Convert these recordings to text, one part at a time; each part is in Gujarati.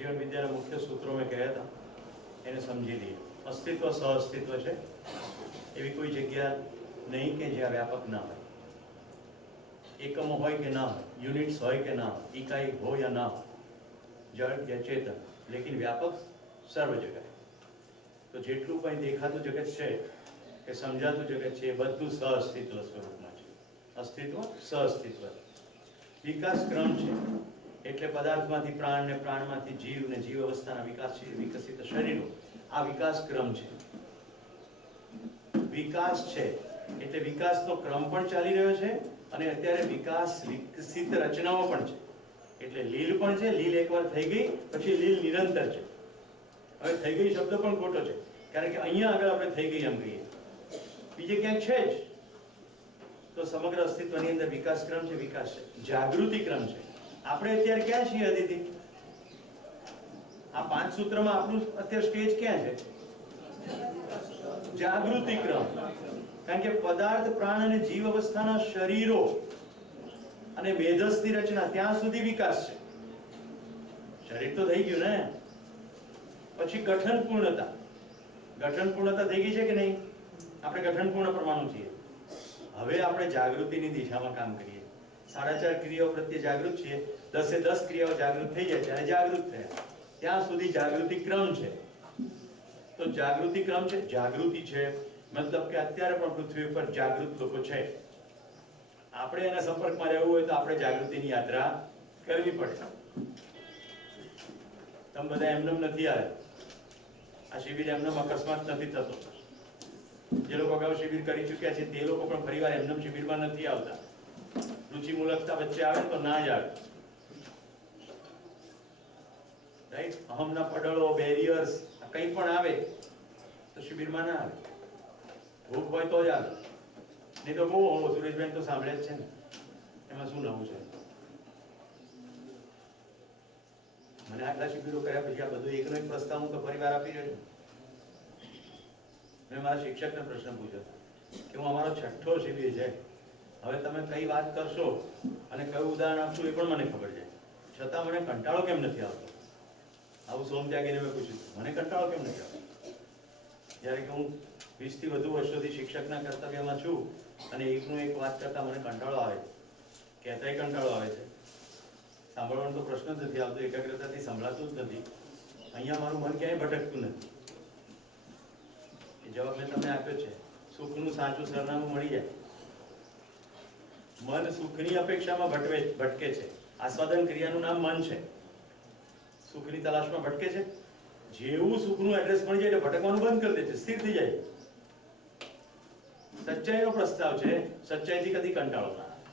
जीवन विद्या मुख्य सूत्रों में कहया था એને સમજી લઈએ। અસ્તિત્વ સહઅસ્તિત્વ છે, એવી કોઈ જગ્યા નહીં કે જ્યાં વ્યાપક ના હોય। એકમો હોય કે ના હોય, યુનિટ્સ હોય કે ના હોય, इकाई हो या ना हो, जड़ या चेतन, लेकिन व्यापक सर्व जगह। तो જેટલું કંઈ દેખાતું જગત છે કે સમજાતું જગત છે એ બધું સહઅસ્તિત્વ સ્વરૂપમાં છે। અસ્તિત્વ સહઅસ્તિત્વ વિકાસ ક્રમ છે, એટલે પદાર્થમાંથી પ્રાણ ને પ્રાણમાંથી જીવ ને જીવ અવસ્થાના વિકસિત શરીરો, આ વિકાસ ક્રમ છે। વિકાસ છે એટલે વિકાસનો ક્રમ પણ ચાલી રહ્યો છે અને અત્યારે વિકાસ વિકસિત રચનાઓ પણ છે। એટલે લીલ પણ છે, લીલ એકવાર થઈ ગઈ પછી લીલ નિરંતર છે। હવે થઈ ગઈ શબ્દ પણ ખોટો છે, કારણ કે અહીંયા આગળ આપણે થઈ ગઈ એમ કહીએ, બીજે ક્યાંક છે જ। તો સમગ્ર અસ્તિત્વની અંદર વિકાસ ક્રમ છે, વિકાસ છે, જાગૃતિ ક્રમ છે। આપણે અત્યારે ક્યાં છીએ અદિતિ? આ પાંચ સૂત્રમાં આપણું અત્યારે સ્ટેજ ક્યાં છે? જાગૃતિ ક્રમ। કારણ કે પદાર્થ પ્રાણ અને જીવ અવસ્થાના શરીરો અને મેધસની રચના ત્યાં સુધી વિકાસ છે। શરીર તો થઈ ગયું ને, પછી ગઠન પૂર્ણતા। ગઠન પૂર્ણતા થઈ ગઈ છે કે નહીં? આપણે ગઠન પૂર્ણ પરમાણુ છીએ। હવે આપણે જાગૃતિની દિશામાં કામ કરીએ। 4.5 ક્રિયાઓ પ્રત્યે જાગૃત છીએ, 10 ક્રિયાઓ જાગૃત થઈ જાય ત્યારે જાગૃત થયા, ત્યાં સુધી જાગૃતિ ક્રમ છે। તો જાગૃતિ ક્રમ છે, જાગૃતિ છે મતલબ કે અત્યારે પણ પૃથ્વી ઉપર જાગૃત લોકો છે। આપણે એના સંપર્કમાં રહેવું હોય તો આપણે જાગૃતિની યાત્રા કરવી પડે। તમે બધા એમનેમ નથી આવ્યા, આ શિબિર એમનેમ અકસ્માત નથી થતો। જે લોકો અગાઉ શિબિર કરી ચૂક્યા છે તે લોકો પણ ફરીવાર એમનેમ શિબિરમાં નથી આવતા। रुचि मूलकता बच्चे आवे तो ना जाए, राइट? अहमना पडळो, बेरियर्स कई पण आवे तो शिबिर में ना आवे। भूख होय तो ज आवे, नहीं तो वो सुरेशबेन तो सांभळे ज छे ने, एमां शुं नवुं छे? मने आटला शिबिरो कर्या पछी आ बधुं एकनो एक प्रस्ताव हूँ तो फरीवार आपी रह्यो। मैं मारा शिक्षकने प्रश्न पूछ्यो कि हूँ अमारो 6ठो शिबिर छे, હવે તમે કઈ વાત કરશો અને કયું ઉદાહરણ આપશો એ પણ મને ખબર છે, છતાં મને કંટાળો કેમ નથી આવતો? આવું સોમત્યાગીને મેં પૂછ્યું, મને કંટાળો કેમ નથી આવતો? જ્યારે કે હું 20 થી વધુ વર્ષોથી શિક્ષકના કર્તવ્યમાં છું અને એકનું એક વાત કરતા મને કંટાળો આવે છે, કહેતાય કંટાળો આવે છે, સાંભળવાનો તો પ્રશ્ન જ નથી આવતો, એકાગ્રતાથી સંભળાતું જ નથી। અહીંયા મારું મન ક્યાંય ભટકતું નથી। એ જવાબ મેં તમને આપ્યો છે, સુખનું સાચું સરનામું મળી જાય। मन सुखनी अपेक्षा में भटके छे। आस्वादन क्रियाનું नाम मन છે। સુખની તલાશમાં ભટકે છે। જેવું સુખનું એડ્રેસ મળી જાય એટલે ભટકવાનું બંધ કરી દે છે, સ્થિર થઈ જાય। સચ્ચાઈનો પ્રસ્તાવ છે, સચ્ચાઈથી કદી કંટાળો ના આવે।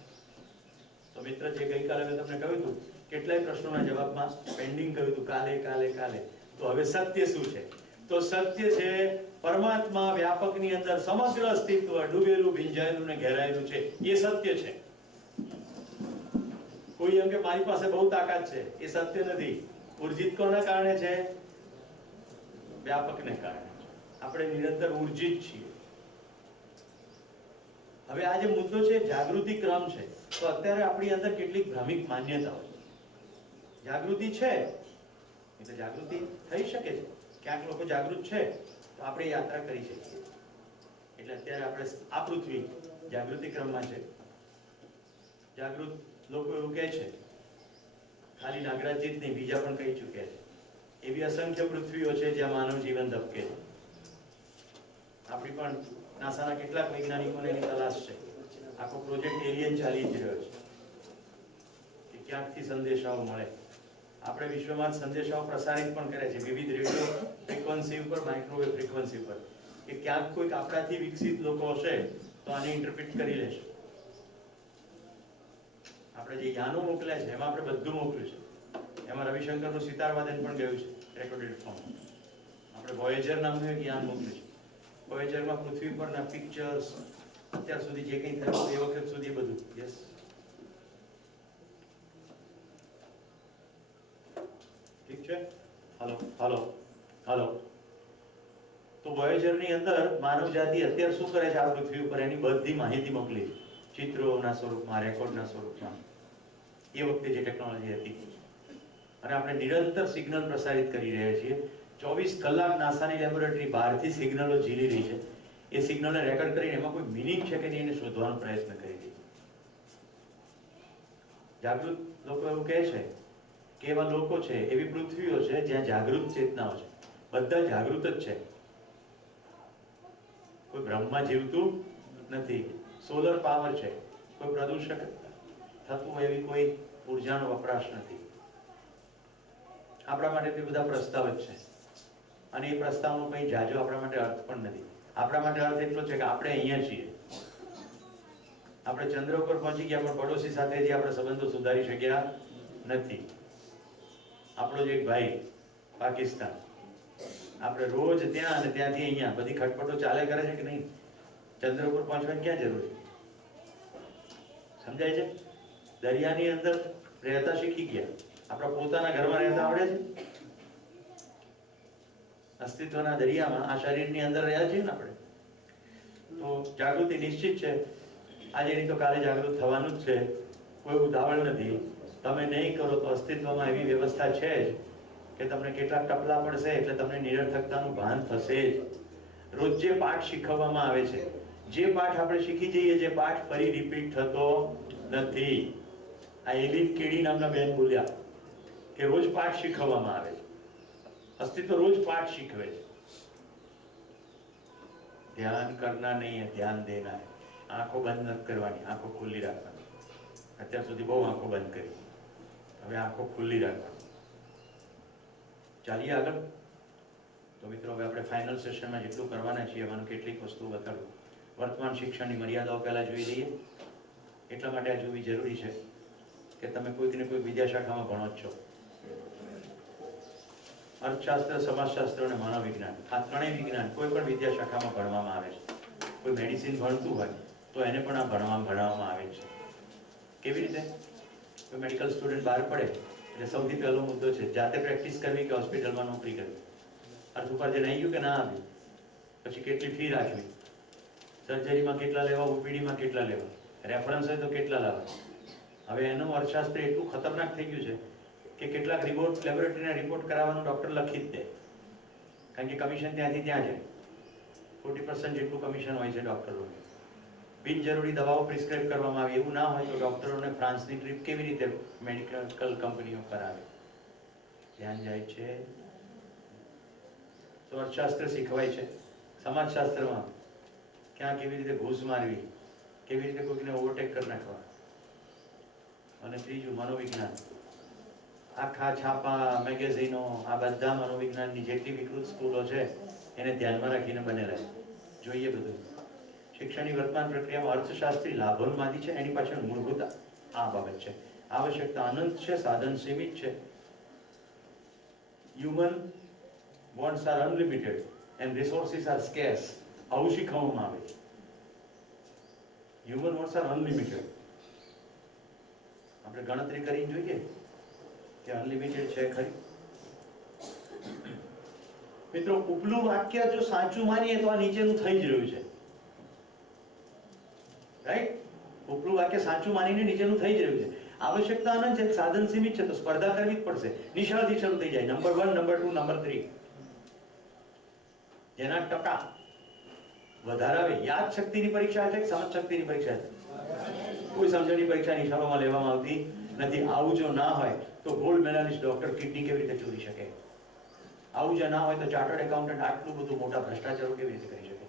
તો મિત્ર, જે ગઈકાલે મેં તમને કહ્યું હતું, કેટલાય પ્રશ્નોના જવાબમાં પેન્ડિંગ કહ્યું હતું કાલે કાલે કાલે, તો હવે સત્ય શું છે? તો સત્ય છે પરમાત્મા વ્યાપકની અંદર સમગ્ર અસ્તિત્વ ડૂબેલું, ભીંજાયેલું ને ઘેરાયેલું છે, એ સત્ય છે। કોઈ એમ કે મારી પાસે બહુ તાકાત છે, એ સત્ય નથી। ઉર્જિત કોના કારણે છે? વ્યાપકને કારણે। આપણે નિરંતર ઉર્જિત છીએ। હવે આ જે મુદ્દો છે જાગૃતિ ક્રમ છે, તો અત્યારે આપણી અંદર કેટલીક ભ્રામિક માન્યતાઓ છે। જાગૃતિ છે એટલે જાગૃતિ થઈ શકે છે, ક્યાંક લોકો જાગૃત છે તો આપણે યાત્રા કરી શકીએ। એટલે અત્યારે આપણે આ પૃથ્વી જાગૃતિ ક્રમમાં છે। જાગૃત લોકો એવું કહે છે, ખાલી નાગરાજજી જ નહીં, બીજા પણ કહી ચૂક્યા છે, એવી અસંખ્ય પૃથ્વીઓ છે જ્યાં માનવ જીવન ધબકે છે। આપણી પણ નાસાના કેટલાક વૈજ્ઞાનિકોને એની તલાશ છે। આખો પ્રોજેક્ટ એલિયન ચાલી જ રહ્યો છે કે ક્યાંકથી સંદેશાઓ મળે। આપણે વિશ્વમાં સંદેશાઓ પ્રસારિત પણ કર્યા છે, વિવિધ રેડિયો ફ્રીક્વન્સી ઉપર, માઇક્રોવેવ ફ્રીક્વન્સી ઉપર, કે ક્યાંક કોઈક આપણાથી વિકસિત લોકો હશે તો આને ઇન્ટરપ્રિટ કરી લેશે। આપણે જે યાનો મોકલ્યા છે એમાં આપણે બધું મોકલ્યું છે। એમાં રવિશંકરનું સિતારવાદન પણ ગયું છે રેકોર્ડેડ ફોર્મ। આપણે વોયેજર નામનું એક યાન મોકલ્યું છે। વોયેજરમાં પૃથ્વી પરના પિક્ચર્સ, અત્યાર સુધી જે કંઈ થયું એ વખત સુધી બધું। યસ, ઠીક છે? હાલો હાલો હાલો। તો વોયેજરની અંદર માનવ જાતિ અત્યારે શું કરે છે આ પૃથ્વી ઉપર, એની બધી માહિતી મોકલી, ચિત્રોના સ્વરૂપમાં, રેકોર્ડના સ્વરૂપમાં। એ વખતે જે ટેકનોલોજી હતી અને આપણે નિરંતર સિગ્નલ પ્રસારિત કરી રહ્યા છીએ. 24 કલાક નાસાની લેબોરેટરી બહારથી સિગ્નલો ઝીલી રહી છે. એ સિગ્નલને રેકોર્ડ કરીને એમાં કોઈ મિનિંગ છે કે નહીં એને શોધવાનો પ્રયત્ન કરી રહી છે. જાગૃત લોકો એવું કહે છે કે એવા લોકો છે, એવી પૃથ્વીઓ છે જ્યાં જાગૃત ચેતનાઓ છે. બધા જાગૃત જ છે, કોઈ બ્રહ્મમાં જીવતું નથી. સોલર પાવર છે, કોઈ પ્રદૂષક થતું હોય એવી કોઈ ઉર્જાનો વપરાશ નથી. આપણા માટે તે બધા પ્રસ્તાવ જ છે, અને એ પ્રસ્તાવનો કંઈ જાજો આપણા માટે અર્થ પણ નથી. આપણા માટે અર્થ એટલો છે કે આપણે અહીંયા છીએ, આપણે ચંદ્ર ઉપર પહોંચી ગયા, પણ પડોશી સાથે હજી આપણે સંબંધો સુધારી શક્યા નથી. આપણો જ એક ભાઈ પાકિસ્તાન, આપણે રોજ ત્યાં અને ત્યાંથી અહીંયા બધી ખટપટો ચાલે કરે છે કે નહીં? ચંદ્ર ઉપર પહોંચવાની ક્યાં જરૂર છે? સમજાય છે? દરિયાની અંદર રહેતા શીખી ગયા, આપણા પોતાના ઘરમાં રહેતા આવડે છે? અસ્તિત્વના દરિયામાં આ શરીરની અંદર રહ્યા છીએ ને આપણે. તો જાગૃતિ નિશ્ચિત છે, આજે નહીં તો કાલે જાગૃત થવાનું જ છે. કોઈ ઉતાવળ નથી. તમે નહીં કરો તો અસ્તિત્વમાં એવી વ્યવસ્થા છે જ કે તમને કેટલાક ટપલા પડશે એટલે તમને નિરર્થકતાનું ભાન થશે જ. રોજ જે પાઠ શીખવવામાં આવે છે, જે પાઠ આપણે શીખી જઈએ, જે પાઠ ફરી રિપીટ થતો નથી. આ એલિન કેડી નામના બેન બોલ્યા કે રોજ પાઠ શીખવવામાં આવે છે. અસ્તિત્વ રોજ પાઠ શીખવે છે. ધ્યાન કરના નહીં હે, ધ્યાન દેના હે. આંખો બંધ નથી કરવાની, આંખો ખુલ્લી રાખવાની. અત્યાર સુધી બહુ આંખો બંધ કરી, હવે આંખો ખુલ્લી રાખવાની. ચાલીએ આગળ. તો મિત્રો, હવે આપણે ફાઇનલ સેશનમાં જેટલું કરવાના છીએ એમાંનું કેટલીક વસ્તુ બતાડું. વર્તમાન શિક્ષણની મર્યાદાઓ પહેલા જોઈ લઈએ. એટલા માટે આ જોવી જરૂરી છે કે તમે કોઈક ને કોઈક વિદ્યાશાખામાં ભણો જ છો. અર્થશાસ્ત્ર, સમાજશાસ્ત્ર અને માનવ વિજ્ઞાન, આ ત્રણેય વિજ્ઞાન કોઈ પણ વિદ્યાશાખામાં ભણવામાં આવે છે. કોઈ મેડિસિન ભણતું હોય તો એને પણ આ ભણાવવામાં આવે છે. કેવી રીતે? કોઈ મેડિકલ સ્ટુડન્ટ બહાર પડે એટલે સૌથી પહેલો મુદ્દો છે જાતે પ્રેક્ટિસ કરવી કે હોસ્પિટલમાં નોકરી કરવી. અર્થ ઉપાર્જન આવી ગયું કે ના આવ્યું? પછી કેટલી ફી રાખવી, સર્જરીમાં કેટલા લેવા, ઓપીડીમાં કેટલા લેવા, રેફરન્સ હોય તો કેટલા લાવવા. હવે એનું અર્થશાસ્ત્ર એટલું ખતરનાક થઈ ગયું છે કે કેટલાક રિપોર્ટ, લેબોરેટરીના રિપોર્ટ કરાવવાનું ડૉક્ટર લખી જ દે, કારણ કે કમિશન ત્યાંથી ત્યાં જાય. 40% જેટલું કમિશન હોય છે ડૉક્ટરોને. બિનજરૂરી દવાઓ પ્રિસ્ક્રાઇબ કરવામાં આવે, એવું ના હોય તો ડૉક્ટરોને ફ્રાન્સની ટ્રીપ કેવી રીતે મેડિકલ કંપનીઓ કરાવે? ધ્યાન જાય છે. તો અર્થશાસ્ત્ર શીખવાય છે. સમાજશાસ્ત્રમાં ક્યાં કેવી રીતે ઘૂસ મારવી, કેવી રીતે કોઈકને ઓવરટેક કરી નાખવા. અને ત્રીજું મનોવિજ્ઞાન. આખા છાપા, મેગેઝીનો, આ બધા મનોવિજ્ઞાનની જેટલી વિકૃત સ્કૂલો છે એને ધ્યાનમાં રાખીને બનેલા છે. જોઈએ બધું. શિક્ષણની વર્તમાન પ્રક્રિયામાં અર્થશાસ્ત્રી લાભોન્માદી છે, એની પાછળ મૂળભૂત આ બાબત છે. આવશ્યકતા અનંત છે, સાધન સીમિત છે. Human wants are unlimited and resources are scarce. આવું શીખવવામાં આવે છે. Human wants are unlimited. આપણે ગણતરી કરીને જોઈએ કે અનલિમિટેડ છે ખરી? મિત્રો, ઉપલું વાક્ય જો સાચું માનીએ તો આ નીચેનું થઈ જ રહ્યું છે. રાઈટ? ઉપલું વાક્ય સાચું માનીને નીચેનું થઈ જ રહ્યું છે. આવશ્યકતા અનંત છે, સાધન સીમિત છે, તો સ્પર્ધા કરવી જ પડશે. નિશાળથી શરૂ થઈ જાય. Number 1, number 2, number 3. જેના ટકા વધારે આવે. યાદ શક્તિની પરીક્ષા છે કે સમજ શક્તિની પરીક્ષા છે? કોઈ સમજણની પરીક્ષા નિશાળોમાં લેવામાં આવતી નથી. આવું જો ના હોય તો ગોલ્ડ મેડાલિસ્ટ ડોક્ટર કિડની કેવી રીતે ચોરી શકે? આવું જો ના હોય તો ચાર્ટર્ડ એકાઉન્ટન્ટ આટલું બધું મોટા ભ્રષ્ટાચારો કેવી રીતે કરી શકે?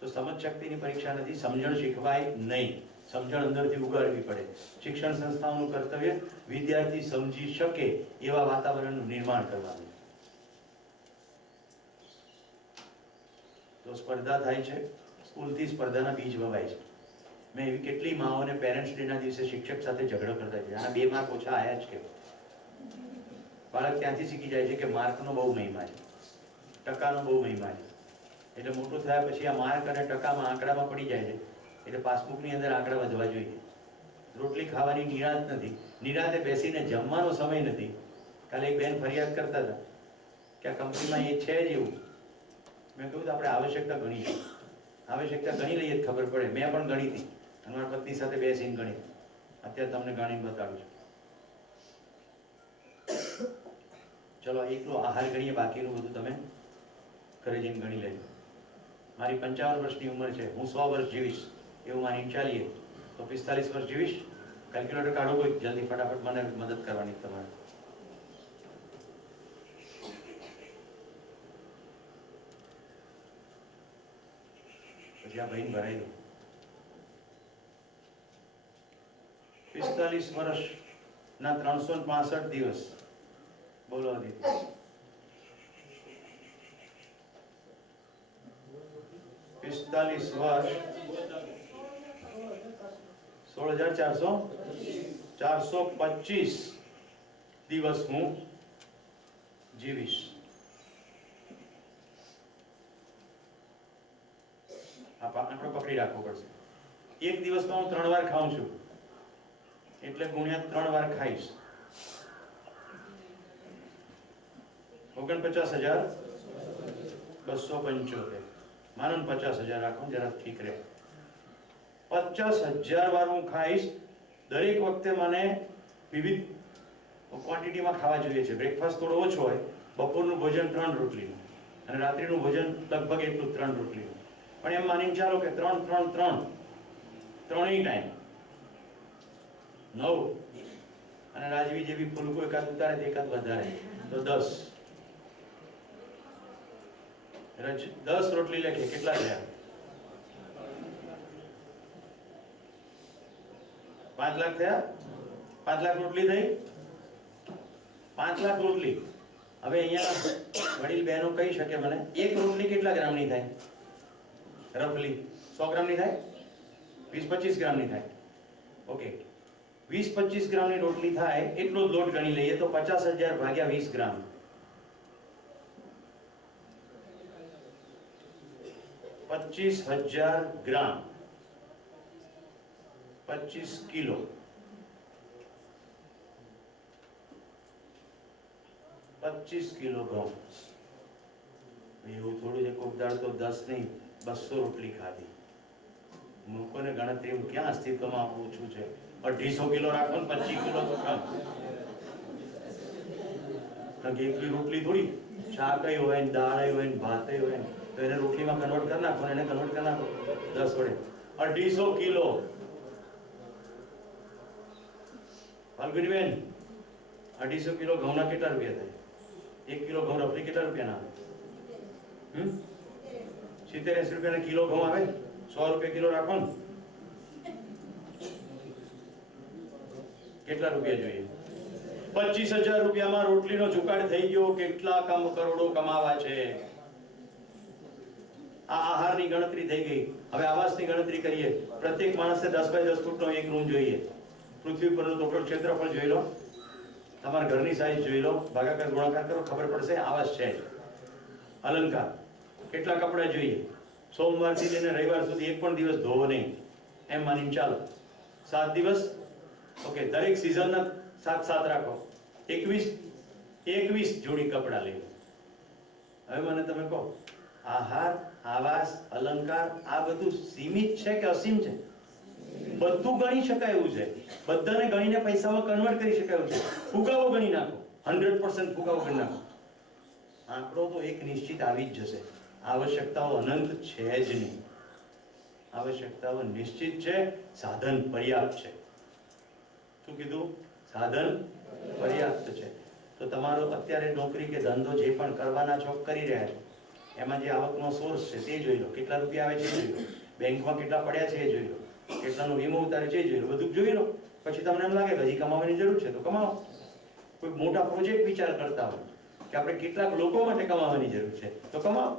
તો સમજ શક્તિની પરીક્ષા નથી. સમજણ શીખવાય નહીં, સમજણ અંદરથી ઉગાડવી પડે. શિક્ષણ સંસ્થાઓનું કર્તવ્ય વિદ્યાર્થી સમજી શકે એવા વાતાવરણનું નિર્માણ કરવાનું. તો સ્પર્ધા થાય છે, સ્કૂલથી સ્પર્ધાના બીજ વવાય છે. મેં એવી કેટલી માઓને પેરેન્ટ્સ ડેના દિવસે શિક્ષક સાથે ઝઘડો કરતા છે. આના 2 માર્ક ઓછા આયા જ કેમ? બાળક ત્યાંથી શીખી જાય છે કે માર્કનો બહુ મહિમા છે, ટકાનો બહુ મહિમા છે. એટલે મોટું થયા પછી આ માર્ક અને ટકામાં આંકડામાં પડી જાય છે. એટલે પાસબુકની અંદર આંકડા વધવા જોઈએ. રોટલી ખાવાની નિરાંત નથી, નિરાંતે બેસીને જમવાનો સમય નથી. કાલે એક બેન ફરિયાદ કરતા હતા કે આ કંપનીમાં એ છે જ એવું. મેં કહ્યું આપણે આવશ્યકતા ગણી છે. આવશ્યકતા ગણી લઈએ ખબર પડે. મેં પણ ગણી હતી, અને મારા પત્ની સાથે બેસીને ગણી. અત્યારે તમને ગણીને બતાડું છું. ચલો એકલો આહાર ગણીએ, બાકીનું બધું તમે ઘરે જઈને ગણી લેજો. મારી 55 વર્ષની ઉંમર છે, હું 100 વર્ષ જીવીશ એવું માની ચાલીએ તો 45 વર્ષ જીવીશ. કેલ્ક્યુલેટર કાઢો કોઈ જલ્દી, ફટાફટ મને મદદ કરવાની તમારે. પછી આ ભાઈને ભરાઈ દો. 45 વર્ષના 365 દિવસ. બોલો આદિત્ય. 45 વર્ષ 16,425 દિવસ હું જીવીશ. આંકડો પકડી રાખવો પડશે. એક દિવસમાં હું 3 વાર ખાઉં છું એટલે ગુણ્યા 3 વાર ખાઈશ. 49,275. માનો 50,000 રાખો, જરા ઠીક રહે. 50,000 વાર હું ખાઈશ. દરેક વખતે મને વિવિધ ક્વોન્ટિટીમાં ખાવા જોઈએ છે. બ્રેકફાસ્ટ થોડો ઓછો હોય, બપોરનું ભોજન 3 રોટલીનું અને રાત્રિનું ભોજન લગભગ એટલું 3 રોટલીનું. પણ એમ માનીને ચાલો કે 3 ત્રણેય ટાઈમ 9, અને રાજવી જેવી ફૂલકો એકાદ ઉતારે તો એકાદ વધારે તો 10. 10 રોટલી લખે કેટલા થયા? 5 લાખ થયા. 5 લાખ રોટલી થઈ. 5 લાખ રોટલી. હવે અહીંયા વડીલ બહેનો કહી શકે મને, એક રોટલી કેટલા ગ્રામની થાય? રફલી 100 ગ્રામની થાય, 20-25 ગ્રામની થાય. ઓકે, 20-25 ગ્રામની રોટલી થાય એટલો જ લોટ ગણી લઈએ તો 50,000 ભાગ્યા 20 ગ્રામ. 25,000 ગ્રામ, 25 કિલો. 25 કિલો ઘઉં. એવું થોડું છે, કોક દાળ તો 10 નહીં 200 રોટલી ખાધી. લોકોને ગણતરી ક્યાં અસ્તિત્વમાં ઓછું છે. 250 કિલો રાખો ને 25 કિલો તો કામ. કારણ કે એકલી રોટલી થોડી, શાક હોય ને દાળ હોય ને ભાત હોય ને, તો એને રોટલીમાં કન્વર્ટ કરી નાખો, એને કન્વર્ટ કરી નાખો 10 વડે. 250 કિલો. ફાલ્ગુનીબેન, 250 કિલો ઘઉંના કેટલા રૂપિયા થાય? 1 કિલો ઘઉં રફલી કેટલા રૂપિયાના આવે? 70-80 રૂપિયાના કિલો ઘઉં આવે. 100 રૂપિયા કિલો રાખો ને, કેટલા રૂપિયા જોઈએ? 25,000 રૂપિયામાં રોટલીનો જુગાડ થઈ ગયો. કેટલા કરોડો કમાવા છે. આ આહારની ગણતરી થઈ ગઈ. હવે આવાસની ગણતરી કરીએ. પ્રત્યેક માણસને 10 બાય 10 ફૂટનો એક રૂમ જોઈએ. પૃથ્વી પરનું ટોટલ ક્ષેત્રફળ જોઈ લો, તમારા ઘરની સાઈઝ જોઈ લો, ભાગાકાર ગુણાકાર કરો, ખબર પડશે આવાસ છે. અલંકાર, કેટલા કપડા જોઈએ? સોમવારથી લઈને રવિવાર સુધી એક પણ દિવસ ધોવો નહીં, એમ માનીને ચાલો. 7 દિવસ. ઓકે, દરેક સિઝનના 7 રાખો. 21 જોડી કપડા લેવો. હવે મને તમે કહો, આહાર, આવાસ, અલંકાર આ બધું સીમિત છે કે અસીમ છે? બધું ગણી શકાય એવું છે. બધાને ગણીને પૈસામાં કન્વર્ટ કરી શકાય એવું છે. ફુગાવો ગણી નાખો, 100% ફુગાવો ગણી નાખો. આંકડો તો એક નિશ્ચિત આવી જ જશે. આવશ્યકતાઓ અનંત છે જ નહીં. આવશ્યકતાઓ નિશ્ચિત છે, સાધન પર્યાપ્ત છે. શું કીધું? સાધન પર્યાપ્ત છે. તો તમારો અત્યારે નોકરી કે ધંધો જે પણ કરવાના છો કરી રહ્યા છો, એમાં જે આવકનો સોર્સ છે તે જોઈ લો. કેટલા રૂપિયા આવે છે એ જોઈ લો. બેંકમાં કેટલા પડ્યા છે એ જોઈ લો. કેટલાનો વીમો ઉતારે છે એ જોઈ લો. બધું જોઈ લો. પછી તમને એમ લાગે કે હજી કમાવાની જરૂર છે તો કમાવો. કોઈ મોટા પ્રોજેક્ટ વિચાર કરતા હોય કે આપણે કેટલાક લોકો માટે કમાવાની જરૂર છે તો કમાવો.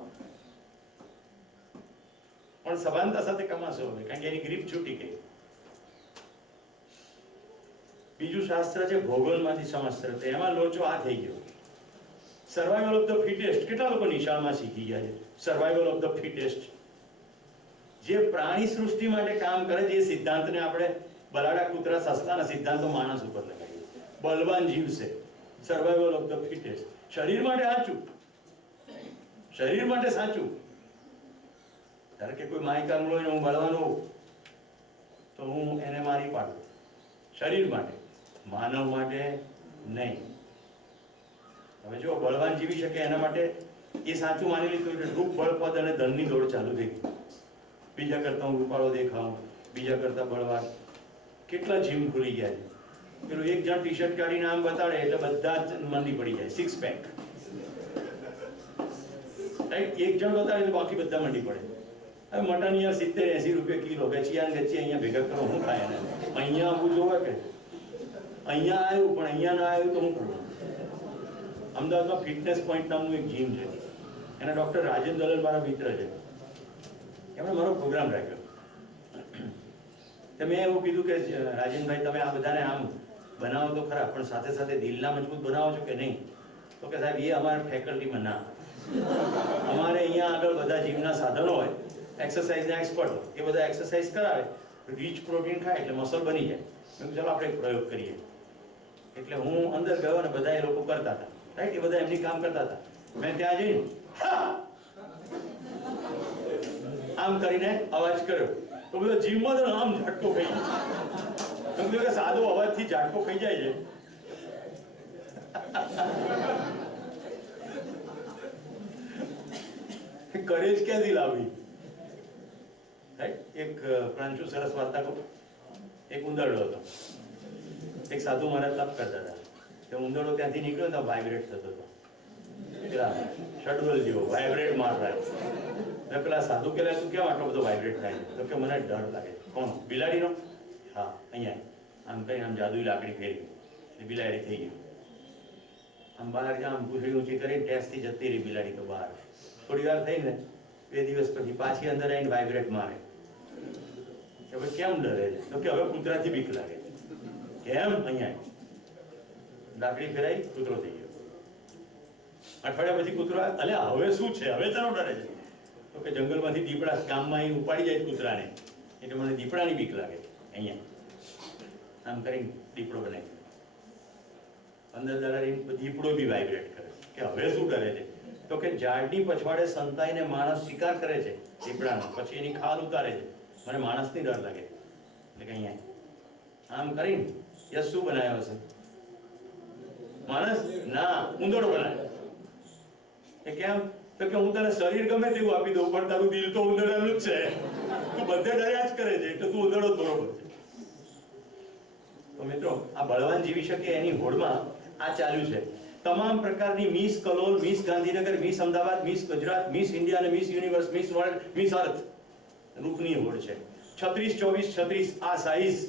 પણ સભાનતા સાથે કમાશો હવે, કારણ કે એની ગ્રીપ છૂટી ગઈ. બીજું શાસ્ત્ર છે ભૂગોળમાંથી શાસ્ત્ર. એમાં લોચો આ થઈ ગયો. Survival of the fittest. કેટલા લોકો નિશાળમાં શીખી ગયા છે? Survival of the fittest. જે પ્રાણી સૃષ્ટિ માટે કામ કરે છે એ સિદ્ધાંતને આપણે બલાડા, કૂતરા, સસલાના સિદ્ધાંતો માણસ ઉપર લગાવીએ. બલવાન જીવશે. Survival of the fittest. શરીર માટે સાચું. શરીર માટે સાચું. ધારો કે કોઈ માય કાંગળો હોય ને હું બળવાનો હોઉં તો હું એને મારી પાડું. શરીર માટે, માનવ માટે નહીં. હવે જો બળવાન જીવી શકે એના માટે એ સાચું માની લીધું એટલે રૂપ, બળ, પદ અને ધનની દોડ ચાલુ થઈ ગઈ. બીજા કરતા હું રૂપાળો દેખાઉં, બીજા કરતા બળવાન, કેટલા જીમ ખુલી ગયા છે. પેલું એક જણ ટી શર્ટ કાઢીને આમ બતાડે એટલે બધા જ મંદી પડી જાય, 6 પેક. રાઈટ, એક જણ બતાડે એટલે બાકી બધા મંડી પડે. હવે મટન યાર 70-80 રૂપિયા કિલો, વેચિયા ને વેચી અહીંયા ભેગા કરો, હું ખાય ને અહીંયા આવવું જોવે કે અહીંયા આવ્યું પણ અહીંયા ના આવ્યું તો હું કરું. અમદાવાદમાં ફિટનેસ પોઈન્ટ નામનું એક જીમ છે, એના ડૉક્ટર રાજન દલન મારા મિત્ર છે, એમણે મારો પ્રોગ્રામ રાખ્યો. મેં એવું કીધું કે રાજનભાઈ તમે આ બધાને આમ બનાવો તો ખરા, પણ સાથે સાથે દિલના મજબૂત બનાવો છો કે નહીં? તો કે સાહેબ એ અમારા ફેકલ્ટીમાં ના, અમારે અહીંયા આગળ બધા જીમના સાધનો હોય, એક્સરસાઇઝના એક્સપર્ટ હોય, એ બધા એક્સરસાઇઝ કરાવે, રીચ પ્રોટીન ખાય એટલે મસલ બની જાય. મેં કીધું ચાલો આપણે એક પ્રયોગ કરીએ. એટલે હું અંદર ગયો અને બધા એ લોકો કરતા હતા, રાઈટ, એ બધા એમની કામ કરતા હતા. મેં ત્યાં જઈને આમ કરીને અવાજ કર્યો તો બધો જીમમાં તો આમ ઝટકો ખાઈ ગયો. મેં કીધું કે સાદો અવાજથી ઝટકો ખાઈ જાય છે. કરેજ ક્યાંથી લાવી? રાઈટ, એક પ્રાંશુ સરસ વાર્તા કહું. એક ઉંદરડો હતો, એક સાધુ મહારાજ તપ કરતા હતા. તે ઉંદરડો ત્યાંથી નીકળ્યો તો વાઇબ્રેટ થતો હતો, પેલા શટબલ જેવો વાઇબ્રેટ મારતા. પેલા સાધુ કે તું કેમ આટલો બધો વાઇબ્રેટ થાય? તો કે મને ડર લાગે. કોણ? બિલાડીનો? હા, અહીંયા આમ કઈ આમ જાદુઈ લાકડી ફેરવી એટલે બિલાડી થઈ ગઈ. આમ બહાર આમ પૂંછડી ઊંચી કરીને ટેસ્ટથી જતી રહી બિલાડી. તો બહાર થોડી વાર થઈ ને 2 દિવસ પછી પાછી અંદર આવીને વાઇબ્રેટ મારે. કે હવે કેમ ડરે છે? તો કે હવે કૂતરાથી બીક લાગે. કેમ? અહીંયા લાકડી ફેરાઈ, કૂતરો થઈ ગયો. અઠવાડિયા પછી કૂતરો અલે હવે શું છે, હવે ચાલો ડરે છે? તો કે જંગલમાંથી દીપડા ગામમાં અહીં ઉપાડી જાય કૂતરાને, એટલે મને દીપડાની બીક લાગે. અહીંયા આમ કરીને દીપડો બનાવી 15 દાડા દીપડો બી વાઇબ્રેટ કરે. કે હવે શું કરે છે? તો કે ઝાડની પછવાડે સંતાઈને માણસ શિકાર કરે છે દીપડાનો, પછી એની ખાલ ઉતારે છે. મને માણસની ડર લાગે. એટલે કે અહીંયા આમ કરીને યસ શું બનાવ્યો હશે? માણસ ના, ઉંદરડો બનાવ્યો. એ કેમ? તો કે હું તને શરીર ગમે તેવું આપી દઉં પણ તારું દિલ તો ઉંદરડાનું જ છે. તું બધે ડર્યા જ કરે છે એટલે તું ઉંદરડો જ બરોબર છે. તો મિત્રો, આ બળવાન જીવી શકે એની હોડમાં આ ચાલ્યું છે. તમામ પ્રકારની Miss Kalol, Miss Gandhinagar, Miss Ahmedabad, Miss Gujarat, Miss India અને Miss Universe, Miss World, Miss Earth રૂપની હોડ છે. 36, 24, 36 આ સાઈઝ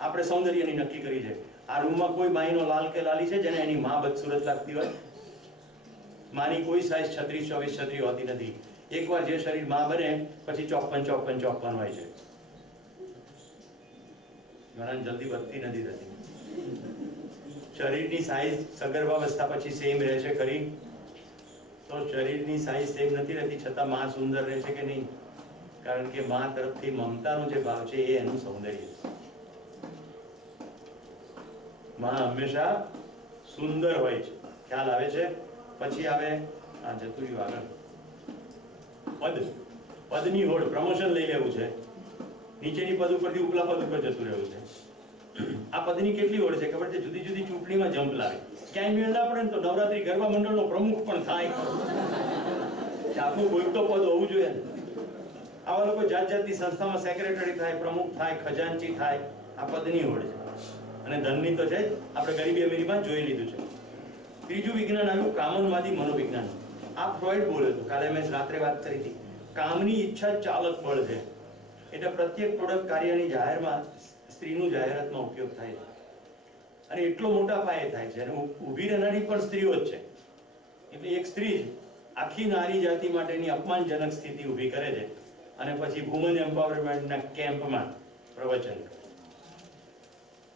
આપણે સૌંદર્યની નક્કી કરી છે. આ રૂમમાં કોઈ બાઈનો લાલ કે લાલી છે જેને એની માં બદસુરત લાગતી હોય? માની કોઈ સાઈઝ 36, 24, 36 હોતી નથી. એકવાર જે શરીર માં બને પછી 54, 54, 54 હોય છે. ઘણા જલ્દી વધતી નથી થતી. શરીરની સાઈઝ સગર્ભાવસ્થા પછી સેમ રહે છે ખરી? તો શરીરની સાઈઝ સેમ નથી રહેતી, છતાં માં સુંદર રહે છે કે નહીં? કારણ કે માં તરફથી મમતાનો જે ભાવ છે એ એનું સૌંદર્ય છે. માં હંમેશા સુંદર હોય છે. ખ્યાલ આવે છે? પછી આવે આ જતું રહ્યું આગળ પદ. પદની હોડ, પ્રમોશન લઈ લેવું છે. નીચેની પદ ઉપરથી ઉપલા પદ ઉપર જતું રહેવું છે. આ પદની કેટલી હોડ છે ખબર છે? જુદી જુદી ચૂંટણીમાં જમ્પ લાવે. ક્યાંય મેળ ના પડે ને તો નવરાત્રી ગરબા મંડળનો પ્રમુખ પણ થાય. આપણું કોઈ તો પદ હોવું જોઈએ. આવા લોકો જાત જાતની સંસ્થામાં સેક્રેટરી થાય, પ્રમુખ થાય, ખજાનચી થાય. આ પદની હોડ છે. અને ધનની તો છે જ, આપણે ગરીબી અમીરીમાં જોઈ લીધું છે. ત્રીજું વિજ્ઞાન આવ્યું કામનવાદી મનોવિજ્ઞાન. આ ફ્રોઈડ બોલ્યો હતો, કાલે મેં રાત્રે વાત કરી હતી. કામની ઈચ્છા ચાલક બળ છે. એટલે પ્રત્યેક પ્રોડક્ટ કાર્યની જાહેરમાં સ્ત્રીનું જાહેરાતમાં ઉપયોગ થાય છે. અને એટલો મોટા પાયે થાય છે. અને ઊભી રહેનારી પણ સ્ત્રીઓ જ છે. એટલે એક સ્ત્રી આખી નારી જાતિ માટેની અપમાનજનક સ્થિતિ ઊભી કરે છે અને પછી વુમન એમ્પાવરમેન્ટના કેમ્પમાં પ્રવચન કરે.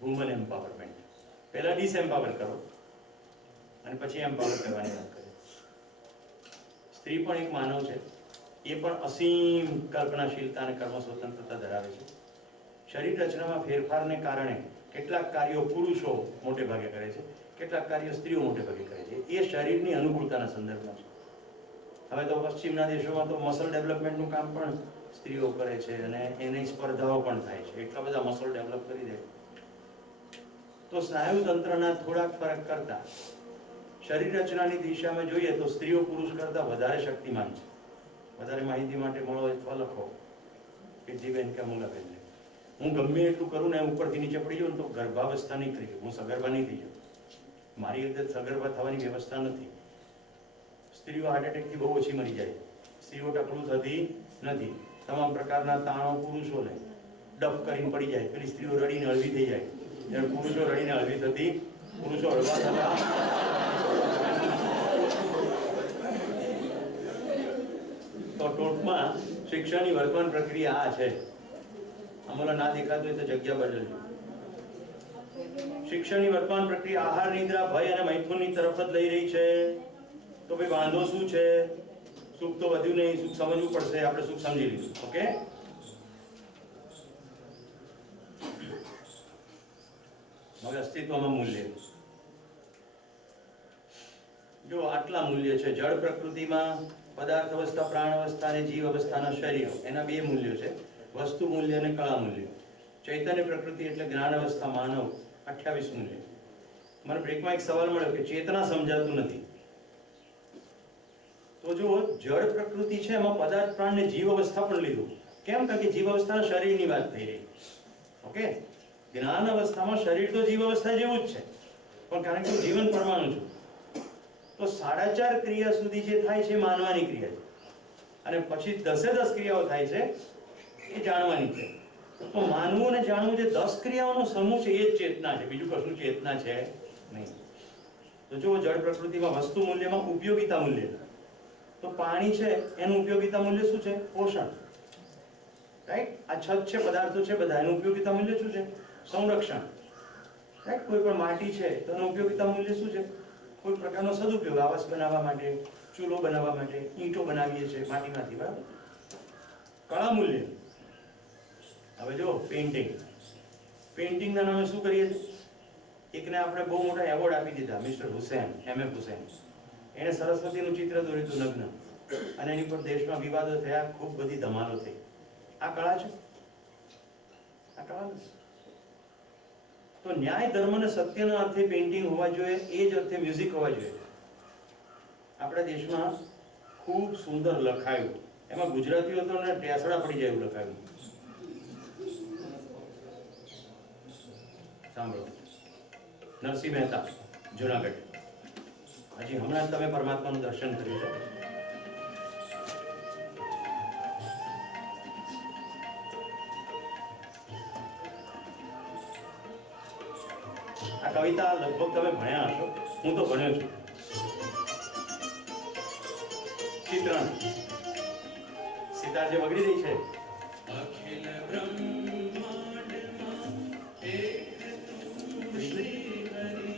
વુમન એમ્પાવરમેન્ટ પહેલા ડિસએમ્પાવર કરો અને પછી એમ્પાવર કરવાની વાત કરે. સ્ત્રી પણ એક માનવ છે. એ પણ અસીમ કલ્પનાશીલતા અને કર્મ સ્વતંત્રતા ધરાવે છે. શરીર રચનામાં ફેરફારને કારણે કેટલાક કાર્યો પુરુષો મોટે ભાગે કરે છે, કેટલાક કાર્યો સ્ત્રીઓ મોટે ભાગે કરે છે. એ શરીરની અનુકૂળતાના સંદર્ભમાં છે. હવે તો પશ્ચિમના દેશોમાં તો મસલ ડેવલપમેન્ટનું કામ પણ સ્ત્રીઓ કરે છે અને એની સ્પર્ધાઓ પણ થાય છે. એટલા બધા મસલ ડેવલપ કરી દે. તો સ્નાયુ તંત્રના થોડાક ફરક કરતા શરીર રચનાની દિશામાં જોઈએ તો સ્ત્રીઓ પુરુષ કરતા વધારે શક્તિમાન છે. વધારે માહિતી માટે મળો અથવા લખો કીર્તિબેન કે અમૂલાબેનને. હું ગમે એટલું કરું ને ઉપરથી નીચે પડી જાઉં ને તો ગર્ભાવસ્થા નહીં કરી, હું સગર્ભા નહીં થઈ જાઉં. મારી અંદર સગર્ભા થવાની વ્યવસ્થા નથી. સ્ત્રીઓ હાર્ટ એટેકથી બહુ ઓછી મરી જાય, સ્ત્રીઓ ટકલું થતી નથી. તમામ પ્રકારના તાણો પુરુષોને ડબ કરીને પડી જાય, પેલી સ્ત્રીઓ રડીને હળવી થઈ જાય, ત્યારે પુરુષો રડીને હળવી થતી, પુરુષો હળવા થતા. તો ટૂંકમાં શિક્ષણની વર્તમાન પ્રક્રિયા આ છે. આમાં ના દેખાતું હોય તો જગ્યા બદલજો. શિક્ષણની વર્તમાન પ્રક્રિયા આહાર, નિદ્રા, ભય અને મૈથુનની તરફ જ લઈ રહી છે. તો ભાઈ વાંધો શું છે? સુખ તો વધ્યું નહીં, સુખ સમજવું પડશે. આપણે સુખ સમજી લીધું. ઓકે, હવે અસ્તિત્વમાં મૂલ્ય. જો આટલા મૂલ્ય છે જળ પ્રકૃતિમાં, પદાર્થ અવસ્થા, પ્રાણ અવસ્થા અને જીવ અવસ્થાના શરીરો, એના બે મૂલ્યો છે, વસ્તુ મૂલ્ય અને કળા મૂલ્ય. ચૈતન્ય પ્રકૃતિ એટલે જ્ઞાન અવસ્થા, માનવ, 28 મૂલ્ય. મને બ્રેકમાં એક સવાલ મળ્યો કે ચેતના સમજાતું નથી. તો જો જળ પ્રકૃતિ છે એમાં પદાર્થ, પ્રાણ ને જીવ અવસ્થા પણ લીધું. કેમ? કારણ કે જીવ અવસ્થાના શરીરની વાત થઈ રહી. ઓકે, જ્ઞાન અવસ્થામાં શરીર તો જીવ અવસ્થા જેવું જ છે, પણ કારણ કે હું જીવન પરમાણુ છું તો 4.5 ક્રિયા સુધી જે થાય છે માનવાની ક્રિયા છે, અને પછી 10 ક્રિયાઓ થાય છે એ જાણવાની છે. તો માનવું અને જાણવું જે 10 ક્રિયાઓનો સમૂહ છે એ જ ચેતના છે, બીજું કશું ચેતના છે નહીં. તો જો જળ પ્રકૃતિમાં વસ્તુ મૂલ્યમાં ઉપયોગિતા મૂલ્ય, તો પાણી છે એનું ઉપયોગિતા મૂલ્ય શું છે? પોષણ. રાઈટ? આ છત છે, પદાર્થો છે બધા, એનું ઉપયોગિતા મૂલ્ય શું છે? સંરક્ષણ. રાઈટ? કોઈ પણ માટી છે તો એનું ઉપયોગિતા મૂલ્ય શું છે? કોઈ પ્રકારનો સદુપયોગ, આવાસ બનાવવા માટે, ચૂલો બનાવવા માટે, ઈંટો બનાવીએ છીએ માટીમાંથી. બરાબર? કળા મૂલ્ય. હવે જો પેઇન્ટિંગ, પેઇન્ટિંગના નામે શું કરીએ છીએ? એકને આપણે બહુ મોટા એવોર્ડ આપી દીધા, મિસ્ટર હુસેન, MM હુસેન. એણે સરસ્વતીનું ચિત્ર દોર્યું હતું નગ્ન, અને એની પર દેશમાં વિવાદો થયા, ખૂબ બધી ધમાલો થઈ. આ કળા છે? આ કળા નથી. તો ન્યાય, ધર્મ અને સત્યના અર્થે પેઇન્ટિંગ હોવા જોઈએ, એ જ અર્થે મ્યુઝિક હોવા જોઈએ. આપણા દેશમાં ખૂબ સુંદર લખાયું, એમાં ગુજરાતીઓ તો ટેસડા પડી જાય એવું લખાયું. સાંભળો, નરસિંહ મહેતા, જુનાગઢ. હજી હમણાં તમે પરમાત્માનું દર્શન કર્યું છે. આ કવિતા લગભગ તમે ભણ્યા હશો, હું તો ભણ્યો છું. ચિત્રણ, સિતાર જે વગડી રહી છે. અખિલ બ્રહ્માંડમાં એક તું શ્રી હરિ,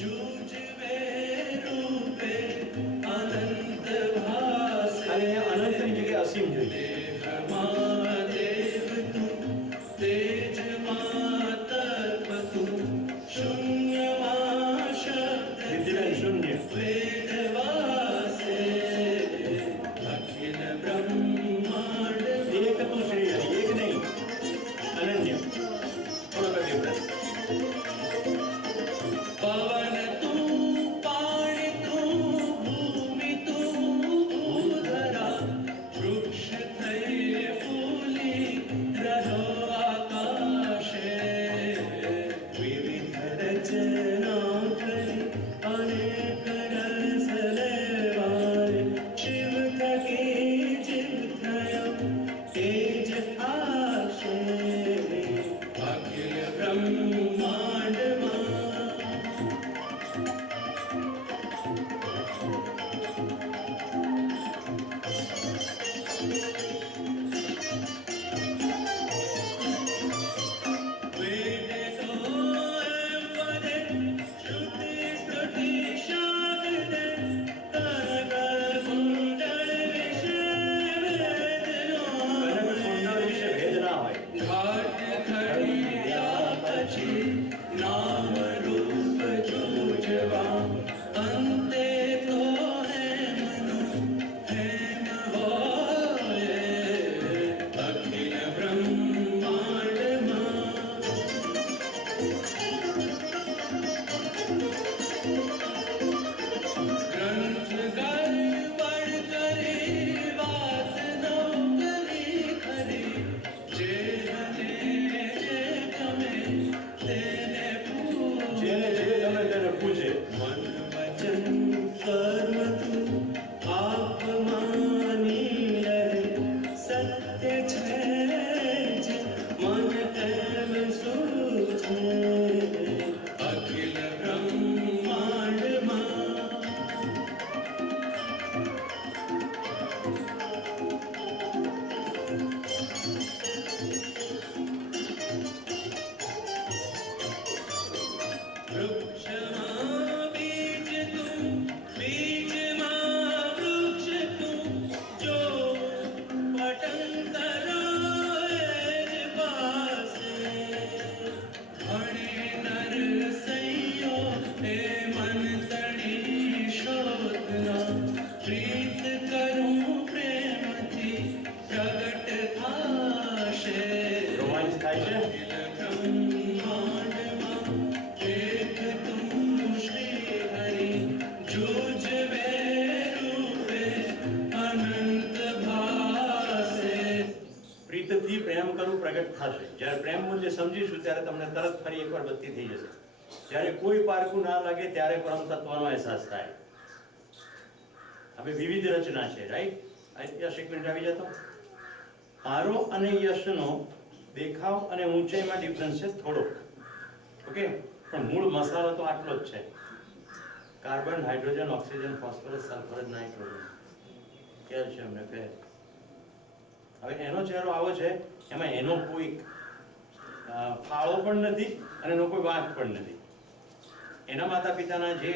જુજવે રૂપે અનંત ભાસ. અને અનંતની જગ્યાએ અસીમ જોઈએ. એક થાય છે? પ્રીતથી પ્રેમ કરવું પ્રગટ થશે. જ્યારે પ્રેમ મૂલ્ય સમજીશું ત્યારે તમને તરત ફરી એકવાર બત્તી થઈ જશે. જ્યારે કોઈ પારકું ના લાગે ત્યારે પરમ તત્વનો અહેસાસ થાય. હવે વિવિધ રચના છે, રાઈટ? યશ એક મિનિટ આવી જતો. મારો અને યશનો દેખાવ અને ઊંચાઈમાં ડિફરન્સ છે થોડોક, ઓકે, પણ મૂળ મસાલો તો આટલો જ છે. Carbon, hydrogen, oxygen, phosphorus, sulphur, nitrogen, calcium ને ફેર. હવે એનો ચહેરો આવો છે, એમાં એનો કોઈ ફાળો પણ નથી અને એનો કોઈ વાંક પણ નથી. એના માતા પિતાના જે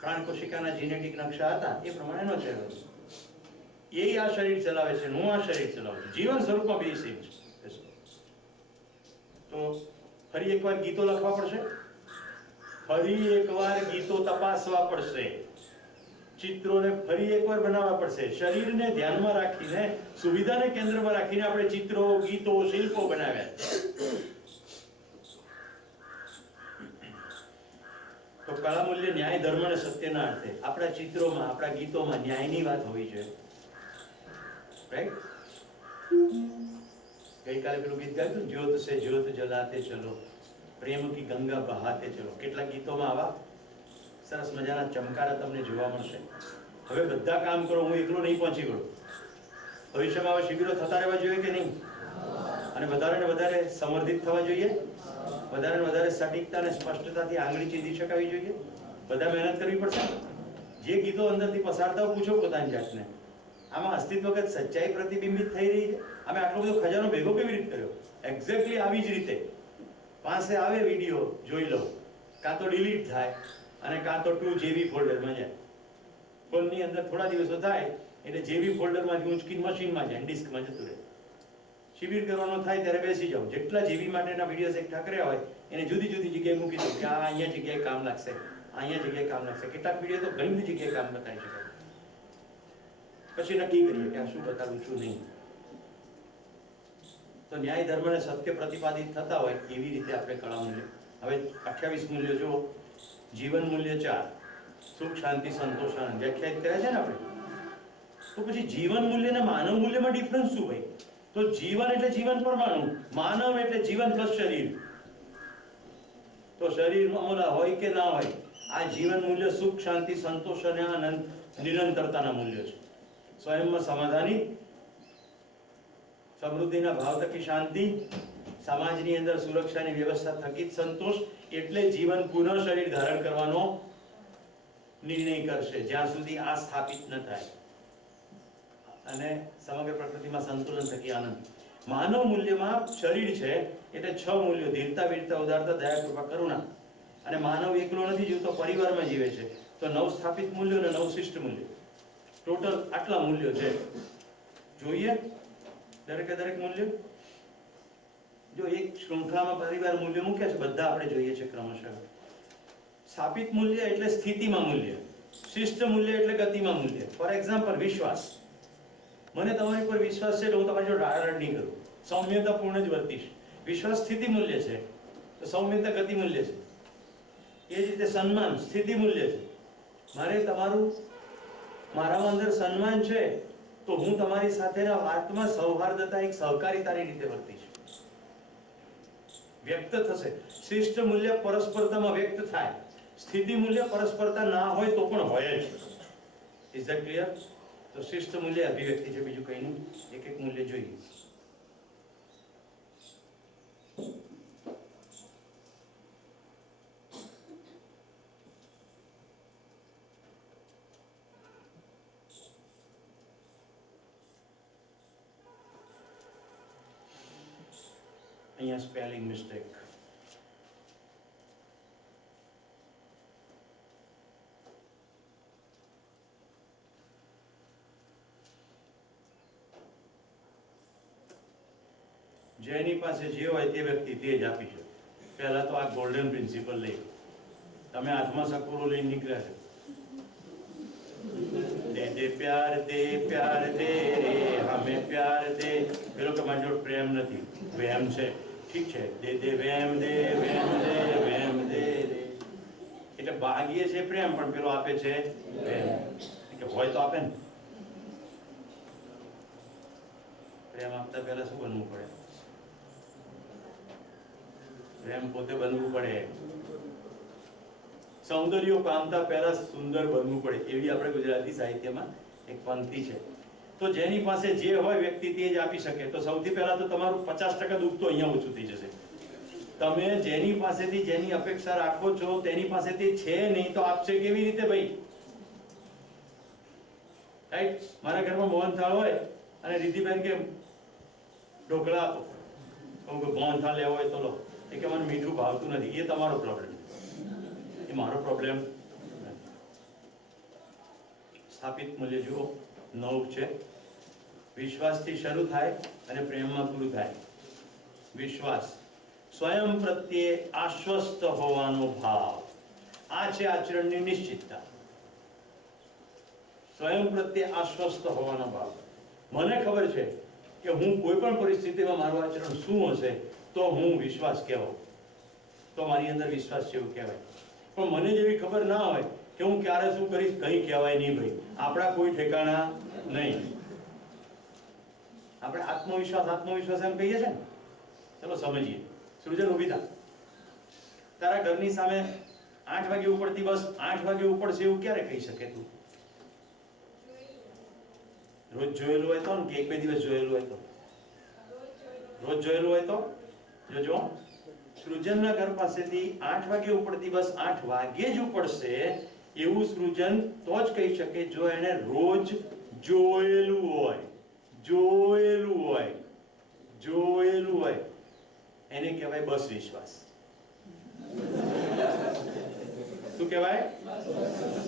પ્રાણ કોશિકાના જીનેટિક નકશા હતા એ પ્રમાણે એનો ચહેરો છે. એ આ શરીર ચલાવે છે, હું આ શરીર ચલાવું છું. જીવન સ્વરૂપમાં બે સેમ છે. તો ફરી એકવાર ગીતો લખવા પડશે, ફરી એકવાર ગીતો તપાસવા પડશે, ચિત્રોને ફરી એકવાર બનાવવા પડશે. શરીરને ધ્યાનમાં રાખીને, સુવિધાને કેન્દ્રમાં રાખીને આપણે ચિત્રો, ગીતો, શિલ્પો બનાવ્યા. તો કળા મૂલ્ય, ન્યાય, ધર્મ અને સત્યના અર્થે આપણા ચિત્રોમાં, આપણા ગીતોમાં ન્યાયની વાત હોવી જોઈએ, રાઈટ? ગઈકાલે પેલું ગીત ગાયું, જ્યોત સે જ્યોત જલાતે ચલો, પ્રેમ કી ગંગા બહાતે ચલો. કેટલાક ગીતોમાં આવા સરસ મજાના ચમકારા તમને જોવા મળશે. હવે બધા કામ કરો, હું એકલો નહીં પહોંચી વળું. ભવિષ્યમાં આવા શિબિરો થતા રહેવા જોઈએ કે નહીં? અને વધારે ને વધારે સમર્થિત થવા જોઈએ, વધારે ને વધારે સટીકતા અને સ્પષ્ટતાથી આંગળી ચીંધી શકાવી જોઈએ. બધા મહેનત કરવી પડશે. જે ગીતો અંદરથી પસાર થાવ, પૂછો પોતાની જાતને, આમાં અસ્તિત્વગત સચ્ચાઈ પ્રતિબિંબિત થઈ રહી છે? અમે આટલો બધો ખજાનો ભેગો કેવી રીતે કર્યો? એક્ઝેક્ટલી આવી જ રીતે પાસે આવે વિડીયો જોઈ લો, કાં તો ડિલીટ થાય અને કાં તો 2 GB ફોલ્ડરમાં જાય. ફોનની અંદર થોડા દિવસો થાય એટલે GB ફોલ્ડરમાંથી ઊંચકીને મશીનમાં જાય, ડિસ્કમાં જતું રહે. શિબિર કરવાનો થાય ત્યારે બેસી જાઓ, જેટલા GB માટેના વિડીયોઝ એકઠા કર્યા હોય એને જુદી જુદી જગ્યાએ મૂકી દો કે આ અહીંયા જગ્યાએ કામ લાગશે, અહીંયા જગ્યાએ કામ લાગશે. કેટલાક વિડીયો તો ઘણી બધી જગ્યાએ કામ બતાવી શકાય. પછી નક્કી કરીએ કે આ શું બતાવું છું નહીં. તો ન્યાય, ધર્મ અને સત્ય પ્રતિપાદિત થતા હોય એવી રીતે આપણે કળા મૂલ્ય. હવે 28 મૂલ્યો જો. જીવન મૂલ્ય 4, સુખ, શાંતિ, સંતોષ, આનંદ વ્યાખ્યાયિત કર્યા છે ને આપણે. તો પછી જીવન મૂલ્ય અને માનવ મૂલ્યમાં ડિફરન્સ શું ભાઈ? તો જીવન એટલે જીવન પરમાણુ, માનવ એટલે જીવન પ્લસ શરીર. તો શરીરમાં ઓલા હોય કે ના હોય, આ જીવન મૂલ્ય સુખ, શાંતિ, સંતોષ અને આનંદ નિરંતરતાના મૂલ્યો છે. સ્વયંમાં સમાધાની, સમૃદ્ધિના ભાવ થકી શાંતિ, સમાજની અંદર સુરક્ષાની વ્યવસ્થા થકી સંતોષ. એટલે જીવન પુનઃ શરીર ધારણ કરવાનો નિર્ણય કરશે જ્યાં સુધી આ સ્થાપિત ન થાય. અને સમગ્ર પ્રકૃતિમાં સંતુલન થકી આનંદ. માનવ મૂલ્યમાં શરીર છે એટલે 6 મૂલ્યો: ધીરતા, વીરતા, ઉદારતા, દયા, કૃપા, કરુણા. અને માનવ એકલો નથી જીવતો, પરિવારમાં જીવે છે. તો 9 સ્થાપિત મૂલ્યો અને 9 શિષ્ટ મૂલ્યો. ટોટલ આટલા મૂલ્યો છે. જોઈએ દરેકે દરેક મૂલ્ય. જો એક શૃંખલામાં પરિવાર મૂલ્ય મૂક્યા છે, બધા આપણે જોઈએ છે ક્રમશઃ. સ્થાપિત મૂલ્ય એટલે સ્થિતિમાં મૂલ્ય, શિષ્ટ મૂલ્ય એટલે ગતિમાં મૂલ્ય. ફોર એક્ઝામ્પલ, વિશ્વાસ. મને તમારી પર વિશ્વાસ છે એટલે હું તમારી જોડે રાડારાડ નહીં કરું, સૌમ્યતાપૂર્ણ જ વર્તીશ. વિશ્વાસ સ્થિતિ મૂલ્ય છે, તો સૌમ્યતા ગતિ મૂલ્ય છે. એ જ રીતે સન્માન સ્થિતિ મૂલ્ય છે. મારામાં અંદર સન્માન છે તો હું તમારી સાથેના વાતમાં સૌહાર્દતા, એક સહકારિતાની રીતે વર્તીશ, વ્યક્ત થશે. શિષ્ટ મૂલ્ય પરસ્પરતામાં વ્યક્ત થાય. સ્થિતિ મૂલ્ય પરસ્પરતા ના હોય તો પણ હોય જ. Is that clear? તો શિષ્ટ મૂલ્ય અભિવ્યક્તિ છે, બીજું કંઈ નહીં. એક એક મૂલ્ય જોઈએ. અહીંયા સ્પેલિંગ મિસ્ટેક. જેની પાસે જે હોય તે વ્યક્તિ તે જ આપી શકે. પહેલા તો આ ગોલ્ડન પ્રિન્સિપલ લઈ. તમે હાથમાં સકોરો લઈને નીકળ્યા છો. દે દે પ્યાર દે, પ્યાર દે, હમે પ્યાર દે. પેલો કે મારી જોડે પ્રેમ નથી, વહેમ છે. ઠીક છે, દે દે વેમ દે વેમ દે વેમ દે દે, એટલે ભાગીએ છે પ્રેમ, પણ પેલો આપે છે વેમ. કે હોય તો આપે ને. પ્રેમ આપતા પહેલા શું બનવું પડે? પ્રેમ પોતે બનવું પડે. સૌંદર્ય પામતા પહેલા સુંદર બનવું પડે, એવી આપણે ગુજરાતી સાહિત્યમાં એક પંક્તિ છે. તો જેની પાસે જે હોય વ્યક્તિ તે જ આપી શકે. તો સૌથી પહેલા તો તમારું 50% દુઃખ તો અહીંયા ઓછું થઈ જશે. તમે જેની પાસેથી જેની અપેક્ષા રાખો છો તેની પાસેથી છે નહીં તો આપશે કેવી રીતે ભાઈ? રાઈટ? મારા ઘરમાં મોહનથાળ હોય અને રિદ્ધિબેન કે ઢોકળા આપો, કહું કે મોહનથાળ લેવો હોય તો લો. એ કે મને મીઠું ભાવતું નથી. એ તમારો પ્રોબ્લેમ, એ મારો પ્રોબ્લેમ. સ્થાપિત મૂલ્ય જુઓ, 9 છે. વિશ્વાસથી શરૂ થાય અને પ્રેમમાં પૂરું થાય. વિશ્વાસ, સ્વયં પ્રત્યે આશ્વસ્ત હોવાનો ભાવ, આ છે આચરણની નિશ્ચિતતા. સ્વયં પ્રત્યે આશ્વસ્ત હોવાનો ભાવ. મને ખબર છે કે હું કોઈ પણ પરિસ્થિતિમાં મારું આચરણ શું હશે તો હું વિશ્વાસ કહેવો, તો મારી અંદર વિશ્વાસ છે એવું કહેવાય. પણ મને જેવી ખબર ના હોય કે હું ક્યારે શું કરીશ, કંઈ કહેવાય નહીં ભાઈ. આપણા કોઈ ઠેકાણા નહીં. આપણે આત્મવિશ્વાસ એમ કહીએ છે ને. ચલો સમજીએ. સૃજન ઊભી થા. તારા ઘરની સામે 8 વાગે ઉપડતી બસ 8 વાગે ઉપડશે એવું ક્યારે કહી શકે તું? રોજ જોયેલું હોય તો, કે 1-2 દિવસ જોયેલું હોય તો? રોજ જોયેલું હોય તો જોજો. સૃજનના ઘર પાસેથી 8 વાગે ઉપડતી બસ 8 વાગે જ ઉપડશે એવું સૃજન તો જ કહી શકે જો એને રોજ જોયેલું હોય. એને કહેવાય બસ વિશ્વાસ. શું કહેવાય?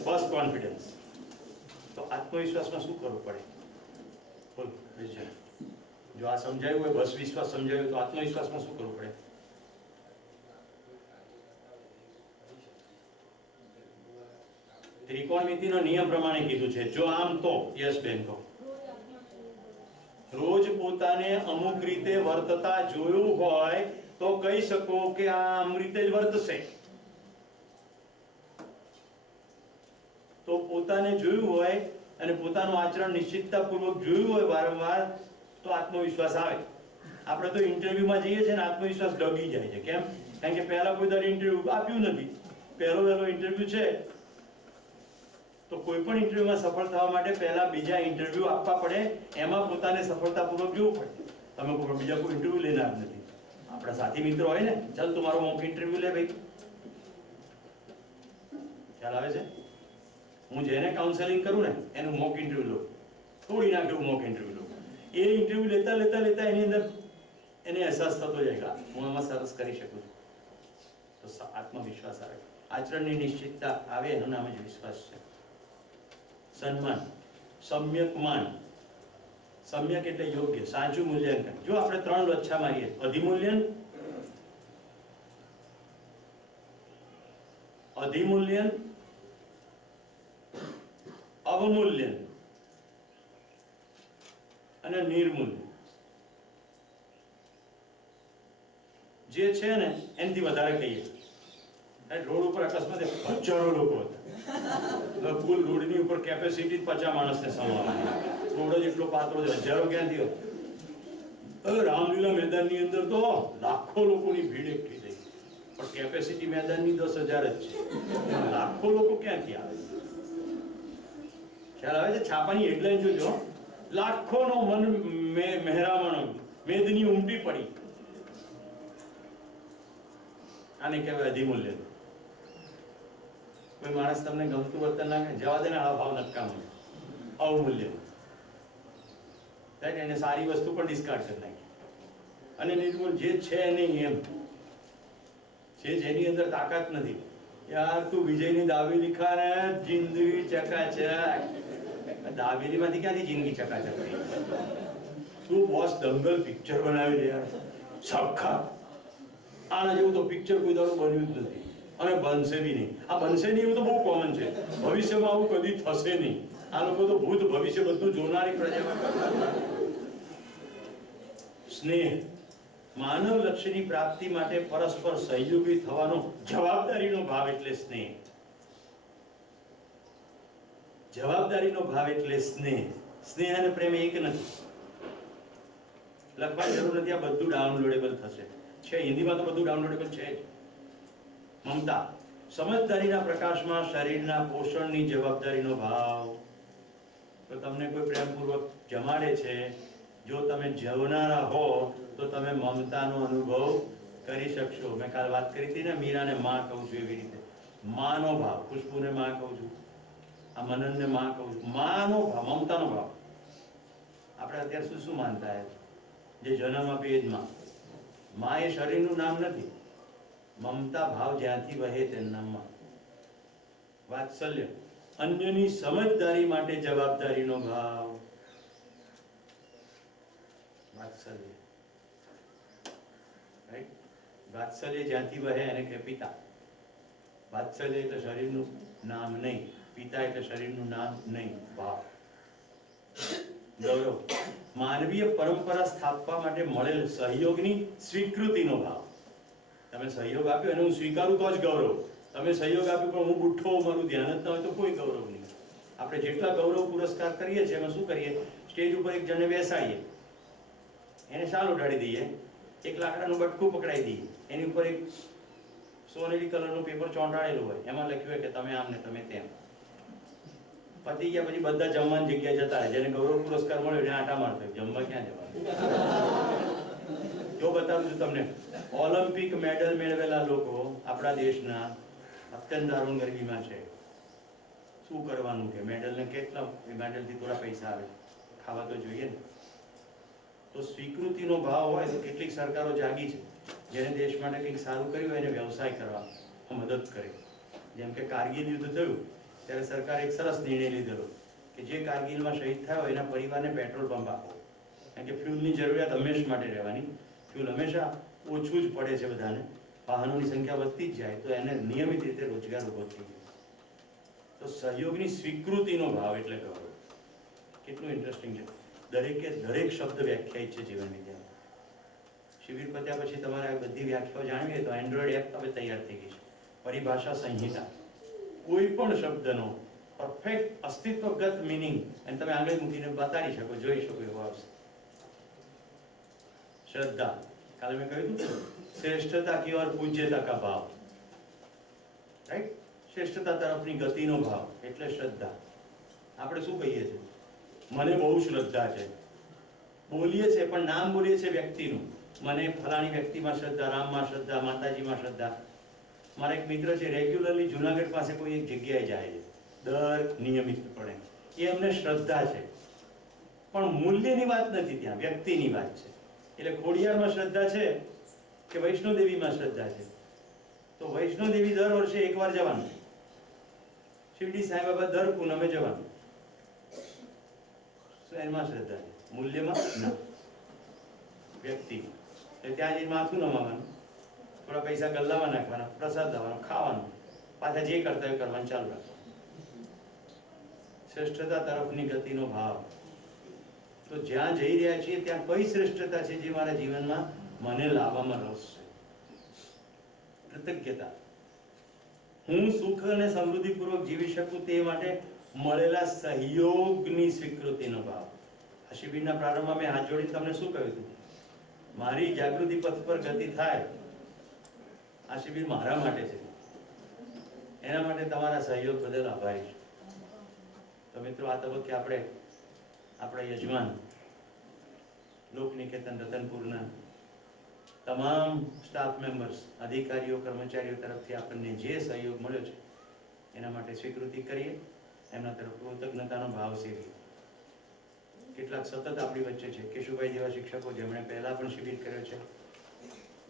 બસ કોન્ફિડન્સ. તો આત્મવિશ્વાસમાં શું કરવું પડે? બોલો. જો આ સમજાયું હોય, બસ વિશ્વાસ સમજાયું, તો આત્મવિશ્વાસમાં શું કરવું પડે? ત્રિકોણમિતિનો નિયમ પ્રમાણે કીધું છે. જો આમ તો યસ બેન કહો. રોજ પોતાને અમુક રીતે વર્તતા જોયું હોય તો કહી શકો કે આ આમ રીતે જ વર્તશે. તો પોતાને જોયું હોય અને પોતાનું આચરણ નિશ્ચિતતાપૂર્વક જોયું હોય વારંવાર તો આત્મવિશ્વાસ આવે. આપણે તો ઇન્ટરવ્યુમાં જઈએ છીએ ને આત્મવિશ્વાસ ડગી જાય છે. કેમ? કારણ કે પહેલા કોઈ દર ઇન્ટરવ્યુ આપ્યું નથી. પહેલો ઇન્ટરવ્યુ છે. તો કોઈ પણ ઇન્ટરવ્યુમાં સફળ થવા માટે પહેલા બીજા ઇન્ટરવ્યુ આપવા પડે, એમાં પોતાને સફળતાપૂર્વક જોવું પડે. તમે કોઈ બીજા કોઈ ઇન્ટરવ્યુ લેનાર નથી. આપણા સાથી મિત્રો હોય ને, ચાલ તું મારો મોક ઇન્ટરવ્યુ લે ભાઈ. ખ્યાલ આવે છે? હું જેને કાઉન્સેલિંગ કરું ને એનું મોક ઇન્ટરવ્યુ લઉં, તોડી નાખ્યું મોક ઇન્ટરવ્યુ લઉં. એ ઇન્ટરવ્યુ લેતા એની અંદર એને અહેસાસ થતો જાય હું આમાં સરસ કરી શકું છું. તો આત્મવિશ્વાસ આવે, આચરણની નિશ્ચિતતા આવે, એનું નામ જ વિશ્વાસ છે. સન્માન, સમ્યક માન. સમ્યક એટલે યોગ્ય, સાચું મૂલ્યાંકન. જો આપણે 3 લચ્છા મારીએ, અધિમૂલ્યન, અવમૂલ્યન અને નિર્મૂલ્યન. જે છે ને એનાથી વધારે કહીએ. રોડ ઉપર અકસ્માતે હજારો લોકો હતા. કુલ રોડની ઉપર કેપેસિટી 50 માણસને સમાવવાની. રોડ જ એટલો પાતળો છે, હજારો ક્યાંથી હોય? રામલીલા મેદાનની અંદર તો લાખો લોકોની ભીડ એકઠી થઈ, પણ કેપેસિટી મેદાનની 10,000 જ છે. લાખો લોકો ક્યાંથી આવે? ખ્યાલ આવે છે? છાપાની હેડલાઈન જોજો, લાખોનો મન મહેરામણ, મેદની ઉમટી પડી. આને કહેવાય અધિમૂલ્ય. કોઈ માણસ તમને ગમતું વર્તન ના કરે, જવા દે ને, આ ભાવ નકામો. અવમૂલ્ય. એને સારી વસ્તુ પણ ડિસ્કાર્ડ કરી નાખી. અને નિર્મૂલ, જે છે નહીં એમ, જેની અંદર તાકાત નથી. યાર તું વિજયની દાવેલી ખા ને, જિંદગી ચકાચક. દાવેલીમાંથી ક્યાંથી જિંદગી ચકાચક થઈ? તું બોસ દંગલ પિક્ચર બનાવી દે યાર, સખા. આના જેવું તો પિક્ચર કોઈ દાડો બન્યું જ નથી અને બનશે બી નહીં. આ બનશે નહીં એવું તો બહુ કોમન છે. ભવિષ્યમાં આવું કદી થશે નહીં. આ લોકો તો ભૂત ભવિષ્ય બધું જોનારી પ્રજા. સ્નેહ, માનવલક્ષીની પ્રાપ્તિ માટે પરસ્પર સહયોગી થવાનો જવાબદારીનો ભાવ એટલે સ્નેહ. જવાબદારીનો ભાવ એટલે સ્નેહ. સ્નેહ અને પ્રેમ એક નથી. લખવાની જરૂર નથી, આ બધું ડાઉનલોડેબલ થશે. છે હિન્દીમાં તો બધું ડાઉનલોડેબલ છે જ. મમતા, સમજદારીના પ્રકાશમાં શરીરના પોષણની જવાબદારીનો ભાવ. તો તમને કોઈ પ્રેમપૂર્વક જમાડે છે, જો તમે જવનારા હો તો તમે મમતાનો અનુભવ કરી શકશો. મેં કાલ વાત કરી હતી ને, મીરાને માં કહું છું એવી રીતે. માનો ભાવ, ખુશ્બુને માં કહું છું, આ મનનને માં કહું છું. માનો ભાવ, મમતાનો ભાવ. આપણે અત્યારે શું શું માનતા હે, જે જન્મ આપે એ જ માં. માં એ શરીરનું નામ નથી. મમતા ભાવ જ્યાંથી વહે તેનું નામ માં. વાત્સલ્ય, અન્યની સમજદારી માટે જવાબદારીનો ભાવ. વાત્સલ્ય, રાઈટ? વાત્સલ્ય જ્યાંથી વહે એને કે પિતા. વાત્સલ્ય એટલે શરીરનું નામ નહીં, પિતા એટલે શરીરનું નામ નહીં, ભાવ. ગૌરવ, માનવીય પરંપરા સ્થાપવા માટે મળેલ સહયોગની સ્વીકૃતિનો ભાવ. તમે સહયોગ આપ્યો અને હું સ્વીકારું તો જ ગૌરવ. તમે સહયોગ આપ્યો પણ હું બુઠ્ઠો, મારું ધ્યાન જ ન હોય તો કોઈ ગૌરવ નહીં. આપણે જેટલા ગૌરવ પુરસ્કાર કરીએ છીએ એમાં શું કરીએ, સ્ટેજ ઉપર એક જણને બેસાડીએ, એને શાલ ઉડાડી દઈએ, એક લાકડાનું બટકું પકડાઈ દઈએ, એની ઉપર એક સોનેરી કલરનું પેપર ચોંટાડેલું હોય, એમાં લખ્યું હોય કે તમે આમ ને તમે તેમ. પતી ગયા પછી બધા જમવાની જગ્યાએ જતા રહે. જેને ગૌરવ પુરસ્કાર મળ્યો એને આટા મારતો, જમવા ક્યાં જવાનું? જો બતાવું છું તમને, ઓલિમ્પિક મેડલ મેળવેલા લોકો આપણા દેશના અત્યંત દારૂણ ગરબીમાં છે. શું કરવાનું કે મેડલને કેટલા, મેડલથી થોડા પૈસા આવે, ખાવા તો જોઈએ ને. તો સ્વીકૃતિનો ભાવ હોય તો કેટલીક સરકારો જાગી છે, જેને દેશ માટે કંઈક સારું કર્યું એને વ્યવસાય કરવા મદદ કરે. જેમ કે કારગિલ યુદ્ધ થયું ત્યારે સરકારે એક સરસ નિર્ણય લીધેલો કે જે કારગિલમાં શહીદ થયા હોય એના પરિવારને પેટ્રોલ પંપ આપો. કારણ કે ફ્યુલની જરૂરિયાત હંમેશા માટે રહેવાની. ફ્યુલ હંમેશા ઓછું જ પડે છે બધાને, વાહનોની સંખ્યા વધતી જ જાય તો એને નિયમિત રીતે રોજગાર ઉભો થઈ જાય. તો સહયોગની સ્વીકૃતિનો ભાવ એટલે ગૌરવ. કેટલું ઇન્ટરેસ્ટિંગ છે. દરેકે દરેક શબ્દ વ્યાખ્યાયિત છે જીવન વિદ્યા. શિબિર પત્યા પછી તમારે આ બધી વ્યાખ્યાઓ જાણવી હોય તો એન્ડ્રોઈડ એપ હવે તૈયાર થઈ ગઈ છે. પરિભાષા સંહિતા, કોઈ પણ શબ્દનો પરફેક્ટ અસ્તિત્વગત મિનિંગ અને તમે આગળ મૂકીને બતાડી શકો, જોઈ શકો એવો આવશે. श्रद्धा, काल में कहूँ श्रेष्ठता की ओर पूज्यता का भाव, राइट? श्रेष्ठता तरफनी गतिनो भाव એટલે શ્રદ્ધા. આપણે શું કહીએ છીએ, મને બહુ શ્રદ્ધા છે, બોલીએ છે પણ નામ બોલીએ છે વ્યક્તિનું. મને ફલાણી વ્યક્તિમાં શ્રદ્ધા, રામમાં શ્રદ્ધા, માતાજીમાં શ્રદ્ધા. મારા એક મિત્ર છે, રેગ્યુલરલી જુનાગઢ પાસે કોઈ એક જગ્યાએ જાય છે, દર નિયમિતપણે. એ એમને શ્રદ્ધા છે, પણ મૂલ્યની વાત નથી, ત્યાં વ્યક્તિની વાત છે. એટલે ખોડિયારમાં શ્રદ્ધા છે કે વૈષ્ણોદેવીમાં શ્રદ્ધા છે, તો વૈષ્ણોદેવી દર વર્ષે એકવાર જવાનું, શિરડી સાંઈબાબા દર પૂનમે જવાનું. એમાં શ્રદ્ધા છે, મૂલ્યમાં ના, વ્યક્તિમાં. એટલે ત્યાં જઈને માથું નમાવાનું, થોડા પૈસા ગલ્લામાં નાખવાના, પ્રસાદ લાવવાનો, ખાવાનું, પાછા જે કરતા હોય કરવાનું ચાલુ રાખવાનું. શ્રેષ્ઠતા તરફની ગતિનો ભાવ. તો જ્યાં જઈ રહ્યા છીએ ત્યાં કઈ શ્રેષ્ઠતા છે જે મારા જીવનમાં મને લાવવામાં રસ છે. કૃતજ્ઞતા, હું સુખ અને સમૃદ્ધિપૂર્વક જીવી શકું તે માટે મળેલા સહયોગની સ્વીકૃતિનો ભાવ. આ શિબિરના પ્રારંભમાં મેં હાથ જોડીને તમને શું કહ્યું હતું, મારી જાગૃતિ પથ પર ગતિ થાય, આ શિબિર મારા માટે છે, એના માટે તમારા સહયોગ બદલ આભારી છું. તો મિત્રો, આ તબક્કે આપણે આપણા યજમાન લોકનિકેતન રતનપુરના તમામ સ્ટાફ મેમ્બર્સ, અધિકારીઓ, કર્મચારીઓ તરફથી આપણને જે સહયોગ મળ્યો છે એના માટે સ્વીકૃતિ કરીએ, એમના તરફ કૃતજ્ઞતાનો ભાવ સેવીએ. કેટલાક સતત આપણી વચ્ચે છે, કેશુભાઈ જેવા શિક્ષકો જેમણે પહેલા પણ શિબિર કર્યો છે,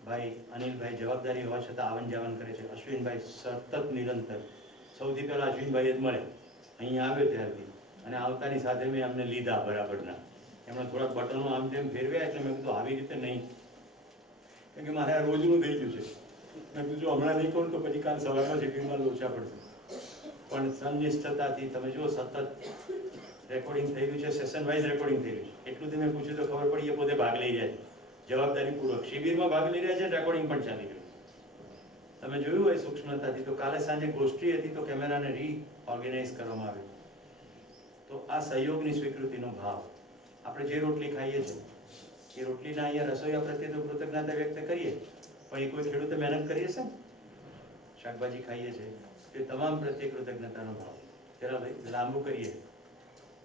ભાઈ અનિલભાઈ જવાબદારી હોવા છતાં આવન જાવન કરે છે, અશ્વિનભાઈ સતત નિરંતર. સૌથી પહેલા અશ્વિનભાઈ જ મળે અહીંયા આવ્યો ત્યારથી, અને આવતાની સાથે મેં અમને લીધા બરાબરના. એમણે થોડાક બટનો આમ તેમ ફેરવ્યા, એટલે મેં કીધું આવી રીતે નહીં, કેમ કે મારે આ રોજનું થઈ ગયું છે. મેં કીધું જો હમણાં નહીં કહું તો પછી કાલ સવારમાં શિબિરમાં લોચા પડશે. પણ સંનિષ્ઠતાથી તમે જુઓ, સતત રેકોર્ડિંગ થઈ રહ્યું છે, સેશન વાઇઝ રેકોર્ડિંગ થઈ રહ્યું છે. એટલું તમે પૂછ્યું તો ખબર પડી એ પોતે ભાગ લઈ જાય છે. જવાબદારીપૂર્વક શિબિરમાં ભાગ લઈ રહ્યા છે, રેકોર્ડિંગ પણ ચાલી રહ્યું. તમે જોયું હોય સૂક્ષ્મતાથી તો કાલે સાંજે ગોષ્ઠી હતી તો કેમેરાને રીઓર્ગેનાઇઝ કરવામાં આવ્યો. તો આ સહયોગની સ્વીકૃતિનો ભાવ. આપણે જે રોટલી ખાઈએ છીએ એ રોટલીના અહીંયા રસોઈયા પ્રત્યે તો કૃતજ્ઞતા વ્યક્ત કરીએ, પણ એ કોઈ ખેડૂતે મહેનત કરી હશે ને? શાકભાજી ખાઈએ છીએ એ તમામ પ્રત્યે કૃતજ્ઞતાનો ભાવ. જરા ભાઈ લાંબુ કરીએ,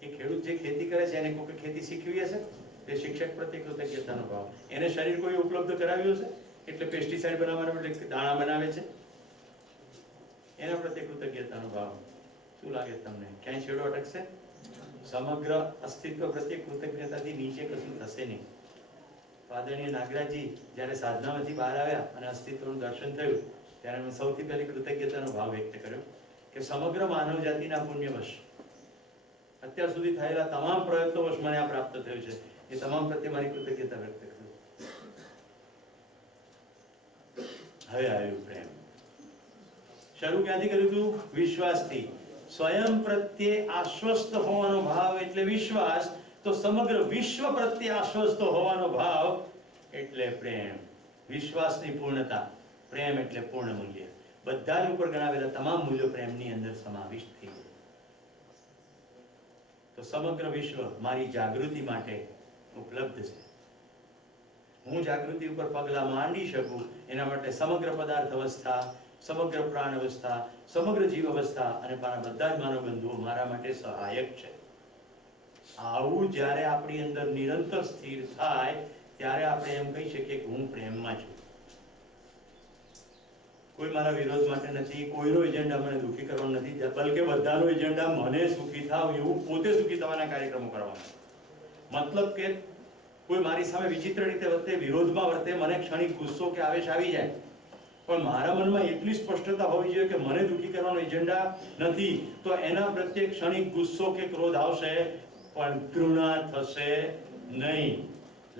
એ ખેડૂત જે ખેતી કરે છે એને કોઈ ખેતી શીખવી હશે, એ શિક્ષક પ્રત્યે કૃતજ્ઞતાનો ભાવ. એને શરીર કોઈ ઉપલબ્ધ કરાવ્યું હશે એટલે પેસ્ટિસાઇડ બનાવવાના બદલે દાણા બનાવે છે, એના પ્રત્યે કૃતજ્ઞતાનો ભાવ. શું લાગે તમને, ક્યાંય છેડો અટકશે? સમગ્ર અસ્તિત્વ પ્રત્યે કૃતજ્ઞતાથી નીચે કશું થશે નહીં. આદરણીય નાગરાજજી જ્યારે સાધનામાંથી બહાર આવ્યા અને અસ્તિત્વનું દર્શન થયું ત્યારે મેં સૌથી પહેલી કૃતજ્ઞતાનો ભાવ વ્યક્ત કર્યો કે સમગ્ર માનવ જાતિના પુણ્યવશ અત્યાર સુધી થયેલા તમામ પ્રયત્નોવશ મને આ પ્રાપ્ત થયું છે, એ તમામ પ્રત્યે મારી કૃતજ્ઞતા વ્યક્ત કરું. હવે આવ્યું પ્રેમ. શરૂ ક્યાંથી કર્યું હતું? વિશ્વાસથી. સ્વયં પ્રત્યે આશ્વસ્ત હોવાનો ભાવ એટલે વિશ્વાસ, તો સમગ્ર વિશ્વ પ્રત્યે આશ્વસ્ત હોવાનો ભાવ એટલે પ્રેમ. વિશ્વાસની પૂર્ણતા, પ્રેમ એટલે પૂર્ણ મૂલ્ય. બધા ઉપર ગણાવેલા તમામ મૂલ્યો પ્રેમની અંદર સમાવિષ્ટ થઈ ગયા. તો સમગ્ર વિશ્વ મારી જાગૃતિ માટે ઉપલબ્ધ છે. હું જાગૃતિ ઉપર પગલા માંડી શકું એના માટે સમગ્ર પદાર્થ અવસ્થા, સમગ્ર પ્રાણ અવસ્થા, સમગ્ર જીવ અવસ્થા અને મારા બધા જ માનવ બંધુઓ મારા માટે સહાયક છે. આવું જ્યારે આપણી અંદર નિરંતર સ્થિર થાય ત્યારે આપણે એમ કહી શકીએ કે હું પ્રેમમાં છું. કોઈ મારા વિરોધ માટે નથી, કોઈનો એજન્ડા મને દુઃખી કરવાનો નથી, બલકે બધાનો એજન્ડા મને સુખી થાવ એવું પોતે સુખી થવાના કાર્યક્રમો કરવાના. મતલબ કે કોઈ મારી સામે વિચિત્ર રીતે વર્તે, વિરોધમાં વર્તે, મને ક્ષણિક ગુસ્સો કે આવેશ આવી જાય, પણ મારા મનમાં એટલી સ્પષ્ટતા હોવી જોઈએ કે મને દુઃખી કરવાનો એજન્ડા નથી, તો એના પ્રત્યે ક્ષણિક ગુસ્સો કે ક્રોધ આવશે પણ ઘૃણા થશે નહીં.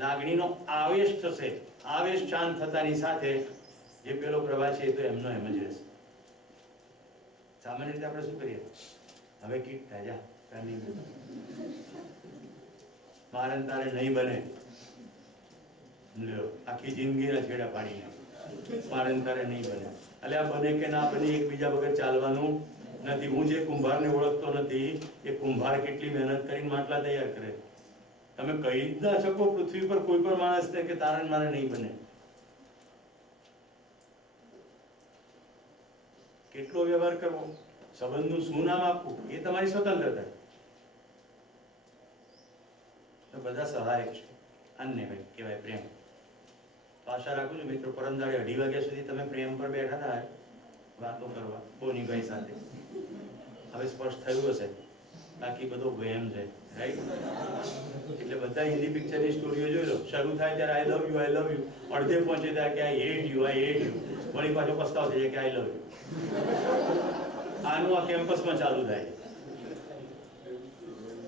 લાગણીનો આવેશ થશે. આવેશ શાંત થતાની સાથે જે પેલો પ્રવાહ છે તો એમનો એમ જ રહેશે. સામાન્ય રીતે આપણે શું કરીએ? હવે કીટ થાય જા, મારે તારે નહીં બને, લ્યો આખી જિંદગીના છેડા પાડી નાખે. મારે તારે નહીં બને, એટલે આ બને કે ના બને એકબીજા વગર ચાલવાનું નથી. હું જે કુંભારને ઓળખતો નથી એ કુંભાર કેટલી મહેનત કરીને માટલા તૈયાર કરે. તમે કહી જ ના શકો પૃથ્વી પર કોઈ પણ માણસને કે તારે મારે નહીં બને. કેટલો વ્યવહાર કરવો, સંબંધનું શું નામ આપવું, એ તમારી સ્વતંત્રતા. તો બધા સહાયક છે. આને કહેવાય પ્રેમ. તો આશા રાખું છું મિત્રો પરમદાડે 2:30 વાગ્યા સુધી તમે પ્રેમ પર બેઠા હતા વાતો કરવા બોનીભાઈ સાથે. હવે સ્પષ્ટ થયું હશે, બાકી બધો વહેમ છે, રાઈટ? એટલે બધા હિન્દી પિક્ચરની સ્ટોરીઓ જોઈ લો. શરૂ થાય ત્યારે આઈ લવ યુ, અડધે પહોંચે ત્યારે કે આઈ હેટ યુ, વળી પાછો પસ્તાવ થઈ જાય કે આઈ લવ યુ. આનું આ કેમ્પસમાં ચાલુ થાય.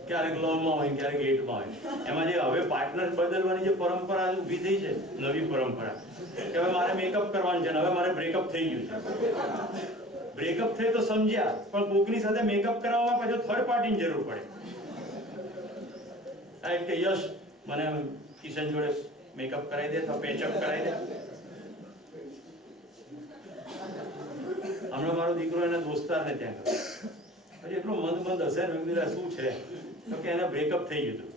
ક્યારેક લવમાં હોય, ક્યારેક હેટમાં હોય. એમાં જે હવે પાર્ટનર બદલવાની જે પરંપરા ઊભી થઈ છે, નવી પરંપરા, કે હવે મારે મેકઅપ કરવાનું છે, હવે મારે બ્રેકઅપ થઈ ગયું છે. બ્રેકઅપ થઈ તો સમજ્યા, પણ કોકની સાથે મેકઅપ કરાવવામાં પાછો થર્ડ પાર્ટીની જરૂર પડે. કે યશ મને કિશન જોડે મેકઅપ કરાવી દે અથવા પેચઅપ કરાવી દે. હમણાં મારો દીકરો એના દોસ્તારને ત્યાં ગયો, પછી એટલો મંદ હશે ને, શું છે તો કે એને બ્રેકઅપ થઈ ગયું હતું.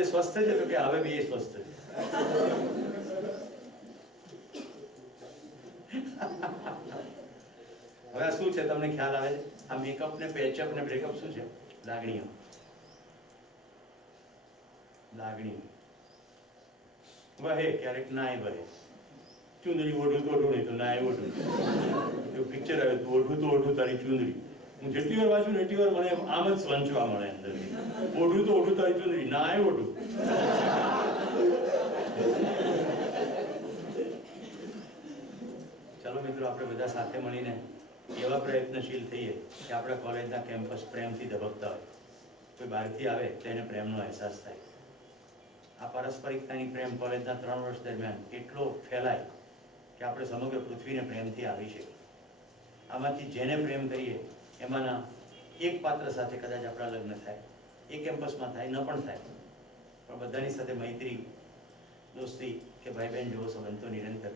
એ સ્વસ્થ છે તો કે હવે બી એ સ્વસ્થ છે. હવે શું છે તમને ખ્યાલ આવે છે? આ મેકઅપ ને પેચઅપ ને બ્રેકઅપ શું છે? લાગણીઓ. વહે ક્યારેક નાય વહે. ચુંદડી ઓઢું તો ઓઢું, નહીં તો નાય ઓઢું. એવું પિક્ચર આવ્યું હતું, ઓઢું તો ઓઢું તારી ચુંદડી. હું જેટલી વાર વાંચું ને એટલી વાર મને આમ જ વંચવા મળે અંદર. ઓઢું તો ઓઢું તારી ચુંદડી, નાય ઓઢું. ચાલો મિત્રો, આપણે બધા સાથે મળીને એવા પ્રયત્નશીલ થઈએ કે આપણા કોલેજના કેમ્પસ પ્રેમથી ધબકતા હોય. કોઈ બહારથી આવે તો એને પ્રેમનો અહેસાસ થાય. આ પારસ્પરિકતાની પ્રેમ કોલેજના 3 વર્ષ દરમિયાન એટલો ફેલાય કે આપણે સમગ્ર પૃથ્વીને પ્રેમથી આવી શકીએ. આમાંથી જેને પ્રેમ કરીએ એમાંના એક પાત્ર સાથે કદાચ આપણા લગ્ન થાય, એ કેમ્પસમાં થાય, ન પણ થાય, પણ બધાની સાથે મૈત્રી, દોસ્તી કે ભાઈ બહેન જેવો સંબંધ તો નિરંતર.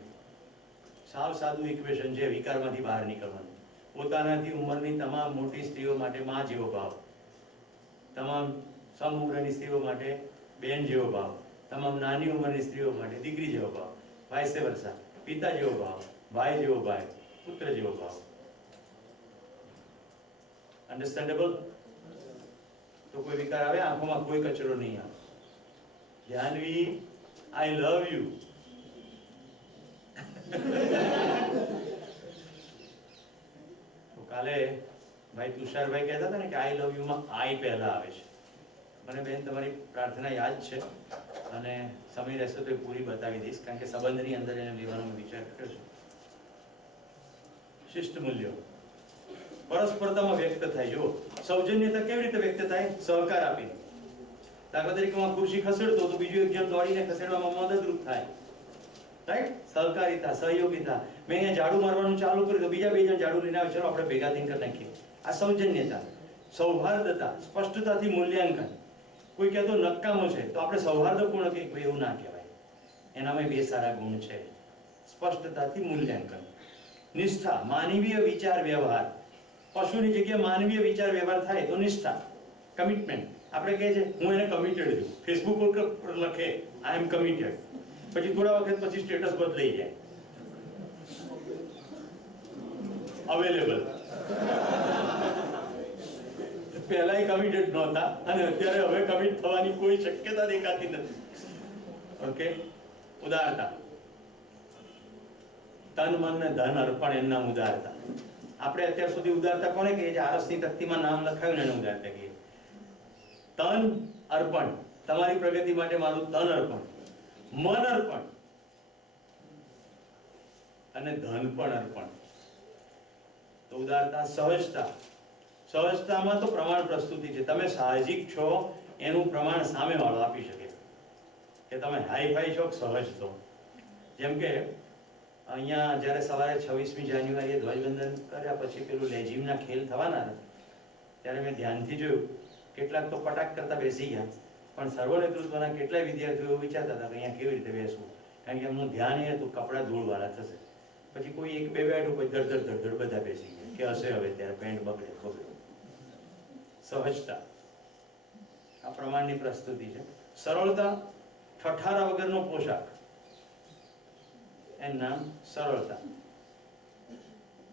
સાવ સાદું ઇક્વેશન છે વિકારમાંથી બહાર નીકળવાનું. પોતાનાથી ઉંમરની તમામ મોટી સ્ત્રીઓ માટે માં જેવો ભાવ, તમામ સમ ઉંમરની સ્ત્રીઓ માટે બેન જેવો ભાવ, તમામ નાની ઉંમરની સ્ત્રીઓ માટે દીકરી જેવો ભાવ, વાઇસ વર્સા, પિતા જેવો ભાવ, ભાઈ જેવો ભાઈ, પુત્ર જેવો ભાવ. અન્ડરસ્ટેન્ડેબલ? તો કોઈ વિકાર આવે આંખોમાં કોઈ કચરો નહીં આવે. જાનવી, આઈ લવ યુ. તો કાલે ભાઈ તુષારભાઈ કહેતા હતા ને કે આઈ લવ યુ માં આઈ પહેલા આવે છે. મને બેન તમારી પ્રાર્થના યાદ છે અને સમય રહેશે તો એ પૂરી બતાવી દઈશ, કારણ કે સંબંધની અંદર એને લેવાનો વિચાર કર્યો છું. શિષ્ટ મૂલ્યો પરસ્પરતામાં વ્યક્ત થાય. જો સૌજન્યતા કેવી રીતે વ્યક્ત થાય? સહકાર આપીને. દાખલા તરીકે હું ખુરશી ખસેડતો તો બીજું એક જણ દોડીને ખસેડવામાં મદદરૂપ થાય. રાઈટ? સહકારિતા, સહયોગિતા. મેં અહીંયા ઝાડુ મારવાનું ચાલુ કર્યું તો બીજા બે જણ ઝાડુ લઈને આવે, ચલો આપણે ભેગા થઈને કરી નાખીએ. આ સૌજન્યતા. સૌહાર્દતા, સ્પષ્ટતાથી મૂલ્યાંકન. કોઈ કહેતો નકામો છે તો આપણે સૌહાર્દપૂર્ણ કંઈક એવું ના કહેવાય. એનામાં બે સારા ગુણ છે. સ્પષ્ટતાથી મૂલ્યાંકન. નિષ્ઠા, માનવીય વિચાર વ્યવહાર. પશુની જગ્યાએ માનવીય વિચાર વ્યવહાર થાય તો નિષ્ઠા, કમિટમેન્ટ. આપણે કહે છે હું એને કમિટેડ છું, ફેસબુક પર લખે આઈ એમ કમિટેડ, પછી થોડા વખત પછી સ્ટેટસ બદલાઈ જાય, અવેલેબલ. પહેલા કમિટેડ નહોતા અને અત્યારે હવે કમિટ થવાની કોઈ શક્યતા દેખાતી નથી. ઓકે? ઉદારતા, તન મન ને ધન અર્પણ, એનું નામ ઉદારતા. આપણે અત્યાર સુધી ઉદારતા કોને કહીએ? જે આરસની તકતીમાં નામ લખાયું ને એને ઉદારતા કહીએ. તન અર્પણ, તમારી પ્રગતિ માટે મારું તન અર્પણ, મન અર્પણ અને ધન પણ અર્પણ. તો ઉદારતા. સહજતા, સહજતામાં તો પ્રમાણ પ્રસ્તુતિ છે. તમે સાહજિક છો એનું પ્રમાણ સામેવાળો આપી શકે કે તમે હાઈ ફાઈ છો, સહજ છો. જેમ કે અહીંયા જ્યારે સવારે 26મી જાન્યુઆરીએ ધ્વજવંદન કર્યા પછી પેલું લેઝિમના ખેલ થવાના ત્યારે મેં ધ્યાનથી જોયું, કેટલાક તો પટાક કરતા બેસી ગયા, પણ સર્વ નેતૃત્વના કેટલાય વિદ્યાર્થીઓ વિચારતા હતા કે અહીંયા કેવી રીતે બેસવું, કારણ કે એમનું ધ્યાન એ હતું કપડાં ધૂળવાળા થશે. પછી કોઈ એક બે બેઠું, કોઈ ધડધડ ધડધડ બધા બેસી ગયા કે હશે હવે ત્યારે પેન્ટ બગડે બગડે. સહજતા આ પ્રમાણની પ્રસ્તુતિ છે. સરળતા, ઠઠારા વગરનો પોશાક, એનું નામ સરળતા.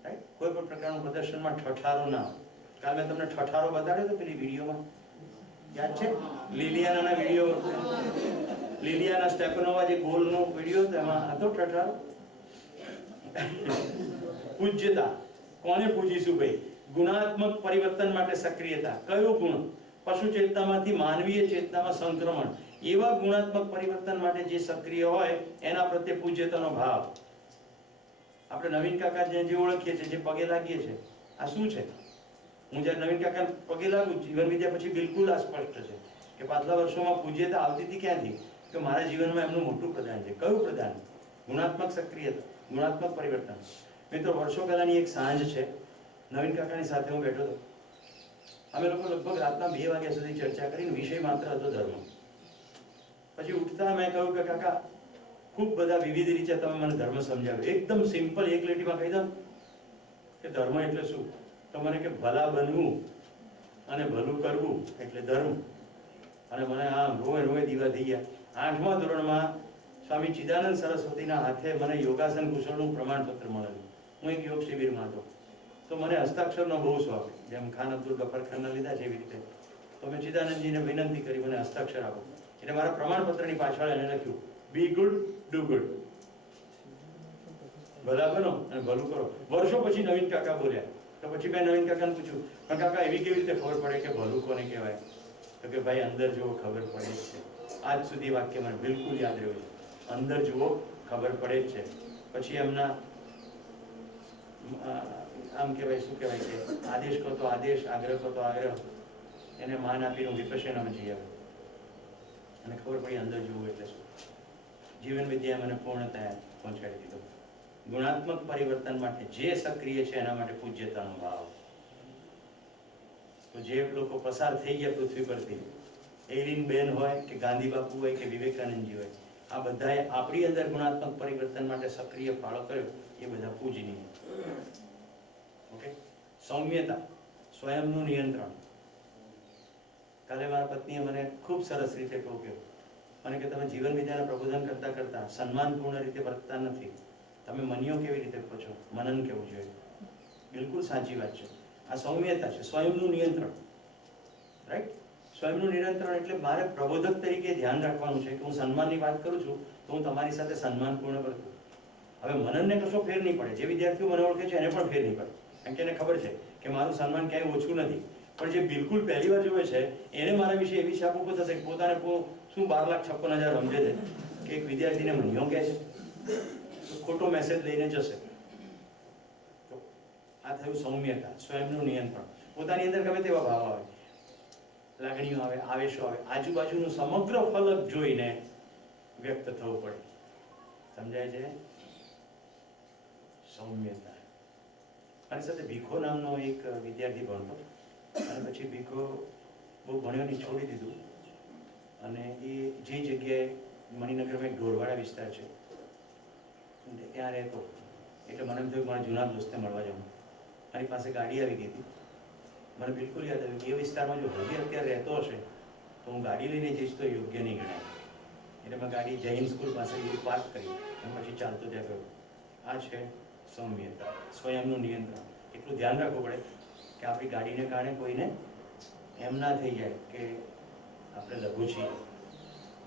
રાઈટ? કોઈ પણ પ્રકારનું પ્રદર્શનમાં ઠઠારો ના હોય. કાલે મેં તમને ઠઠારો બતાડ્યો તો પેલી વિડીયોમાં, યાદ છે? લિલિયાના વિડીયો, લિલિયાના સ્ટેપનોવા જે ગોલનો વિડીયો હતો એમાં હતો ઠઠારો. પૂજ્યતા, કોને પૂજીશું ભાઈ? ગુણાત્મક પરિવર્તન માટે સક્રિયતા. કયો ગુણ? પશુ ચેતનામાંથી માનવીય ચેતનામાં સંક્રમણ. એવા ગુણાત્મક પરિવર્તન માટે જે સક્રિય હોય એના પ્રત્યે પૂજ્યતાનો ભાવ. આપણે નવીન કાકા જે ઓળખીએ છીએ, જે પગે લાગીએ છીએ, આ શું છે? હું જ્યારે નવીન કાકા પગે લાગુ, જીવન વિદ્યા પછી બિલકુલ આ સ્પષ્ટ છે કે પાછલા વર્ષોમાં પૂજ્યતા આવતી હતી ક્યાંથી? કે મારા જીવનમાં એમનું મોટું પ્રદાન છે. કયું પ્રદાન? ગુણાત્મક સક્રિયતા, ગુણાત્મક પરિવર્તન. મિત્રો, વર્ષો પહેલાની એક સાંજ છે, નવીન કાકાની સાથે હું બેઠો હતો. અમે લોકો લગભગ રાતના 2 વાગ્યા સુધી ચર્ચા કરીને વિષય માત્ર હતો ધર્મ. પછી ઉઠતા મેં કહ્યું કે કાકા, ખૂબ બધા વિવિધ રીતે તમે મને ધર્મ સમજાવ્યો. એકદમ સિમ્પલ એક લીટીમાં કહી દો કે ધર્મ એટલે શું? તો મને કે ભલા બનવું અને ભલું કરવું એટલે ધર્મ. અને મને આમ રોએ દીવા થઈ ગયા. 8મા ધોરણમાં સ્વામી ચિદાનંદ સરસ્વતીના હાથે મને યોગાસન કુશળનું પ્રમાણપત્ર મળેલું. હું એક યોગ શિબિરમાં હતો, તો મને હસ્તાક્ષરનો બહુ શોખ, જેમ ખાન અબ્દુલ ગફર ખાનના લીધા છે એવી રીતે. તો મેં ચિદાનંદજીને વિનંતી કરી મને હસ્તાક્ષર આપો. એટલે મારા પ્રમાણપત્રની પાછળ એને લખ્યું, બી ગુડ ડુ ગુડ. ભલા બનો અને ભલું કરો. વર્ષો પછી નવીન કાકા બોલ્યા. તો પછી મેં નવીન કાકાને પૂછ્યું, પણ કાકા એવી કેવી રીતે ખબર પડે કે ભલું કોને કહેવાય? તો કે ભાઈ અંદર જુઓ ખબર પડે જ છે. આજ સુધી વાક્ય મને બિલકુલ યાદ રહ્યું છે. અંદર જુઓ ખબર પડે જ છે. પછી એમના આમ કહેવાય, શું કહેવાય કે આદેશ કહો તો આદેશ, આગ્રહ કહો તો આગ્રહ, એને માન આપીને વિપશ્યનામાં જઈ આવે અને ખબર પડી અંદર જુઓ એટલે શું. જીવન વિદ્યાએ મને પૂર્ણતા પહોંચાડી દીધો. ગુણાત્મક પરિવર્તન માટે જે સક્રિય છે એના માટે પૂજ્યતાનો ભાવ. તો જે લોકો પસાર થઈ ગયા પૃથ્વી પરથી, એલિન બેન હોય કે ગાંધી બાપુ હોય કે વિવેકાનંદજી હોય, આ બધાએ આપણી અંદર ગુણાત્મક પરિવર્તન માટે સક્રિય ફાળો કર્યો, એ બધા પૂજનીય. ઓકે. સૌમ્યતા, સ્વયંનું નિયંત્રણ. કાલે મારા પત્નીએ મને ખૂબ સરસ રીતે ટોક્યો. મને કે તમે જીવન વિદ્યાના પ્રબોધન કરતા કરતા સન્માનપૂર્ણ રીતે વર્તતા નથી. તમે મનીયો કેવી રીતે કહો છો, મનન કેવું જોઈએ. બિલકુલ સાચી વાત છે. આ સૌમ્યતા છે, સ્વયંનું નિયંત્રણ. રાઈટ. સ્વયંનું નિયંત્રણ એટલે મારે પ્રબોધક તરીકે ધ્યાન રાખવાનું છે કે હું સન્માનની વાત કરું છું તો હું તમારી સાથે સન્માનપૂર્ણ વર્તું. હવે મનનને કશો ફેર નહીં પડે. જે વિદ્યાર્થીઓ મને ઓળખે છે એને પણ ફેર નહીં પડે, કારણ કે એને ખબર છે કે મારું સન્માન ક્યાંય ઓછું નથી. પણ જે બિલકુલ પહેલી વાર જોવે છે એને મારા વિશે એવી છાપ ઊભો થશે કે પોતાને શું 12,56,000 સમજે છે કે એક વિદ્યાર્થીને મનીયો કહે છે, ખોટો મેસેજ લઈને જશે. તો આ થયું સૌમ્યતા, સ્વયંનું નિયંત્રણ. પોતાની અંદર ગમે તેવા ભાવ આવે, લાગણીઓ આવે, આવેશો આવે, આજુબાજુનું સમગ્ર ફલક જોઈને વ્યક્ત થવું પડે. સમજાય છે? સૌમ્યતા. મારી સાથે ભીખો નામનો એક વિદ્યાર્થી ભણતો, અને પછી ભીખો બહુ ભણ્યો નહીં, છોડી દીધું. અને એ જે જગ્યાએ મણિનગરમાં એક ઢોરવાડા વિસ્તાર છે ત્યાં રહેતો, એટલે મને એમ થયું મારા જૂના દોસ્તને મળવા જાઉં. મારી પાસે ગાડી આવી ગઈ હતી. મને બિલકુલ યાદ આવ્યું કે એ વિસ્તારમાં જો હજી અત્યારે રહેતો હશે તો હું ગાડી લઈને જઈશ તો યોગ્ય નહીં ગણાય. એટલે મેં ગાડી જૈન સ્કૂલ પાસે પાર્ક કરી અને પછી ચાલતો ત્યાં ગયો. આ છે સૌમ્યતા, સ્વયંનું નિયંત્રણ. એટલું ધ્યાન રાખવું પડે કે આપણી ગાડીને કારણે કોઈને એમ ના થઈ જાય કે આપણે લઘુ છીએ.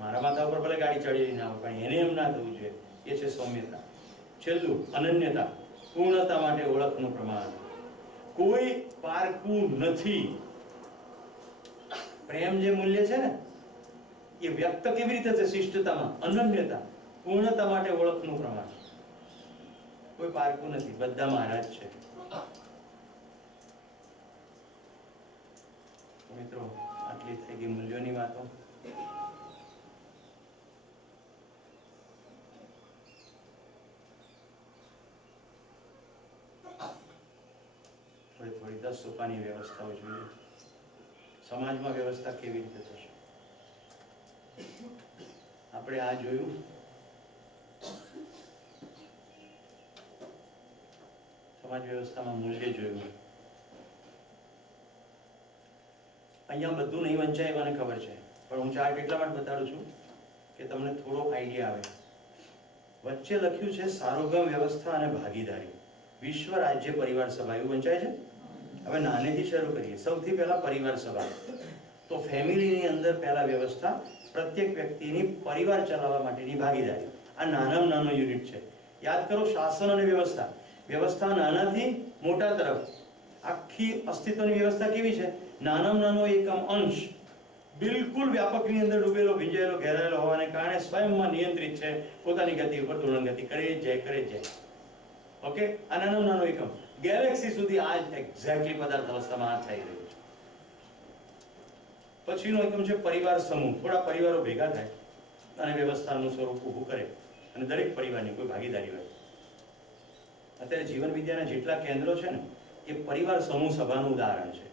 મારા માથા ઉપર ભલે ગાડી ચડી ના હોય પણ એને એમ ના થવું જોઈએ. એ છે સૌમ્યતા. છેલ્લું અનન્યતા, પૂર્ણતા માટે ઓળખનું પ્રમાણ. કોઈ પારકું નથી. પ્રેમ જે મૂલ્ય છે ને એ વ્યક્ત કેવી રીતે છે શિષ્ટતામાં? અનન્યતા, પૂર્ણતા માટે ઓળખનું પ્રમાણ. કોઈ પારકું નથી, બધા મહારાજ છે. મિત્રો, આટલી થઈ ગઈ મૂલ્યોની વાતો. થોડી 10 સોપાની વ્યવસ્થાઓ જોઈએ. સમાજમાં વ્યવસ્થા કેવી રીતે થશે? આપણે આ જોયું. સમાજ વ્યવસ્થામાં મૂલ્ય જોયું. અહીંયા બધું નહીં વંચાય મને ખબર છે, પણ હું ચાર્ટ એટલા માટે બતાડું છું કે તમને થોડો આઈડિયા આવે. વચ્ચે લખ્યું છે સાર્વગમ વ્યવસ્થા અને ભાગીદારી, વિશ્વ રાજ્ય પરિવાર સભા, એવું વંચાય છે. હવે નાનેથી શરૂ કરીએ. સૌથી પહેલા પરિવાર સભા. તો ફેમિલીની અંદર પહેલા વ્યવસ્થા, પ્રત્યેક વ્યક્તિની પરિવાર ચલાવવા માટેની ભાગીદારી. આ નાનામાં નાનો યુનિટ છે. યાદ કરો, શાસન અને વ્યવસ્થા. વ્યવસ્થા નાનાથી મોટા તરફ. આખી અસ્તિત્વની વ્યવસ્થા કેવી છે? નાનામાં નાનો એકમ અંશ બિલકુલ વ્યાપકની અંદર ડૂબેલો, ભીંજાયેલો, ઘેરાયેલો હોવાને કારણે સ્વયંમાં નિયંત્રિત છે. પોતાની ગતિ ઉપર તુલનગતિ કરે જાય. ઓકે. આ નાનામાં નાનો એકમ ગેલેક્સી સુધી આ એક્ઝેક્ટલી પદાર્થ અવસ્થામાં આ થઈ રહ્યું છે. પછીનો એકમ છે પરિવાર સમૂહ. થોડા પરિવારો ભેગા થાય અને વ્યવસ્થાનું સ્વરૂપ ઊભું કરે અને દરેક પરિવારની કોઈ ભાગીદારી હોય. અત્યારે જીવન વિદ્યાના જેટલા કેન્દ્રો છે ને એ પરિવાર સમૂહ સભાનું ઉદાહરણ છે.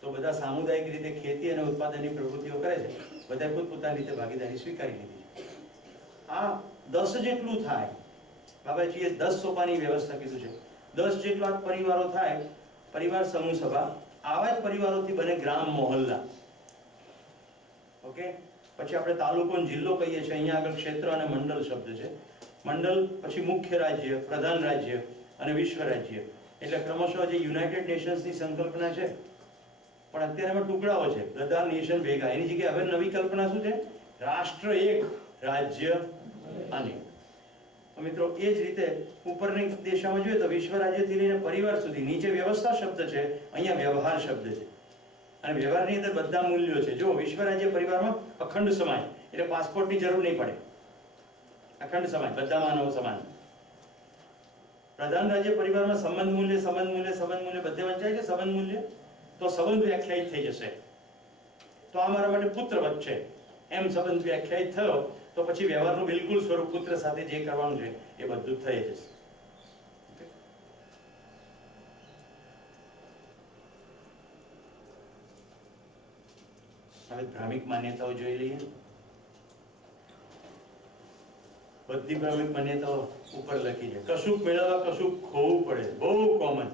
તો બધા સામુદાયિક રીતે ખેતી અને ઉત્પાદનની પ્રવૃત્તિઓ કરે છે. બધા પોતપોતાની રીતે ભાગીદારી સ્વીકારી લીધી. આ 10 જેટલું થાય. બાબાજીએ 10 સોપાની વ્યવસ્થા કીધું છે. 10 જેટલા પરિવારો થાય, પરિવાર સમૂહ સભા. આવા જ પરિવારોથી બને ગ્રામ મોહલ્લા. ઓકે. પછી આપણે તાલુકો અને જિલ્લો કહીએ છીએ. અહીંયા આગળ ક્ષેત્ર અને મંડળ શબ્દ છે. મંડળ પછી મુખ્ય રાજ્ય, પ્રધાન રાજ્ય અને વિશ્વ રાજ્ય. એટલે ક્રમશઃ જે યુનાઇટેડ નેશન્સની સંકલ્પના છે, પણ અત્યારે એમાં ટુકડાઓ છે. બધા નેશન ભેગા. એની જગ્યાએ હવે નવી કલ્પના શું છે? રાષ્ટ્ર એક, રાજ્ય અનેક. મિત્રો, એ જ રીતે ઉપરની દિશામાં જોઈએ તો વિશ્વ રાજ્યથી લઈને પરિવાર સુધી. નીચે વ્યવસ્થા શબ્દ છે, અહીંયા વ્યવહાર શબ્દ છે. અને વ્યવહારની અંદર બધા મૂલ્યો છે. જો વિશ્વ રાજ્ય પરિવારમાં અખંડ સમાજ, એટલે પાસપોર્ટની જરૂર નહીં પડે. અખંડ સમાજ, બધા માનવો સમાન. પ્રધાન રાજ્ય પરિવારમાં સંબંધ મૂલ્ય બધે વંચાય છે. સંબંધ મૂલ્ય તો સંબંધ વ્યાખ્યાયિત થઈ જશે. તો આ મારા માટે પુત્ર વચ્ચે એમ સંબંધ વ્યાખ્યાયિત થયો તો પછી વ્યવહારનું બિલકુલ સ્વરૂપ પુત્ર સાથે જે કરવાનું છે એ બધું થઈ જશે. હવે ભ્રામિક માન્યતાઓ જોઈ લઈએ. બધી ભ્રામિક માન્યતાઓ ઉપર લખી છે. કશુંક મેળવવા કશુંક ખોવું પડે, બહુ કોમન.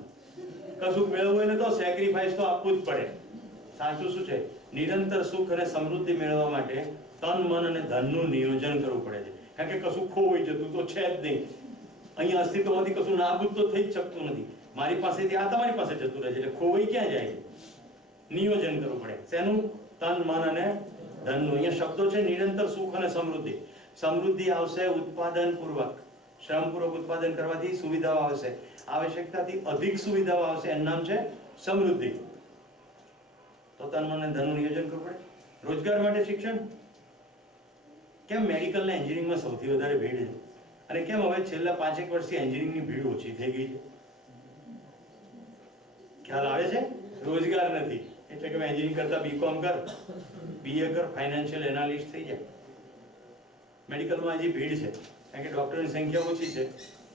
કશુંક મેળવવું હોય ને તો સેક્રિફાઈસ તો આપવું જ પડે. સાચું શું છે? નિરંતર સુખ અને સમૃદ્ધિ મેળવવા માટે તન મન અને ધનનું નિયોજન કરવું પડે છે. કારણ કે કશું ખોવાઈ જતું તો છે જ નહીં. અહીંયા અસ્તિત્વમાંથી કશું નાબૂદ તો થઈ જ શકતું નથી. મારી પાસેથી આ તમારી પાસે જતું રહે છે, એટલે ખોવાઈ ક્યાં જાય? નિયોજન કરવું પડે. શેનું? તન મન અને ધનનું. અહીંયા શબ્દો છે નિરંતર સુખ અને સમૃદ્ધિ. સમૃદ્ધિ આવશે ઉત્પાદન પૂર્વક, શ્રમપૂર્વક ઉત્પાદન કરવાથી સુવિધાઓ આવશે, આવશ્યકતાથી અધિક સુવિધાઓ આવશે, એનું નામ છે સમૃદ્ધિ. તો તન મન અને ધનનું નિયોજન કરવું પડે. રોજગાર માટે શિક્ષણ. કેમ મેડિકલ ને એન્જિનિયરિંગમાં સૌથી વધારે ભીડ છે? અને કેમ હવે છેલ્લા 5-1 વર્ષથી એન્જિનિયરિંગની ભીડ ઓછી થઈ ગઈ છે? ખ્યાલ આવે છે? રોજગાર નથી એટલે કે એન્જિનિયરિંગ કરતા બીકોમ કર, બીએ કર, ફાઇનાન્શિયલ એનાલિસ્ટ થઈ જાય. મેડિકલમાં હજી ભીડ છે કારણ કે ડોક્ટરની સંખ્યા ઓછી છે,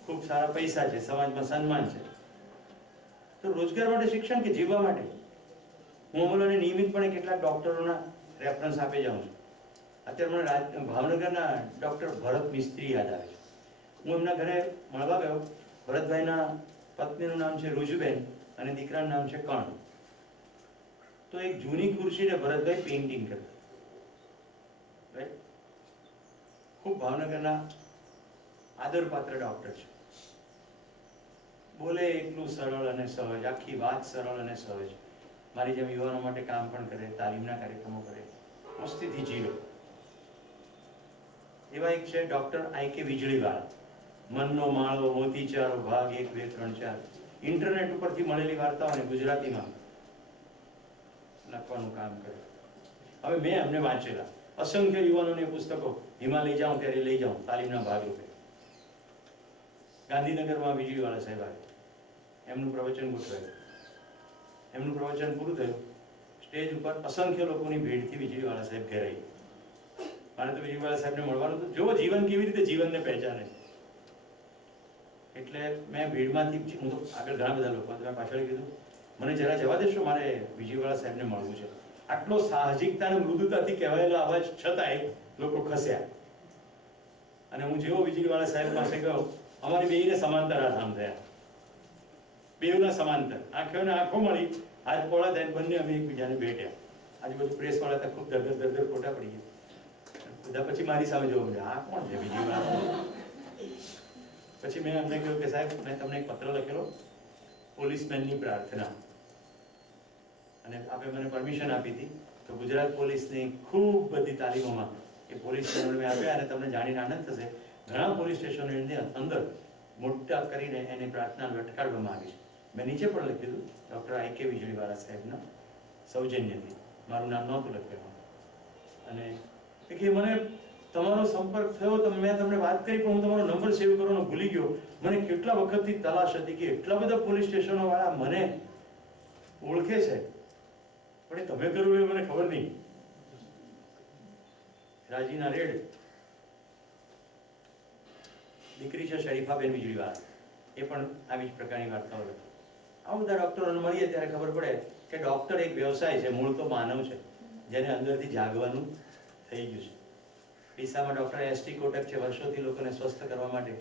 ખૂબ સારા પૈસા છે, સમાજમાં સન્માન છે. તો રોજગાર માટે શિક્ષણ કે જીવવા માટે? હું બોલોને નિયમિતપણે કેટલાક ડોક્ટરોના રેફરન્સ આપી જાઉં છું. અત્યારે મને ભાવનગરના ડોક્ટર ભરત મિસ્ત્રી યાદ આવે છે. હું એમના ઘરે મળવા ગયો. ભરતભાઈના પત્નીનું નામ છે રુજુબેન અને દીકરાનું નામ છે કર્ણ. તો એક જૂની ખુરશીને ભરતભાઈ પેઇન્ટિંગ કરતા. રાઈટ? ખૂબ ભાવનગરના આદરપાત્ર ડોક્ટર છે. બોલે એટલું સરળ અને સહજ, આખી વાત સરળ અને સહજ. મારી જેમ યુવાનો માટે કામ પણ કરે, તાલીમના કાર્યક્રમો કરે, મસ્તીથી જીવે. એવા એક છે ડોક્ટર I.K. વીજળીવાળા. મનનો માળો, મોતીચારો, ભાગ 1, 2, 3, 4. ઇન્ટરનેટ ઉપરથી મળેલી વાર્તાઓને ગુજરાતીમાં લખવાનું કામ કરે. હવે મેં એમને વાંચેલા અસંખ્ય યુવાનોને પુસ્તકો હિમાલય જાઉં ત્યારે લઈ જાઉં તાલીમના ભાગરૂપે. ગાંધીનગરમાં વીજળીવાળા સાહેબ આવે, એમનું પ્રવચન ગોઠવાયું. એમનું પ્રવચન પૂરું થયું, સ્ટેજ ઉપર અસંખ્ય લોકોની ભીડથી વીજળીવાળા સાહેબ ઘેરાઈ. મારે તો વીજળીવાળા સાહેબને મળવાનું હતું. જો જીવન કેવી રીતે જીવનને પહેચાને. એટલે મેં ભીડમાંથી, હું તો આગળ ઘણા બધા લોકો હતા, મેં પાછળ કીધું મને જરા જવા દેશો, મારે વીજળીવાળા સાહેબને મળવું છે. આટલો સાહજિકતા અને મૃદુતાથી કહેવાયેલો અવાજ છતાંય લોકો ખસ્યા. અને હું જેવો વીજળીવાળા સાહેબ પાસે ગયો, અમારી બેયને સમાંતર આમ થયા. બેવના સમાંતર, આંખોને આંખો મળી, હાથ પોળા થઈને બંને અમે એકબીજાને ભેટ્યા. આજુબાજુ પ્રેસવાળા હતા, ખૂબ ધરધર ફોટા પડી ગયા. બધા પછી મારી સામે જોવા મળ્યા, આ કોણ છે વીજળીવાળા? પછી મેં એમને કહ્યું કે સાહેબ, મેં તમને એક પત્ર લખેલો પોલીસમેનની પ્રાર્થના, અને આપે મને પરમિશન આપી હતી તો ગુજરાત પોલીસની ખૂબ બધી તાલીમોમાં એ પોલીસમેનો મેં આપ્યા. અને તમને જાણીને આનંદ થશે, ઘણા પોલીસ સ્ટેશનોની અંદર મોટા કરીને એની પ્રાર્થના લટકાડવામાં આવી છે. મેં નીચે પણ લખ્યું હતું ડૉક્ટર I.K. વીજળીવાળા સાહેબના સૌજન્યથી. મારું નામ નહોતું લખેલું. અને કે મને તમારો સંપર્ક થયો, મેં તમને વાત કરી પણ હું તમારો નંબર સેવ કરવાનો ભૂલી ગયો. મને કેટલા વખતથી તલાશ હતી કે એટલા બધા પોલીસ સ્ટેશનો વાળા મને ઓળખે છે, પણ એ તમે કર્યું એ મને ખબર નહીં. રાજીના રેડ દીકરી છે શરીફાબેન વીજળીવાળા, એ પણ આવી જ પ્રકારની વાર્તાઓ લખે. આ બધા ડોક્ટરોને મળીએ ત્યારે ખબર પડે કે ડોક્ટર એક વ્યવસાય છે, મૂળ તો માનવ છે, જેને અંદરથી જાગવાનું થઈ ગયું છે. ડીસામાં ડોક્ટર S.T. કોટક છે, વર્ષોથી લોકોને સ્વસ્થ કરવા માટે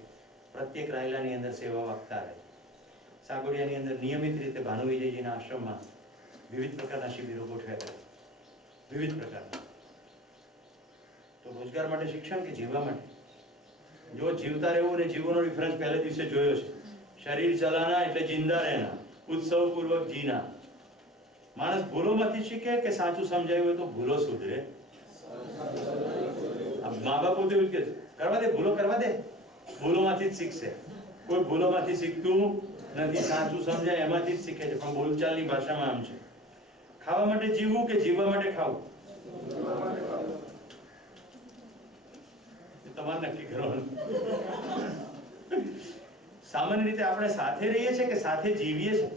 પ્રત્યેક રાયલાની અંદર સેવાઓ આપતા રહે. સાગોડિયાની અંદર નિયમિત રીતે ભાનુ વિજયજીના આશ્રમમાં વિવિધ પ્રકારના શિબિરો ગોઠવ્યા કરે, વિવિધ પ્રકારના. તો રોજગાર માટે શિક્ષણ કે જીવવા માટે? જો જીવતા રહેવું ને જીવવાનો ડિફરન્સ પહેલે દિવસે જોયો છે. શરીર ચલાના એટલે જિંદા રહેના, ઉત્સવ પૂર્વક જીના. માણસ ભૂલોમાંથી શીખે કે સાચું સમજાયું હોય તો ભૂલો સુધરે? મા બાપ પોતે એવું કે કરવા દે, ભૂલો કરવા દે, ભૂલોમાંથી જ શીખશે. કોઈ ભૂલોમાંથી શીખતું નથી, સાચું સમજાય એમાંથી જ શીખે છે. પણ બોલચાલની ભાષામાં આમ છે. ખાવા માટે જીવવું કે જીવવા માટે ખાવું? તમારે નક્કી કરવાનું. સામાન્ય રીતે આપણે સાથે રહીએ છીએ કે સાથે જીવીએ છીએ?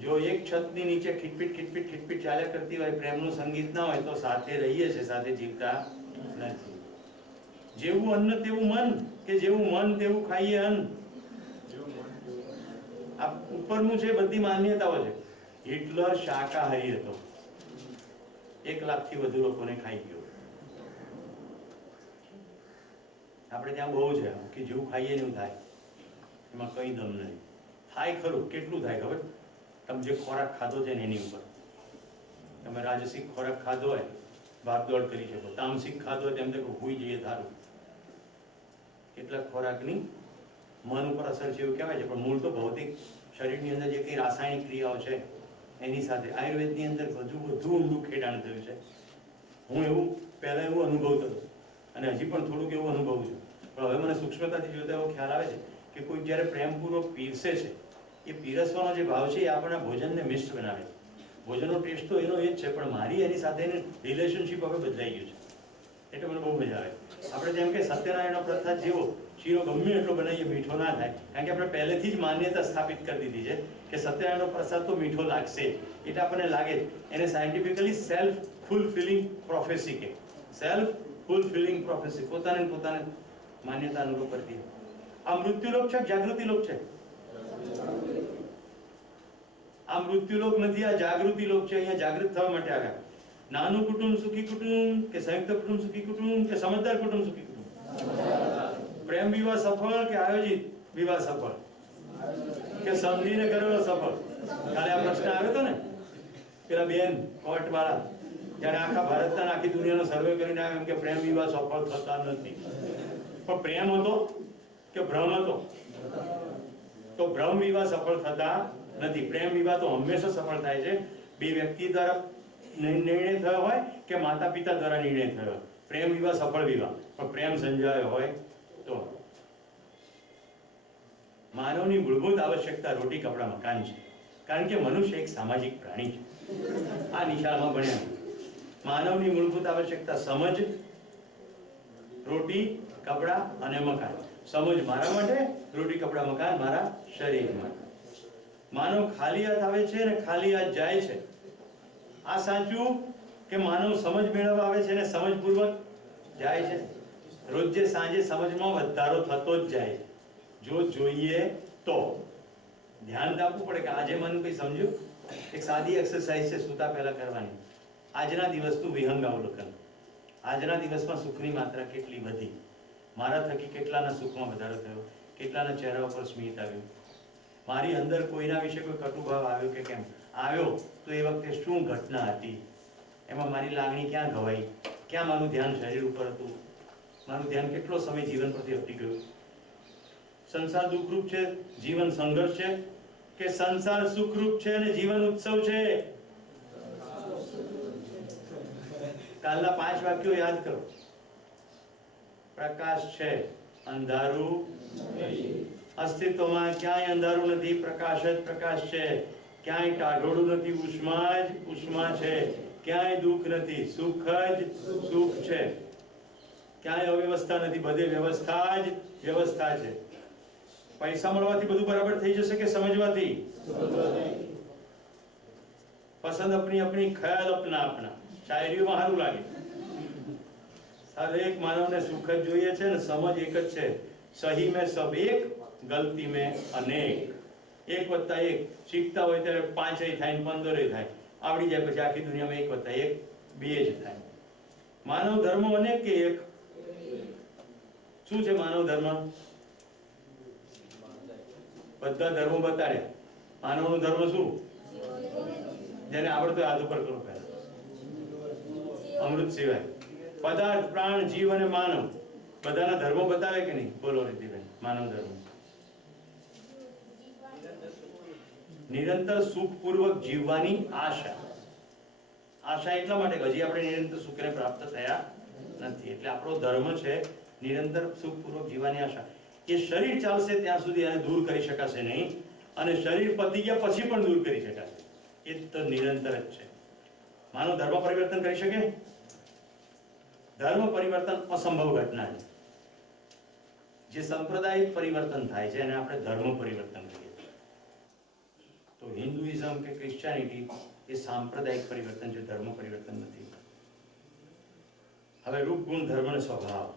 જો એક છતની નીચે ખીટપીટ ખીટપીટ ખીટપીટ ચાલ્યા કરતી હોય, પ્રેમનું સંગીત ના હોય, તો સાથે રહીએ છીએ, સાથે જીવતા નથી. જેવું અન્ન તેવું મન, કે જેવું મન તેવું ખાઈએ અન્ન? આ ઉપરનું છે, બધી માન્યતાઓ છે. હિટલર શાકાહારી હતો, 1 લાખથી વધુ લોકોને ખાઈ ગયો. આપણે ત્યાં બહુ છે કે જેવું ખાઈએ ને એવું થાય, એમાં કંઈ દમ નહીં. થાય ખરું, કેટલું થાય ખબર? તમે જે ખોરાક ખાધો છે ને એની ઉપર. તમે રાજસિક ખોરાક ખાધો હોય ભાગદોડ કરી શકો, તામસિક ખાધો હોય તેમ તો હોઈ જઈએ સારું. કેટલાક ખોરાકની મન ઉપર અસર છે એવું કહેવાય છે, પણ મૂળ તો ભૌતિક શરીરની અંદર જે કંઈ રાસાયણિક ક્રિયાઓ છે એની સાથે આયુર્વેદની અંદર વધુ ઊંડું ખેડાણ થયું છે. હું એવું પહેલાં એવું અનુભવતો હતો અને હજી પણ થોડુંક એવું અનુભવું છું, પણ હવે મને સૂક્ષ્મતાથી જોતા એવો ખ્યાલ આવે છે કે કોઈ જ્યારે પ્રેમપૂર્વક પીરસે છે, એ પીરસવાનો જે ભાવ છે એ આપણા ભોજનને મિષ્ટ બનાવે છે. ભોજનનો ટેસ્ટ તો એનો એ જ છે, પણ મારી એની સાથેની રિલેશનશિપ હવે બદલાઈ ગયું છે, એટલે મને બહુ મજા આવે. આપણે જેમ કે સત્યનારાયણનો પ્રસાદ જેવો શીરો ગમે એટલો બનાવીએ મીઠો ના થાય, કારણ કે આપણે પહેલેથી જ માન્યતા સ્થાપિત કરી દીધી છે કે સત્યનારાયણનો પ્રસાદ તો મીઠો લાગશે, એટલે આપણને લાગે જ. એને સાયન્ટિફિકલી સેલ્ફ ફુલફિલિંગ પ્રોફેસી કે સેલ્ફ ફુલફિલિંગ પ્રોફેસી, પોતાને માન્યતા અનુભવ કરતી. આ મૃત્યુલોક છે, જાગૃતિલોક છે. આ મૃત્યુલોક નથી, આ જાગૃતિલોક છે. અહીંયા જાગૃત થવા માટે આવ્યા. નાનું કુટુંબ સુખી કુટુંબ કે સંયુક્ત કુટુંબ સુખી કુટુંબ કે સમજદાર કુટુંબ સુખી કુટુંબ? પ્રેમ વિવાહ સફળ કે આયોજિત વિવાહ સફળ કે સમજીને કરેલો સફળ? કાલે આ પ્રશ્ન આવ્યો હતો ને પેલા બેન કોર્ટ વાળા, જ્યારે આખા ભારતના આખી દુનિયાનો સર્વે કરીને આવ્યો એમ કે પ્રેમ વિવાહ સફળ થતા નથી. પણ પ્રેમ હતો કે ભ્રમ હતો? તો ભ્રમ વિવાહ સફળ થતા નથી. પ્રેમ વિવાહ તો હંમેશા સફળ થાય છે. બે વ્યક્તિ દ્વારા નિર્ણય થયો હોય કે માતા પિતા દ્વારા નિર્ણય થયો હોય, પ્રેમ વિવાહ સફળ વિવાહ. પણ પ્રેમ સંજાયો હોય તો. માનવની મૂળભૂત આવશ્યકતા રોટી કપડા મકાન છે, કારણ કે મનુષ્ય એક સામાજિક પ્રાણી છે. આ નિશાળમાં ભણ્યા. માનવની મૂળભૂત આવશ્યકતા સમજ, રોટી કપડા અને મકાન. સમજ મારા માટે, રોટી કપડા મકાન મારા શરીર માટે. માનવ ખાલી હાથ આવે છે અને ખાલી હાથ જાય છે. આ સાચું કે માનવ સમજ મેળવવા આવે છે અને સમજપૂર્વક જાય છે? રોજ સાંજે સમજમાં વધારો થતો જ જાય છે. જો જોઈએ તો ધ્યાન આપવું પડે કે આજે મને કંઈ સમજ્યું. એક સાદી એક્સરસાઇઝ છે સૂતા પહેલા કરવાની. આજના દિવસનું વિહંગાવલોકન. આજના દિવસમાં સુખની માત્રા કેટલી વધી, મારા થકી કેટલાના સુખમાં વધારો થયો, કેટલાના ચહેરા ઉપર સ્મિત આવ્યું, મારી અંદર કોઈના વિશે કોઈ કટુભાવ આવ્યો કે કેમ આવ્યો, તો એ વખતે શું ઘટના હતી, એમાં મારી લાગણી ક્યાં ઘવાઈ, ક્યાં મારું ધ્યાન શરીર ઉપર હતું, મારું ધ્યાન કેટલો સમય જીવન પ્રત્યે હટી ગયું. સંસાર દુઃખરૂપ છે, જીવન સંઘર્ષ છે કે સંસાર સુખરૂપ છે અને જીવન ઉત્સવ છે? કાલના 5 વાક્યો યાદ કરો. પ્રકાશ છે, અંધારું અસ્તિત્વમાં ક્યાંય અંધારું નથી, પ્રકાશ જ પ્રકાશ છે. ક્યાંય ટાઢોળું નથી, ઉષ્મા જ ઉષ્મા છે. ક્યાંય દુઃખ નથી, સુખ જ સુખ છે. ક્યાંય અવ્યવસ્થા નથી, બધે વ્યવસ્થા જ વ્યવસ્થા છે. પૈસા મળવાથી બધું બરાબર થઈ જશે કે સમજવાથી? પસંદ अपनी अपनी, ખ્યાલ अपना अपना. શાયરીઓમાં સારું લાગે. દરેક માનવને સુખ જ જોઈએ છે ને સમજ એક જ છે. સહી મેં સબ એક, ગલતી મેં અનેક. 1 + 1 શીખતા હોય ત્યારે 5 થાય 15 થાય, આવડી જાય પછી આખી દુનિયામાં 1 + 1 2 જ થાય. માનવ ધર્મ અનેક કે એક? શું છે માનવ ધર્મ? બધા ધર્મો બતાડ્યા. માનવનો ધર્મ શું? જેને આવડતો હાથ ઉપર કરો પહેલા. અમૃત સિવાય પદાર્થ, પ્રાણ, જીવ અને માનવ બધાના ધર્મો બતાવે કે નહીં? બોલો રીતિબેન. માનવ ધર્મ નિરંતર સુખપૂર્વક જીવવાની આશા. આશા એટલા માટે કે હજી આપણે નિરંતર સુખને પ્રાપ્ત થયા નથી, એટલે આપણો ધર્મ છે નિરંતર સુખપૂર્વક જીવવાની આશા. એ શરીર ચાલશે ત્યાં સુધી એને દૂર કરી શકાશે નહીં, અને શરીર પતી ગયા પછી પણ દૂર કરી શકાશે. એ તો નિરંતર જ છે. માનવ ધર્મ પરિવર્તન કરી શકે? ધર્મ પરિવર્તન અસંભવ ઘટના છે. જે સાંપ્રદાયિક પરિવર્તન થાય છે એને આપણે ધર્મ પરિવર્તન કહીએ છીએ. તો હિન્દુઇઝમ કે ક્રિશ્ચિયાનિટી એ સાંપ્રદાયિક પરિવર્તન છે, ધર્મ પરિવર્તન નથી. હવે રૂપ, ગુણ, ધર્મ અને સ્વભાવ.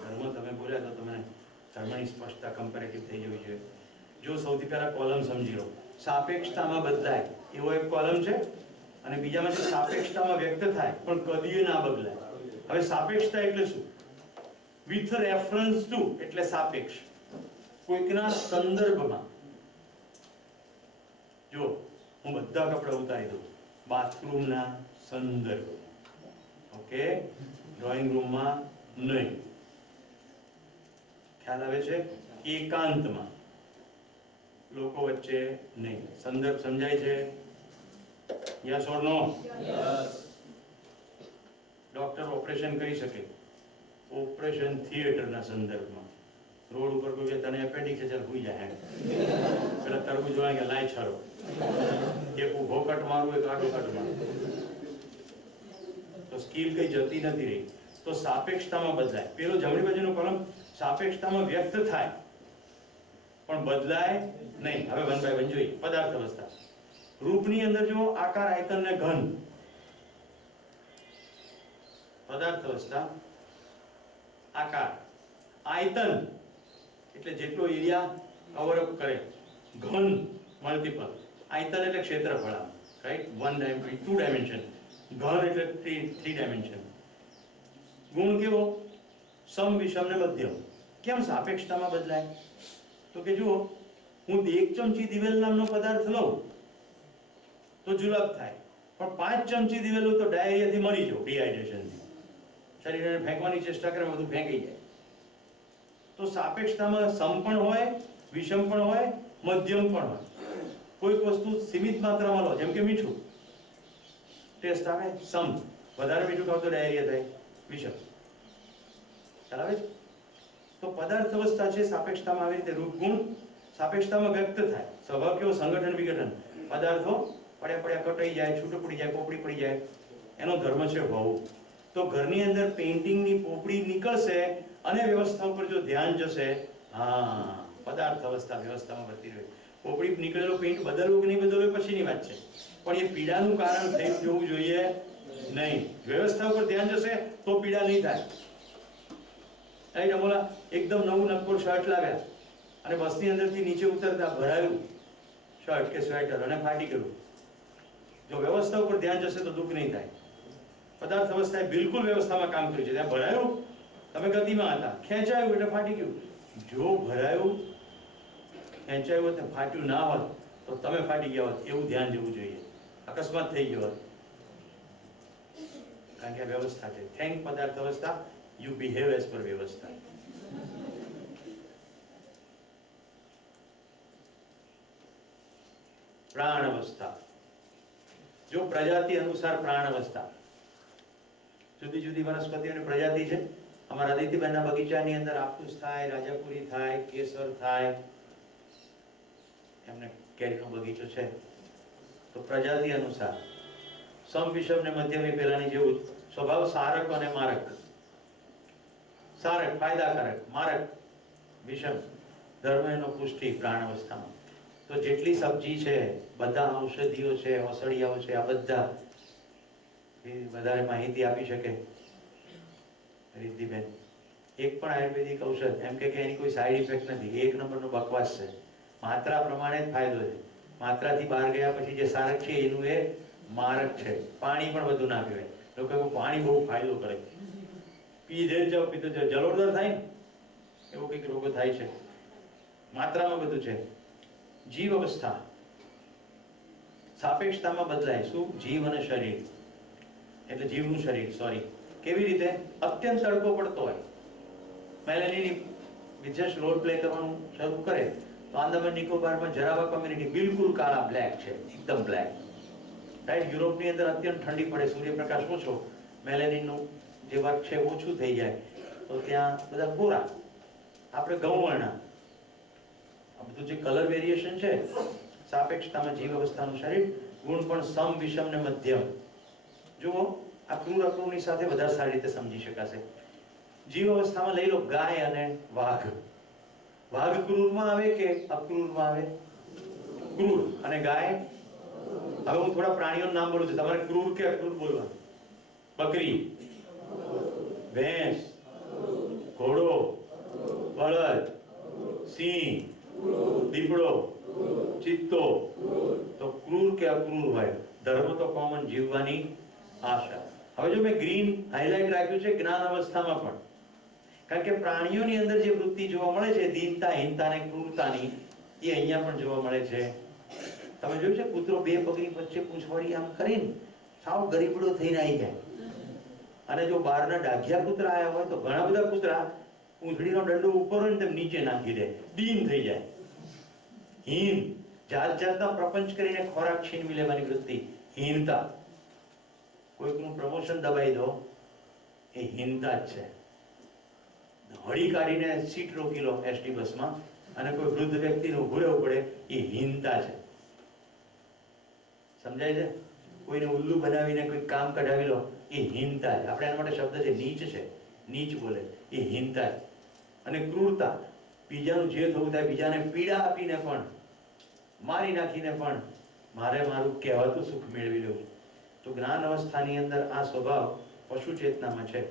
ધર્મ તમે બોલ્યા તો તમને ધર્મની સ્પષ્ટતા કમ્પેરેટિવ થઈ જવી જોઈએ. જો સૌથી પહેલા કોલમ સમજી લો. સાપેક્ષતામાં બદલાય એવો એક કોલમ છે અને બીજામાં છે સાપેક્ષતામાં વ્યક્ત થાય પણ કદીએ ના બદલાય. હવે સાપેક્ષતા એટલે શું? વિથ રેફરન્સ ટુ એટલે સાપેક્ષ. કોઈકના સંદર્ભમાં. જો હું બધા કપડા ઉતારી દઉં બાથરૂમના સંદર્ભમાં, ઓકે, ડ્રોઈંગ રૂમમાં નહીં. ખ્યાલ આવે છે? એકાંતમાં, લોકો વચ્ચે નહીં. સંદર્ભ સમજાય છે? Yes or no? Doctor operation કરી શકે ઓપરેશન થિયેટરના સંદર્ભમાં. રોડ ઉપર કોઈ તને એપેન્ડિક્સ છે ચાલ ભૂઈ જાય પેલા તરબૂચ જોવા કે લાય છરો એક ઊભો કટ મારું એક આડો કટ મારું તો સ્કિલ કઈ જતી નથી રહી. તો સાપેક્ષતામાં બદલાય. પેલો જમણી બાજુનો કોલમ સાપેક્ષતામાં વ્યક્ત થાય પણ બદલાય નહીં. હવે 1 by 1 જોઈએ. પદાર્થ અવસ્થા. રૂપની અંદર જો આકાર, આયતન ને ઘન. પદાર્થ અવસ્થા, આકાર, આયતન એટલે જેટલો એરિયા કવર અપ કરે, ઘન મલ્ટીપલ. આયતન એટલે ક્ષેત્રફળ, રાઈટ, 1 ડાયમેન્શન, 2 ડાયમેન્શન. ઘન એટલે 3 ડાયમેન્શન. ગુણ કેવો? સમ, વિષમ ને મધ્યમ. કેમ સાપેક્ષતામાં બદલાય? તો કે જુઓ, હું 1 ચમચી દિવેલ નામનો પદાર્થ લઉં તો જુલાબ થાય, પણ 5 ચમચી દિવેલ લઉં તો ડાયરિયાથી મરી જાઉં, ડિહાઇડ્રેશનથી. શરીરને ફેંકવાની ચેષ્ટા કરે, બધું ફેંકાઈ જાય. તો સાપેક્ષતામાં સમ પણ હોય, વિષમ પણ હોય, મધ્યમ પણ હોય. કોઈક વસ્તુ સીમિત માત્રામાં લો, જેમ કે મીઠું, ટેસ્ટ આવે સમ, વધારે મીઠું ખાવ તો ડાયરિયા થાય, વિષમ. ખ્યાલ આવે? તો પદાર્થ અવસ્થા છે સાપેક્ષતામાં આવી રીતે. રૂપગુણ સાપેક્ષતામાં વ્યક્ત થાય. સ્વભાવ કેવો? સંગઠન વિઘટન. પદાર્થો પડ્યા કટાઈ જાય, છૂટું પડી જાય, પોપડી પડી જાય. એનો ધર્મ છે હોવું. તો ઘરની અંદર પેઇન્ટિંગની પોપડી નીકળશે અને વ્યવસ્થા ઉપર જો ધ્યાન જશે, હા, પદાર્થ અવસ્થા વ્યવસ્થામાં વધતી રહે. પોપડી નીકળેલો પેઇન્ટ બદલવું કે નહીં બદલવું પછીની વાત છે, પણ એ પીડાનું કારણ થઈ જવું જોઈએ નહીં. વ્યવસ્થા ઉપર ધ્યાન જશે તો પીડા નહીં થાય. બોલા એકદમ નવું નક્કોર શર્ટ લાવ્યા અને બસની અંદરથી નીચે ઉતરતા ભરાયું શર્ટ કે સ્વેટર અને ફાટી ગયું. જો વ્યવસ્થા ઉપર ધ્યાન જશે તો દુઃખ નહીં થાય. પદાર્થ અવસ્થાએ બિલકુલ વ્યવસ્થામાં કામ કર્યું છે. ત્યાં ભરાયું, તમે ગતિમાં હતા, ખેંચાયું એટલે ફાટી ગયું. જો ભરાયું, ખેંચાયું હોત ને ફાટ્યું ના હોત તો તમે ફાટી ગયા હોત, એવું ધ્યાન જવું જોઈએ. અકસ્માત થઈ ગયો હોત, કારણ કે આ વ્યવસ્થા છે. થેન્ક પદાર્થ અવસ્થા, યુ બિહેવ એઝ પર વ્યવસ્થા. પ્રાણ અવસ્થા. જો પ્રજાતિ અનુસાર પ્રાણ અવસ્થા. જુદી જુદી વનસ્પતિઓની પ્રજાતિ છે. અમારા આદિત્યબેનના બગીચાની અંદર આફૂસ થાય, રાજાપુરી થાય, કેસર થાય, એમને કેરીનો બગીચો છે. તો પ્રજાતિ અનુસાર સમ, વિષમ ને મધ્યમ એ પેલાની જેવું સ્વભાવ. સારક અને મારક. સારક ફાયદાકારક, મારક વિષમ. ધર્મ એનો પુષ્ટિ પ્રાણ અવસ્થામાં. તો જેટલી સબ્જી છે, બધા ઔષધિઓ છે, ઓસડિયાઓ છે, આ બધા વધારે માહિતી આપી શકે રિદ્ધિબેન. એક પણ આયુર્વેદિક ઔષધ એમ કે એની કોઈ સાઈડ ઇફેક્ટ નથી, 1 નંબરનો બકવાસ છે. માત્રા પ્રમાણે જ ફાયદો છે. માત્રાથી બહાર ગયા પછી જે સારક છે એનું એ મારક છે. પાણી પણ બધું ના પીવાય. લોકો પાણી બહુ ફાયદો કરે, પીધે જ જાઓ, પીધે જાઓ, જલોદર થાય ને એવું કંઈક રોગો થાય છે. માત્રામાં બધું છે. જીવ અવસ્થા સાપેક્ષતામાં બદલાય. શું? જીવ અને શરીર એટલે જીવનું શરીર, સોરી. કેવી રીતે? અત્યંત તડકો પડતો હોય, મેલેનિન વિશેષ રોલ પ્લે કરવાનું શરૂ કરે તો આંદામાન નિકોબારમાં જરાવા કમ્યુનિટી બિલકુલ કાળા, બ્લેક છે, એકદમ બ્લેક, રાઈટ. યુરોપની અંદર અત્યંત ઠંડી પડે, સૂર્યપ્રકાશ ઓછો, મેલેનિનનું જે વર્ક છે ઓછું થઈ જાય તો ત્યાં બધા ગોરા, આપણે ગૌવર્ણા. આ બધું જે કલર વેરિએશન છે સાપેક્ષતામાં જીવ અવસ્થાનું શરીર. ગુણ પણ સમ, વિષમ ને મધ્યમ. જુઓ, આ ક્રૂર અક્રૂરની સાથે વધારે સારી રીતે સમજી શકાશે. જીવ અવસ્થામાં લઈ લો ગાય અને વાઘ. વાઘ ક્રૂરમાં આવે કે અક્રૂરમાં આવે? ક્રૂર. અને ગાય? હવે હું થોડા પ્રાણીઓનું નામ બોલું છું, તમારે ક્રૂર કે અક્રૂર બોલવાનું. બકરી, ભેંસ, ઘોડો, બળદ, સિંહ, દીપડો, ચિત્તો. તો ક્રૂર કે અક્રૂર હોય, ધર્મ તો કોમન, જીવવાની આશા. હવે જો મેં ગ્રીન હાઇલાઇટ રાખ્યું છે જ્ઞાન અવસ્થામાં પણ, કારણ કે પ્રાણીઓની અંદર જે વૃત્તિ જોવા મળે છે દીનતા, હીનતા અને ક્રૂરતાની, એ અહીંયા પણ જોવા મળે છે. તમે જોયું છે કૂતરો બે પગની વચ્ચે પૂંછવાળી આમ કરીને સાવ ગરીબડો થઈને આવી જાય. અને જો બહારના ડાઘિયા કૂતરા આવ્યા હોય તો ઘણા બધા કૂતરા પૂંછડીનો દંડો ઉપર હોય ને તેમ નીચે નાખી દે, દીન થઈ જાય. હીન, જાત જાતના પ્રપંચ કરીને ખોરાક છીનવી લેવાની વૃત્તિ, હીનતા. કોઈકનું પ્રમોશન દબાઈ દો, એ હીનતા જ છે. હળી કાઢીને સીટ રોકી લો એસટી બસમાં અને કોઈ વૃદ્ધ વ્યક્તિને ઊભું રહેવું પડે, એ હીનતા છે. સમજાય છે? કોઈને ઉલ્લુ બનાવીને કોઈ કામ કઢાવી લો, એ હીનતા છે. આપણે એના માટે શબ્દ છે નીચ છે, નીચ બોલે, એ હીનતા છે. અને ક્રૂરતા, બીજાનું જે થવું થાય બીજાને પીડા આપીને પણ, મારી નાખીને પણ મારે મારું કહેવાતું સુખ મેળવી લેવું. તો જ્ઞાન અવસ્થાની અંદર આ સ્વભાવ પશુ ચેતનામાં છે.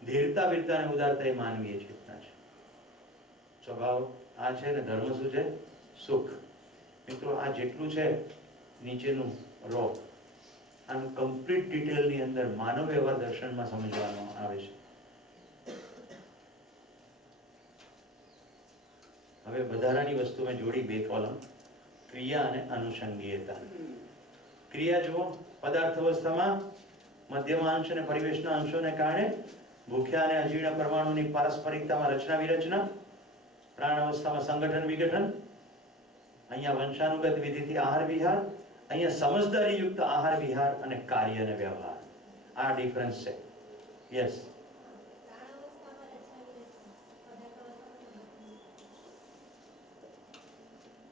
ધીરતા, વીરતા અને ઉદારતા એ માનવીય ચેતના છે. સ્વભાવ આ છે ને ધર્મ શું છે? સુખ. મિત્રો આ જેટલું છે નીચેનું રો, આનું કમ્પ્લીટ ડિટેલની અંદર માનવ વ્યવહાર દર્શનમાં સમજવામાં આવે છે. હવે વધારાની વસ્તુ મેં જોડી બે કોલમ, ક્રિયા અને અનુષંગીયતા. ક્રિયા જુઓ, પદાર્થ અવસ્થામાં મધ્યમાંશ અને પરિવેશના અંશોને કારણે ભૂખ્યા અને અજીર્ણ પરમાણુની પારસ્પરિકતામાં રચના વિરચના. પ્રાણ અવસ્થામાં સંગઠન વિઘટન. અહીંયા વંશાનુગત વિધિથી આહાર વિહાર, અહીંયા સમજદારી યુક્ત આહાર વિહાર અને કાર્ય અને વ્યવહાર. આ ડિફરન્સ છે. યસ,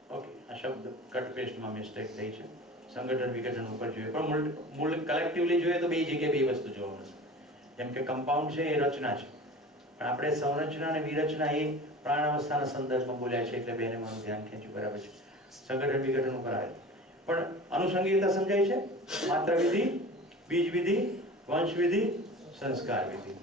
ઓકે, આ શબ્દ કટ પેસ્ટમાં મિસ્ટેક થઈ છે. સંગઠન વિઘટન ઉપર જોઈએ, પણ મૂળ કલેક્ટિવલી જોઈએ તો બે જગ્યાએ બે વસ્તુ જોવા મળશે. જેમ કે કમ્પાઉન્ડ છે એ રચના છે, પણ આપણે સંરચના અને વિરચના એ પ્રાણ અવસ્થાના સંદર્ભમાં બોલ્યા છે, એટલે બેને મારું ધ્યાન ખેંચ્યું. બરાબર છે. સંગઠન વિઘટન ઉપર આવે, પણ અનુષંગીયતા સમજાય છે. માત્ર વિધિ, બીજ વિધિ, વંશ વિધિ, સંસ્કાર વિધિ.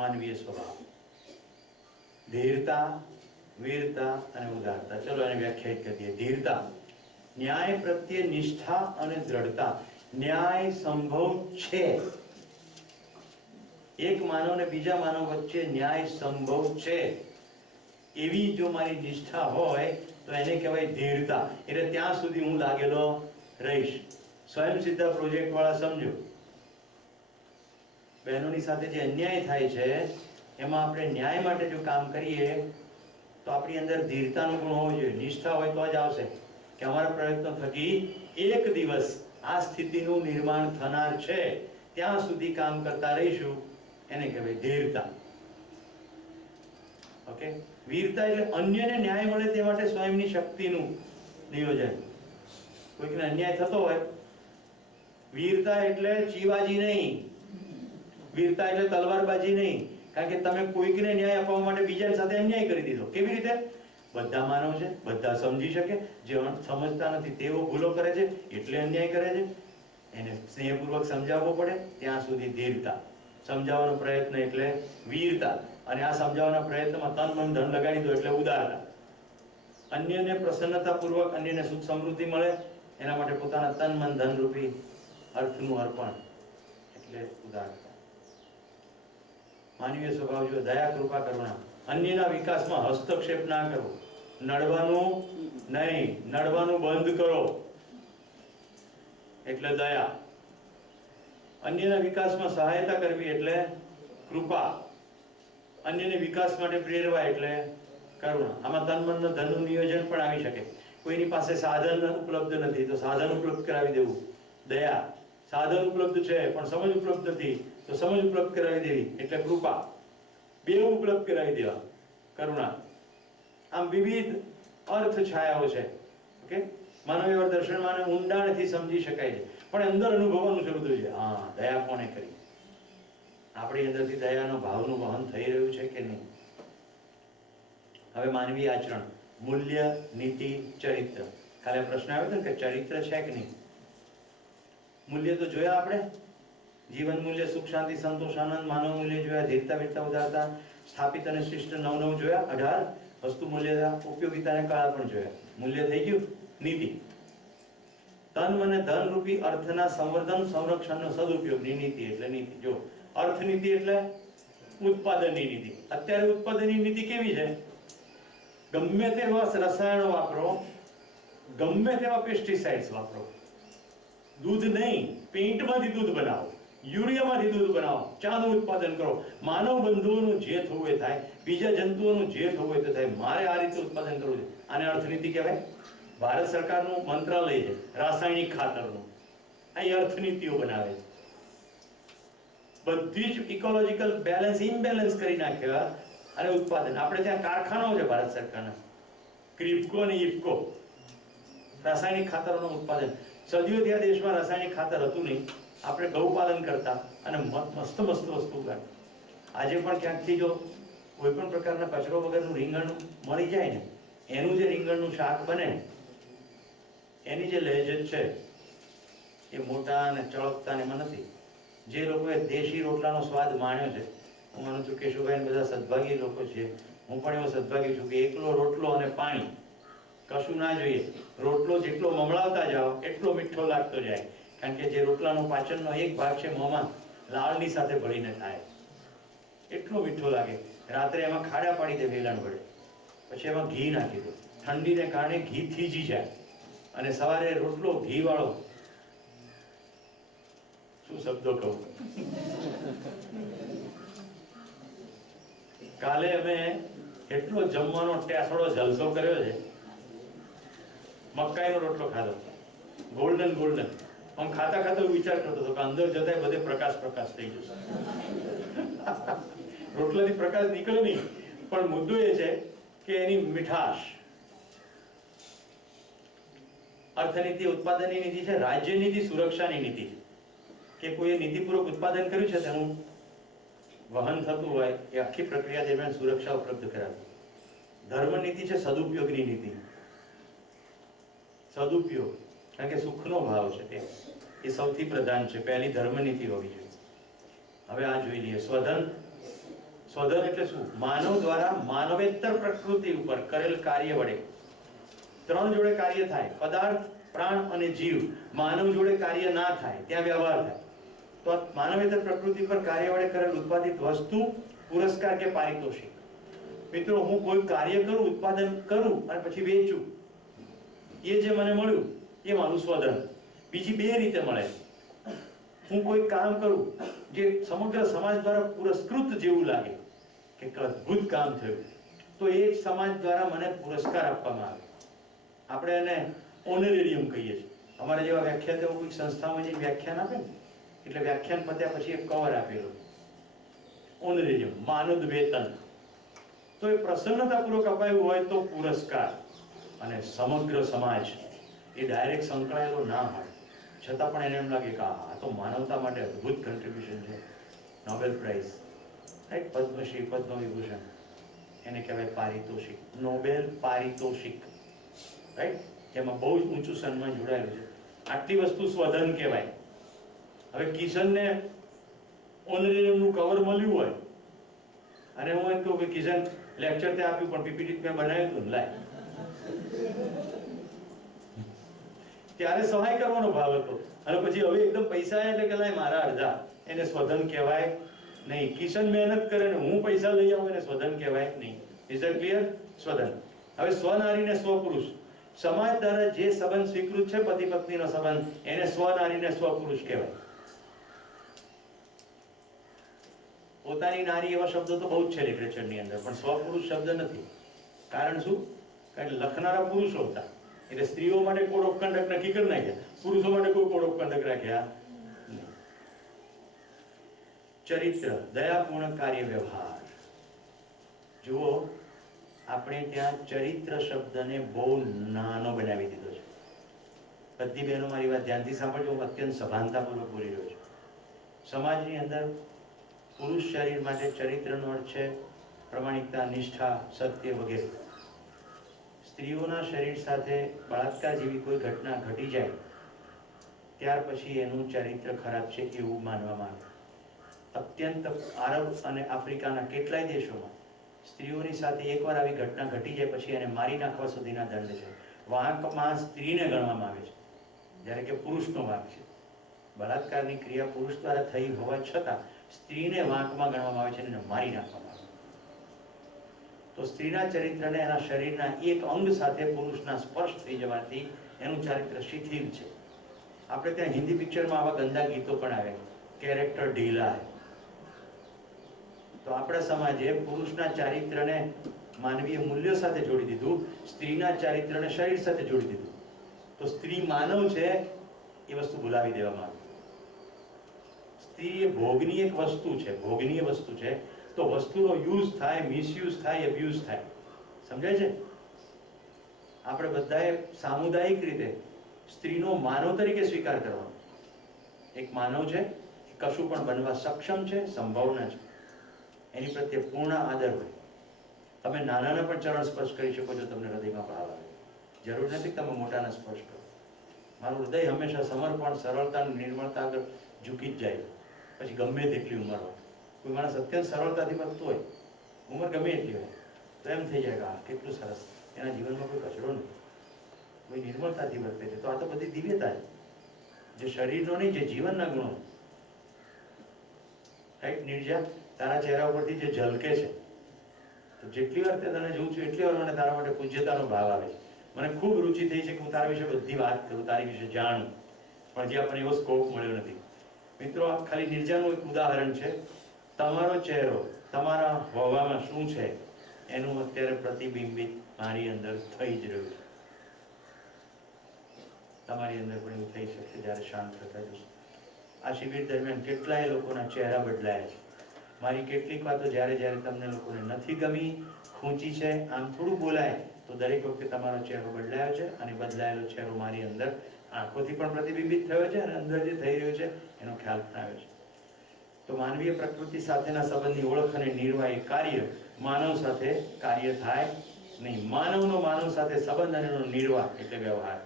માનવીય સ્વભાવ, ધીરતા, વીરતા અને ઉદારતા. ચલો એને વ્યાખ્યાયિત કરીએ. ધીરતા, ન્યાય પ્રત્યે નિષ્ઠા અને દ્રઢતા. ન્યાય સંભવ છે, એક માનવ ને બીજા માનવ વચ્ચે ન્યાય સંભવ છે એવી જો મારી નિષ્ઠા હોય તો એને કહેવાય ધીરતા. એટલે ત્યાં સુધી હું લાગેલો રહીશ. સ્વયં સિદ્ધા પ્રોજેક્ટ વાળા સમજો, બહેનોની સાથે જે અન્યાય થાય છે એમાં આપણે ન્યાય માટે જો કામ કરીએ તો આપણી અંદર ધીરતાનો ગુણ હોવો જોઈએ. નિષ્ઠા હોય તો જ આવશે કે અમારા પ્રયત્નો થકી એક દિવસ આ સ્થિતિનું નિર્માણ થનાર છે, ત્યાં સુધી કામ કરતા રહીશું. એને કહેવાય ધીરતા. ઓકે. વીરતા એટલે અન્યને ન્યાય મળે તે માટે સ્વયંની શક્તિનું નિયોજન. કોઈકને અન્યાય થતો હોય, વીરતા એટલે ચીવાજી નહીં, વીરતા એટલે તલવારબાજી નહીં. કારણ કે તમે કોઈકને ન્યાય અપાવવા માટે બીજા સાથે અન્યાય કરી દીધો. કેવી રીતે? બધા માનવ છે, બધા સમજી શકે, જે સમજતા નથી તેઓ ભૂલો કરે છે એટલે અન્યાય કરે છે. એને સ્નેહપૂર્વક સમજાવવો પડે, ત્યાં સુધી ધીરતા. સમજાવવાનો પ્રયત્ન એટલે વીરતા, અને આ સમજાવવાના પ્રયત્નમાં તન મન ધન લગાડી દો એટલે ઉદારતા. અન્યને પ્રસન્નતાપૂર્વક, અન્યને સુખ સમૃદ્ધિ મળે એના માટે પોતાના તન મન ધન રૂપી અર્થનું અર્પણ એટલે ઉદારતા. માનવીય સ્વભાવ જો દયા, કૃપા, કરુણા. અન્યના વિકાસમાં હસ્તક્ષેપ ના કરવો. નડવાનું નહીં, નડવાનું બંધ કરો એટલે દયા. અન્યના વિકાસમાં સહાયતા કરવી એટલે કૃપા. અન્યને વિકાસ માટે પ્રેરવા એટલે કરુણા. આમાં તન મન ધનનું નિયોજન પણ આવી શકે. કોઈની પાસે સાધન ઉપલબ્ધ નથી તો સાધન ઉપલબ્ધ કરાવી દેવું, દયા. સાધન ઉપલબ્ધ છે પણ સમજ ઉપલબ્ધ નથી તો સમજ ઉપલબ્ધ કરાવી દેવી એટલે કૃપા. બે ઉપલબ્ધ કરાવી દેવા, કરુણા. આમ વિવિધ અર્થ છાયાઓ છે. ઓકે. માનવ વ્યવહાર દર્શનમાં ઊંડાણથી સમજી શકાય છે, પણ અંદર અનુભવવાનું શરૂ થયું છે. હા, દયા કોને કરી, આપણી અંદરથી દયાનો ભાવનું વહન થઈ રહ્યું છે કે નહીં. હવે માનવીય આચરણ, મૂલ્ય, નીતિ, ચરિત્ર. કાલે પ્રશ્ન આવ્યો હતો કે ચરિત્ર છે કે નહીં. મૂલ્ય તો જોયા આપણે, જીવન મૂલ્ય, સુખ શાંતિ સંતોષ આનંદ. માનવ મૂલ્ય જોયા, ધીરતા વીરતા ઉદારતા, સ્થાપિત અને શિષ્ટ 9 જોયા. 18 વસ્તુ મૂલ્ય, ઉપયોગિતા અને કળા પણ જોયા. મૂલ્ય થઈ ગયું. નીતિ, તન અને ધન રૂપી અર્થના સંવર્ધન સંરક્ષણનો સદુપયોગની નીતિ. એટલે નીતિ જો અર્થનીતિ એટલે ઉત્પાદનની નીતિ. અત્યારે ઉત્પાદનની નીતિ કેવી છે? ગમે તેવા રસાયણો વાપરો, ગમે તેવા પેસ્ટિસાઇડ્સ વાપરો, દૂધ નહીં, પેઇન્ટમાંથી દૂધ બનાવો, યુરિયામાંથી દૂધ બનાવો, ચાનું ઉત્પાદન કરો. માનવ બંધુઓનું જે થવું એ થાય, બીજા જંતુઓનું જે થવું એ થાય. મારે આ રીતે ઉત્પાદન કરવું છે. આને અર્થનીતિ કહેવાય. ભારત સરકારનું મંત્રાલય છે રાસાયણિક ખાતરનું, અહીં અર્થનીતિઓ બનાવે છે. બધી જ ઇકોલોજીકલ બેલેન્સ ઇમ્બેલેન્સ કરી નાખ્યા અને ઉત્પાદન. આપણે ત્યાં કારખાનાઓ છે ભારત સરકારના, ક્રિપ્કો અને ઇફકો, રાસાયણિક ખાતરોનું ઉત્પાદન. સદીઓથી આ દેશમાં રાસાયણિક ખાતર હતું નહીં. આપણે ગૌપાલન કરતા અને મસ્ત મસ્ત વસ્તુ કરતા. આજે પણ ક્યાંકથી જો કોઈ પણ પ્રકારના કચરો વગરનું રીંગણ મળી જાય ને, એનું જે રીંગણનું શાક બને, એની જે લહેજત છે એ મોટા અને ચળકતા એમાં નથી. જે લોકોએ દેશી રોટલાનો સ્વાદ માણ્યો છે, હું માનું છું કેશુભાઈ બધા સદભાગી લોકો છે, હું પણ એવો સદભાગી છું કે એકલો રોટલો અને પાણી કશું ના જોઈએ. રોટલો જેટલો મમળાવતા જાઓ એટલો મીઠો લાગતો જાય, કારણ કે જે રોટલાનો પાચનનો એક ભાગ છે મોંમાં લાળની સાથે ભળીને થાય, એટલો મીઠો લાગે. રાત્રે એમાં ખાડા પાડી દે વેલણ વડે, પછી એમાં ઘી નાખી દો, ઠંડીને કારણે ઘી થીજી જાય અને સવારે રોટલો ઘી વાળો. શું શબ્દો કહું. કાલે અમે એટલો જમવાનો ટેસડો જલસો કર્યો છે. મકાઈનો રોટલો ખાધો, ગોલ્ડન ગોલ્ડન. આમ ખાતા ખાતા વિચાર કરતો હતો કે અંદર જતા બધે પ્રકાશ પ્રકાશ થઈ જશે. રોટલાથી પ્રકાશ નીકળે નહીં, પણ મુદ્દો એ છે કે એની મીઠાશ. અર્થનીતિ ઉત્પાદનની નીતિ છે, રાજ્ય નીતિ સુરક્ષાની નીતિ છે કે કોઈએ નીતિપૂર્વક ઉત્પાદન કર્યું છે તેનું વહન થતું હોય એ આખી પ્રક્રિયા દરમિયાન સુરક્ષા ઉપલબ્ધ કરાવી. ધર્મ નીતિ છે સદુપયોગની નીતિ. સદુપયોગ, કારણ કે સુખનો ભાવ છે તે એ સૌથી પ્રધાન છે. પહેલી ધર્મ નીતિ હોવી જોઈએ. હવે આ જોઈ લઈએ સ્વધન. સ્વધન એટલે શું? માનવ દ્વારા માનવેતર પ્રકૃતિ ઉપર કરેલ કાર્ય વડે 3 જોડે કાર્ય થાય, પદાર્થ, પ્રાણ અને જીવ. માનવ જોડે કાર્ય ના થાય, ત્યાં વ્યવહાર થાય. તો માનવેતર પ્રકૃતિ પર કાર્ય વડે કરેલ ઉત્પાદિત વસ્તુ પુરસ્કાર કે પારિતોષિક. મિત્રો, હું કોઈ કાર્ય કરું, ઉત્પાદન કરું અને પછી વેચું, એ જે મને મળ્યું એ મારું સ્વધન. બીજી 2 રીતે મળે. હું કોઈ કામ કરું જે સમગ્ર સમાજ દ્વારા પુરસ્કૃત જેવું લાગે કે અદ્ભુત કામ થયું, તો એ સમાજ દ્વારા મને પુરસ્કાર આપવામાં આવે. આપણે એને ઓનરેરિયમ કહીએ છીએ. અમારા જેવા વ્યાખ્યાતો કોઈ સંસ્થામાં જે વ્યાખ્યાન આપે ને, એટલે વ્યાખ્યાન પત્યા પછી એક કવર આપેલો ઓનરેરિયમ, માનદ વેતન. તો એ પ્રસન્નતાપૂર્વક અપાયું હોય તો પુરસ્કાર. અને સમગ્ર સમાજ એ ડાયરેક્ટ સંકળાયેલો ના હોય છતાં પણ એને એમ લાગે કે આ તો માનવતા માટે અદ્ભુત કન્ટ્રીબ્યુશન છે. Nobel prize, right, Padma Shri, Padma Vibhushan, એને કહેવાય પારિતોષિક. નોબેલ પારિતોષિક, રાઈટ, એમાં બહુ જ ઊંચું સન્માન જોડાયેલું છે. આટલી વસ્તુ સ્વધન કહેવાય. હવે કિશનને ઓનરેરિયમનું કવર મળ્યું હોય અને હું એમ કહું કે કિશન લેક્ચર તે આપ્યું પણ પીપીટી મેં બનાવ્યું હતું, લાય, ત્યારે સહાય કરવાનો ભાવ હતો. અને પછી હવે એકદમ પૈસા આવ્યા એટલે કે લાય મારા અડધા, એને સ્વધન કહેવાય નહીં. કિશન મહેનત કરે ને હું પૈસા લઈ આવું, એને સ્વધન કહેવાય નહીં. Is that clear? સ્વધન. હવે સ્વનારી ને સ્વપુરુષ, સમાજ દ્વારા જે સંબંધ સ્વીકૃત છે પતિ પત્નીનો સંબંધ, એને સ્વનારી ને સ્વપુરુષ કહેવાય. પોતાની નારી એવા શબ્દો તો બહુ જ છે લિટરેચરની અંદર, પણ સ્વપુરુષ શબ્દ નથી. કારણ શું? કારણ કે લખનારા પુરુષો હતા, એટલે સ્ત્રીઓ માટે કોડ ઓફ કન્ડક્ટ નક્કી કરી નાખ્યા, પુરુષો માટે કોઈ કોડ ઓફ કન્ડક્ટ રાખ્યા નહીં. ચરિત્ર, દયાપૂર્ણ કાર્ય વ્યવહાર. જુઓ, આપણે ત્યાં ચરિત્ર શબ્દને બહુ નાનો બનાવી દીધો છે. બધી બહેનો મારી વાત ધ્યાનથી સાંભળજો, હું અત્યંત સભાનતાપૂર્વક બોલી રહ્યો છું. સમાજની અંદર પુરુષ શરીર માટે ચરિત્રનો અર્થ છે પ્રમાણિકતા, નિષ્ઠા, સત્ય વગેરે. સ્ત્રીઓના શરીર સાથે બળાત્કાર જેવી કોઈ ઘટના ઘટી જાય ત્યાર પછી એનું ચરિત્ર ખરાબ છે એવું માનવામાં આવે. અત્યંત આરબ અને આફ્રિકાના કેટલાય દેશોમાં સ્ત્રીઓની સાથે એકવાર આવી ઘટના ઘટી જાય પછી એને મારી નાખવા સુધીના દંડ છે. વાંકમાં સ્ત્રીને ગણવામાં આવે છે, જ્યારે કે પુરુષનો વાંક છે. બળાત્કારની ક્રિયા પુરુષ દ્વારા થઈ હોવા છતાં સ્ત્રીને વાંકમાં ગણવામાં આવે છે અને મારી નાખવામાં આવે છે. તો સ્ત્રીના ચરિત્રને એના શરીરના એક અંગ સાથે પુરુષના સ્પર્શ થઈ જવાથી એનું ચારિત્ર શિથિલ છે. આપણે ત્યાં હિન્દી પિક્ચરમાં આવા ગંદા ગીતો પણ આવે, કેરેક્ટર ઢીલા હે. તો આપણા સમાજે પુરુષના ચારિત્રને માનવીય મૂલ્યો સાથે જોડી દીધું, સ્ત્રીના ચારિત્રને શરીર સાથે જોડી દીધું. તો સ્ત્રી માનવ છે એ વસ્તુ ભૂલાવી દેવામાં આવી. સ્ત્રી એ ભોગની એક વસ્તુ છે, ભોગની વસ્તુ છે. તો વસ્તુનો યુઝ થાય, મિસયુઝ થાય, એબ્યુઝ થાય. સમજાય છે? આપણે બધાએ સામુદાયિક રીતે સ્ત્રીનો માનવ તરીકે સ્વીકાર કરવાનો. એક માનવ છે, કશું પણ બનવા સક્ષમ છે, સંભાવના છે, એની પ્રત્યે પૂર્ણ આદર હોય. તમે નાનાને પણ ચરણ સ્પર્શ કરી શકો છો, તમને હૃદયમાં ભાવ આવે. જરૂર નથી તમે મોટાને સ્પર્શ કરો. મારું હૃદય હંમેશા સમર્પણ, સરળતા, નિર્મળતા આગળ ઝૂકી જ જાય. પછી ગમે તેટલી ઉંમર હોય, કોઈ માણસ અત્યંત સરળતાથી વર્તતું હોય, ઉંમર ગમે એટલી હોય, તો એમ થઈ જાય કે આ કેટલું સરસ, એના જીવનમાં કોઈ કચરો નથી, કોઈ નિર્મળતાથી વર્તે છે. તો આ તો બધી દિવ્યતા છે, જે શરીરનો નહીં, જે જીવનના ગુણો. રાઈટ નિર્જા, તારા ચહેરા ઉપરથી જે ઝલકે છે, તો જેટલી વાર તને જોઉં છું એટલી વાર મને તારા માટે પૂજ્યતાનો ભાવ આવે છે. મને ખૂબ રુચિ થઈ છે કે હું તારા વિશે બધી વાત કરું, તારી વિશે જાણું, પણ જે આપણને એવો સ્કોપ મળ્યો નથી. મિત્રો, આ ખાલી નિર્જાનું એક ઉદાહરણ છે. તમારો ચહેરો તમારા હોવામાં શું છે એનું અત્યારે પ્રતિબિંબિત મારી અંદર થઈ જ રહ્યું છે. તમારી અંદર પણ એવું થઈ શકશે જ્યારે શાંત થતા જશો. આ શિબિર દરમિયાન કેટલાય લોકોના ચહેરા બદલાયા છે. મારી કેટલીક વાતો જ્યારે જ્યારે તમને લોકોને નથી ગમી, ખૂંચી છે, આમ થોડું બોલાય, તો દરેક વખતે તમારો ચહેરો બદલાયો છે. અને બદલાયેલો ચહેરો મારી અંદર આંખોથી પણ પ્રતિબિંબિત થયો છે અને અંદર જે થઈ રહ્યો છે એનો ખ્યાલ પણ આવ્યો છે. તો માનવીય પ્રકૃતિ સાથેના સંબંધની ઓળખ અને નિર્વાહ એ કાર્ય, માનવ સાથે કાર્ય થાય નહીં. માનવનો માનવ સાથે સંબંધ અને એનો નિર્વાહ એટલે વ્યવહાર.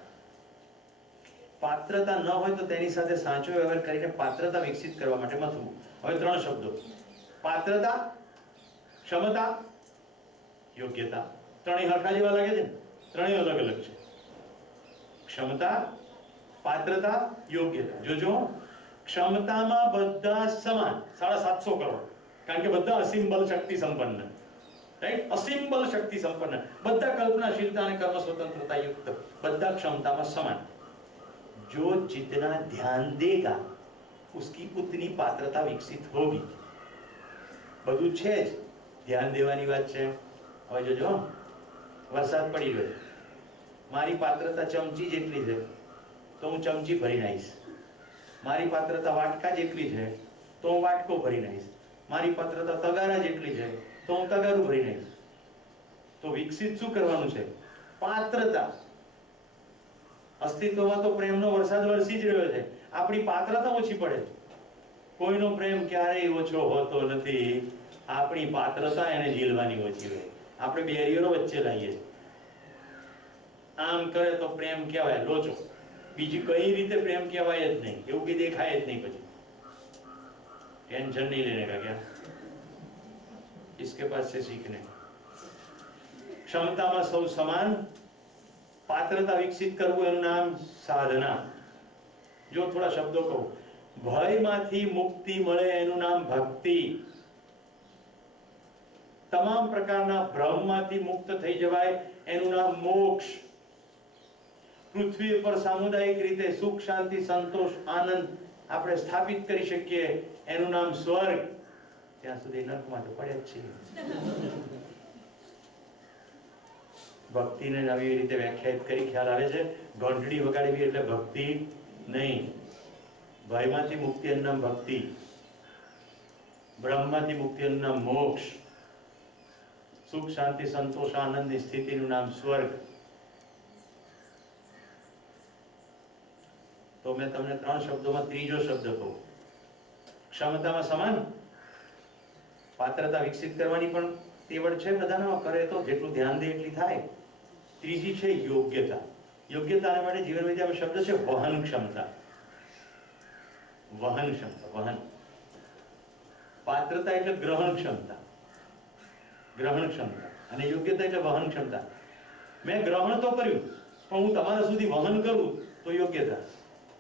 પાત્રતા ન હોય તો તેની સાથે સાચો વ્યવહાર કરીને પાત્રતા વિકસિત કરવા માટે મથવું. હવે 3 શબ્દો: પાત્રતા, ક્ષમતા, યોગ્યતા. ત્રણેય હરખા જેવા લાગે છે ને? ત્રણેય અલગ અલગ છે. ક્ષમતા, પાત્રતા, યોગ્યતા. જોજો, ક્ષમતામાં બધા સમાન 750 કરોડ, કારણ કે બધા અસીમ બલ શક્તિ સંપન્ન. રાઈટ? અસીમ બલ શક્તિ સંપન્ન, બધા કલ્પનાશીલતા અને કર્મ સ્વતંत्रता युक्त, બધા ક્ષમતામાં સમાન. जो जितना ध्यान देगा उसकी उतनी पात्रता विकसित होगी. બધું છે જ, ધ્યાન દેવાની વાત છે. હવે જોજો, વરસાદ પડી રહ્યો છે, મારી પાત્રતા ચમચી જેટલી છે તો હું ચમચી ભરી નાખીશ. મારી પાત્રતા વાટકા જેટલી છે તો હું વાટકો ભરી નાખીશ. મારી પાત્રતા તગારા જેટલી છે તો હું તગારું ભરી નાખીશ. તો વિકસિત શું કરવાનું છે? પાત્રતા. અસ્તિત્વમાં તો પ્રેમનો વરસાદ વરસી જ રહ્યો છે, આપણી પાત્રતા ઓછી પડે. કોઈનો પ્રેમ ક્યારેય ઓછો હોતો નથી, આપણી પાત્રતા એને ઝીલવાની ઓછી રહે. આપણે બેરીઓ વચ્ચે લાવીએ. આમ કરે તો પ્રેમ કહેવાય લોચો, બીજી કઈ રીતે પ્રેમ કહેવાય જ નહીં, એવું કઈ દેખાય જ નહીં. પછી ટેન્શન નહીં લેને કા ક્યાં, इसके पास से सीखने. ક્ષમતામાં સૌ સમાન, પાત્રતા વિકસિત કરવું એનું નામ સાધના. જો થોડા શબ્દો કહું, ભયમાંથી મુક્તિ મળે એનું નામ ભક્તિ. તમામ પ્રકારના ભ્રમમાંથી મુક્ત થઈ જવાય એનું નામ મોક્ષ. પૃથ્વી પર સામુદાયિક રીતે સુખ, શાંતિ, સંતોષ, આનંદ આપણે સ્થાપિત કરી શકીએ એનું નામ સ્વર્ગ. ત્યાં સુધી નર્કમાં તો પડે જ છે. ભક્તિને નવી રીતે વ્યાખ્યાયિત કરી ખ્યાલ આવે છે. ઘંટડી વગાડવી એટલે ભક્તિ નહીં. ભયમાંથી મુક્તિ એનું નામ ભક્તિ, બ્રહ્મમાંથી મુક્તિ એનું નામ મોક્ષ, સુખ, શાંતિ, સંતોષ, આનંદની સ્થિતિનું નામ સ્વર્ગ. તો મેં તમને 3 શબ્દોમાં ત્રીજો શબ્દ કહું, ક્ષમતામાં સમાન. પાત્રતા વિકસિત કરવાની પણ તેવડ છે બધાના, કરે તો જેટલું ધ્યાન દે એટલી થાય. ત્રીજી છે યોગ્યતા. યોગ્યતા માટે જીવન વિદ્યામાં શબ્દ છે વહન ક્ષમતા. વહન ક્ષમતા, વહન. પાત્રતા એટલે ગ્રહણ ક્ષમતા, ગ્રહણ ક્ષમતા, અને યોગ્યતા એટલે વહન ક્ષમતા. મેં ગ્રહણ તો કર્યું, પણ હું તમારા સુધી વહન કરું તો યોગ્યતા.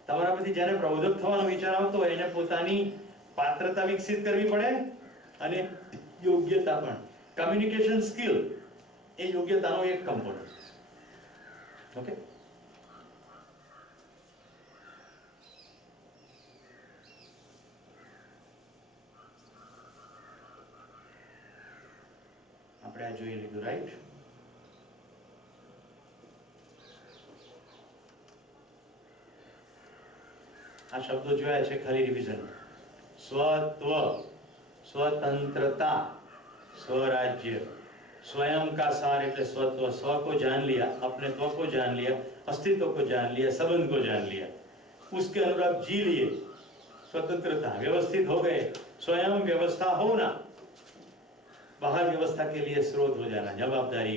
તમારા પછી જેને પ્રબોધક થવાનો વિચાર આવતો હોય એને પોતાની પાત્રતા વિકસિત કરવી પડે અને યોગ્યતા પણ. કમ્યુનિકેશન સ્કિલ એ યોગ્યતાનો એક કમ્પોનન્ટ. ઓકે, આપણે આ જોઈ લીધું, રાઈટ? આ શબ્દો જોયા છે, ખાલી રિવિઝન. સ્વત્વ, स्वतंत्रता, स्वराज्य, स्वयं का सार એટલે स्वत्व. स्व को जान लिया, अपने त्व को जान लिया, अस्तित्व को जान लिया, संबंध को जान लिया, उसके अनुरूप जी लिए. स्वतंत्रता, व्यवस्थित हो गए, स्वयं व्यवस्था होना, बाहर व्यवस्था के लिए स्रोत हो जाना, जवाबदारी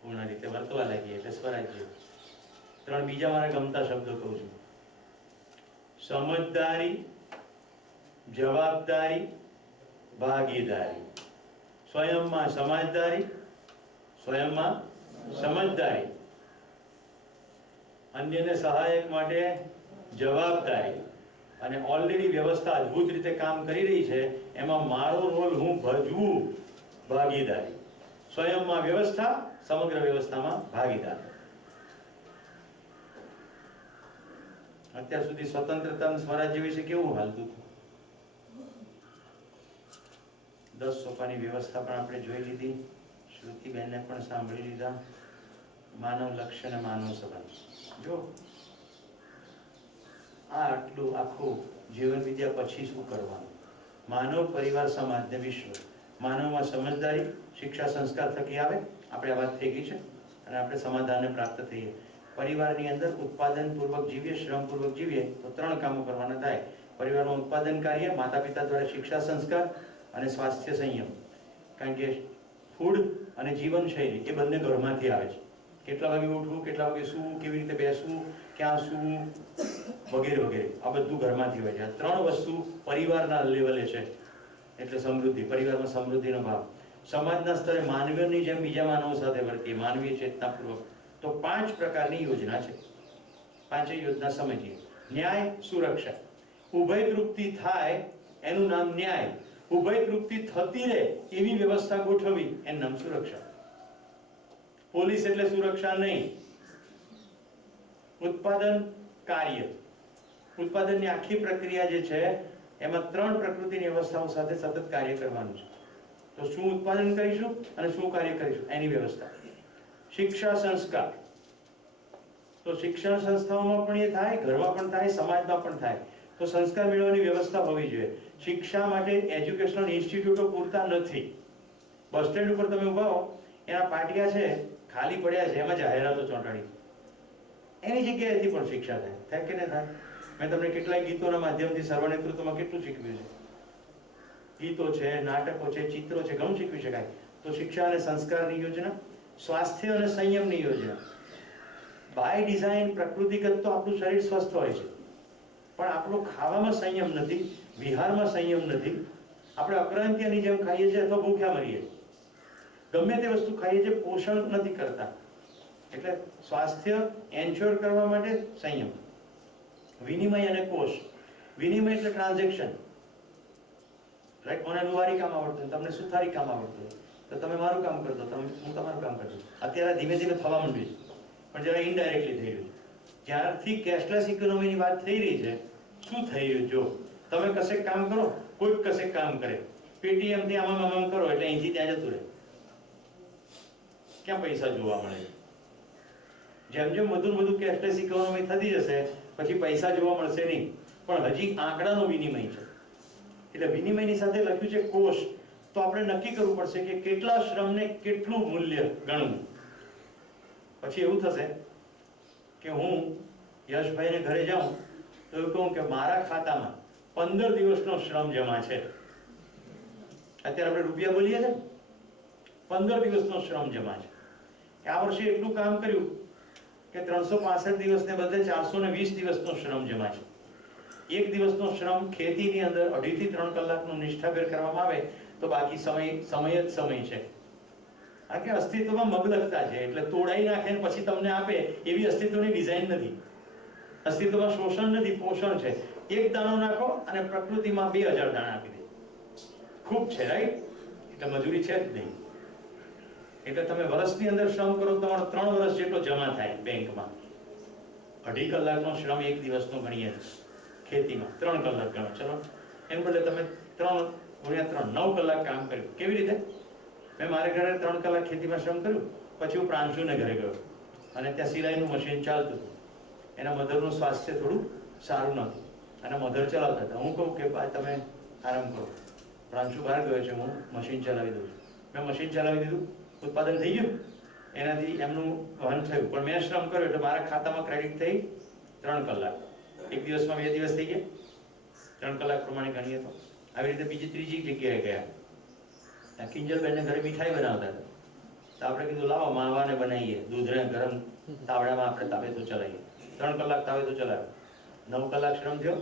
पूर्ण રીતે વર્તવા લાગી એટલે સ્વરાજ્ય. 3 બીજા મારા ગમતા શબ્દો કહું છું. સમજદારી, જવાબદારી, ભાગીદારી. સ્વયંમાં સમજદારી, સ્વયંમાં સમજદારી, અન્યને સહાયક માટે જવાબદારી, અને ઓલરેડી વ્યવસ્થા અદ્ભુત રીતે કામ કરી રહી છે એમાં મારો રોલ હું ભજવું, ભાગીદારી. સ્વયંમાં વ્યવસ્થા, સમગ્ર વ્યવસ્થામાં ભાગીદાર. અત્યાર સુધી સ્વતંત્રતા અને સ્વરાજ્ય વિશે કેવું હાલતું હતું? 10 સોપાની વ્યવસ્થા પણ આપણે જોઈ લીધી, શ્રુતિબેનને પણ સાંભળી લીધા. માનવ લક્ષ્ય અને માનવ સંબંધ. જો આ આટલું આખું જીવન વિદ્યા પછી શું કરવાનું? માનવ, પરિવાર, સમાજ ને વિશ્વ. માનવમાં સમજદારી શિક્ષા સંસ્કાર થકી આવે, આપણે આ વાત થઈ ગઈ છે, અને આપણે સમાધાનને પ્રાપ્ત થઈએ. પરિવારની અંદર ઉત્પાદન પૂર્વક જીવીએ, શ્રમ પૂર્વક જીવીએ તો 3 કામો કરવાના થાય. પરિવારમાં ઉત્પાદન કાર્ય, માતા પિતા દ્વારા શિક્ષા સંસ્કાર અને સ્વાસ્થ્ય સંયમ. કારણ કે ફૂડ અને જીવનશૈલી એ બંને ઘરમાંથી આવે છે. કેટલા વાગે ઉઠવું, કેટલા વાગે સૂવું, કેવી રીતે બેસવું, ક્યાં સૂવું, વગેરે વગેરે, આ બધું ઘરમાંથી હોય છે. આ 3 વસ્તુ પરિવારના લેવલે છે એટલે સમૃદ્ધિ. પરિવારમાં સમૃદ્ધિનો ભાવ. સમાજના સ્તરે માનવીની જેમ બીજા માનવો સાથે વર્તીએ, માનવીય ચેતનાપૂર્વક. તો 5 પ્રકારની યોજના છે. 5 યોજના સમજીએ. ન્યાય, સુરક્ષા. ઉભય તૃપ્તિ થાય એનું નામ ન્યાય. ઉભય તૃપ્તિ થતી રહે એવી વ્યવસ્થા ગોઠવવી એનું નામ સુરક્ષા. પોલીસ એટલે સુરક્ષા નહીં. ઉત્પાદન કાર્ય, ઉત્પાદનની આખી પ્રક્રિયા જે છે એમાં 3 પ્રકૃતિની વ્યવસ્થાઓ સાથે સતત કાર્ય કરવાનું છે. તો શું ઉત્પાદન કરીશું અને શું કાર્ય કરીશું એની વ્યવસ્થા. શિક્ષા સંસ્કાર, તો શિક્ષણ સંસ્થાઓમાં પણ એ થાય, ઘરમાં પણ થાય, સમાજમાં પણ થાય. તો સંસ્કાર મેળવવાની વ્યવસ્થા હોવી જોઈએ. શિક્ષા માટે એજ્યુકેશનલ ઇન્સ્ટિટ્યૂટો પૂરતા નથી. બસ સ્ટેન્ડ ઉપર તમે ઊભા હો, એના પાટિયા છે ખાલી પડ્યા છે, એમાં જાહેરાતો ચોંટાડી, એની જગ્યાએથી પણ શિક્ષા થાય. થાય કે નહીં થાય? મેં તમને કેટલાય ગીતોના માધ્યમથી સર્વનેતૃત્વમાં કેટલું શીખવ્યું છે. ગીતો છે, નાટકો છે, ચિત્રો છે, ઘણું શીખવી શકાય. તો શિક્ષા અને સંસ્કારની યોજના. સ્વાસ્થ્ય અને સંયમની યોજના. બાય ડિઝાઇન પ્રકૃતિગત તો આપણું શરીર સ્વસ્થ હોય છે, પણ આપણો ખાવામાં સંયમ નથી, વિહારમાં સંયમ નથી. આપણે અક્રાંતિયાની જેમ ખાઈએ છીએ અથવા ભૂખ્યા મરીએ. ગમે તે વસ્તુ ખાઈએ છીએ, પોષણ નથી કરતા. એટલે સ્વાસ્થ્ય એન્શ્યોર કરવા માટે સંયમ. વિનિમય અને કોષ. વિનિમય એટલે ટ્રાન્ઝેક્શન. રાઈટ? મને લુહારી કામ આવડતું, તમને સુથારી કામ આવડતું, તો તમે મારું કામ કરતો, હું તમારું કામ કરતો. અત્યારે ધીમે ધીમે થવા માંડ્યું છે, પણ જરા ઇનડાયરેક્ટલી થઈ રહ્યું છે. જ્યારથી કેશલેસ ઇકોનોમીની વાત થઈ રહી છે, શું થઈ રહ્યું? જો તમે કશેક કામ કરો, કોઈક કશેક કામ કરે, પેટીએમ થી આમ કરો એટલે અહીંથી ત્યાં જતું રહે. ક્યાં પૈસા જોવા મળે? જેમ જેમ વધુ કેશલેસ ઇકોનોમી થતી જશે પછી પૈસા જોવા મળશે નહીં, પણ હજી આંકડાનો વિનિમય છે. એટલે વિનિમયની સાથે લખ્યું છે કોષ. તો આપણે નક્કી કરવું પડશે કે કેટલા શ્રમને કેટલું મૂલ્ય ગણવું. પછી એવું થશે કે હું યશભાઈને ઘરે જાઉં તો એવું કહું કે મારા ખાતામાં 15 દિવસનો શ્રમ જમા છે. અત્યારે આપણે રૂપિયા બોલીએ છે, 15 દિવસનો શ્રમ જમા છે. કે આ વર્ષે એટલું કામ કર્યું કે 365 દિવસને બદલે 420 દિવસનો શ્રમ જમા છે. એક દિવસનો શ્રમ ખેતીની અંદર 2.5 થી 3 કલાકનો નિષ્ઠાભેર કરવામાં આવે તો બાકી સમય જ સમય છે. આ કે અસ્તિત્વમાં મગલગતા છે, એટલે તોડાઈ નાખે ને પછી તમને આપે એવી અસ્તિત્વની ડિઝાઇન નથી. અસ્તિત્વમાં શોષણ નથી, પોષણ છે. એક દાણો નાખો અને પ્રકૃતિમાં 2000 દાણા આપી દે. ખૂબ છે, રાઈટ? એટલે મજૂરી છે જ નહીં. એટલે તમે વર્ષની અંદર શ્રમ કરો તમારો 3 વર્ષ જેટલો જમા થાય બેંકમાં. 2.5 કલાકનો શ્રમ એક દિવસનો ગણીએ ખેતીમાં, 3 કલાક ગણો. ચલો, એમ બદલે તમે 3 × 3 9 કલાક કામ કર્યું. કેવી રીતે? મેં મારે ઘરે 3 કલાક ખેતીમાં શ્રમ કર્યું, પછી હું પ્રાંશુને ઘરે ગયો અને ત્યાં સિલાઈનું મશીન ચાલતું હતું. એના મધરનું સ્વાસ્થ્ય થોડું સારું નહોતું અને મધર ચલાવતા હતા. હું કહું કે ભાઈ તમે આરામ કરો, પ્રાંશુ બહાર ગયો છે, હું મશીન ચલાવી દઉં છું. મેં મશીન ચલાવી દીધું, ઉત્પાદન થઈ ગયું, એનાથી એમનું વહન થયું. પણ મેં શ્રમ કર્યો એટલે મારા ખાતામાં ક્રેડિટ થઈ 3 કલાક. એક દિવસમાં 2 દિવસ થઈ ગયા, 3 કલાક પ્રમાણે ગણીએ તો. આવી રીતે બીજી ત્રીજી જગ્યાએ ગયા, કિંજલબેનને ઘરે મીઠાઈ બનાવતા હતા. તો આપણે કીધું લાવો માવાને બનાવીએ, દૂધને ગરમ તાવડામાં આપણે તાવેતો ચલાવીએ. 3 કલાક તાવેતો ચલાવ્યો, 9 કલાક શ્રમ થયો.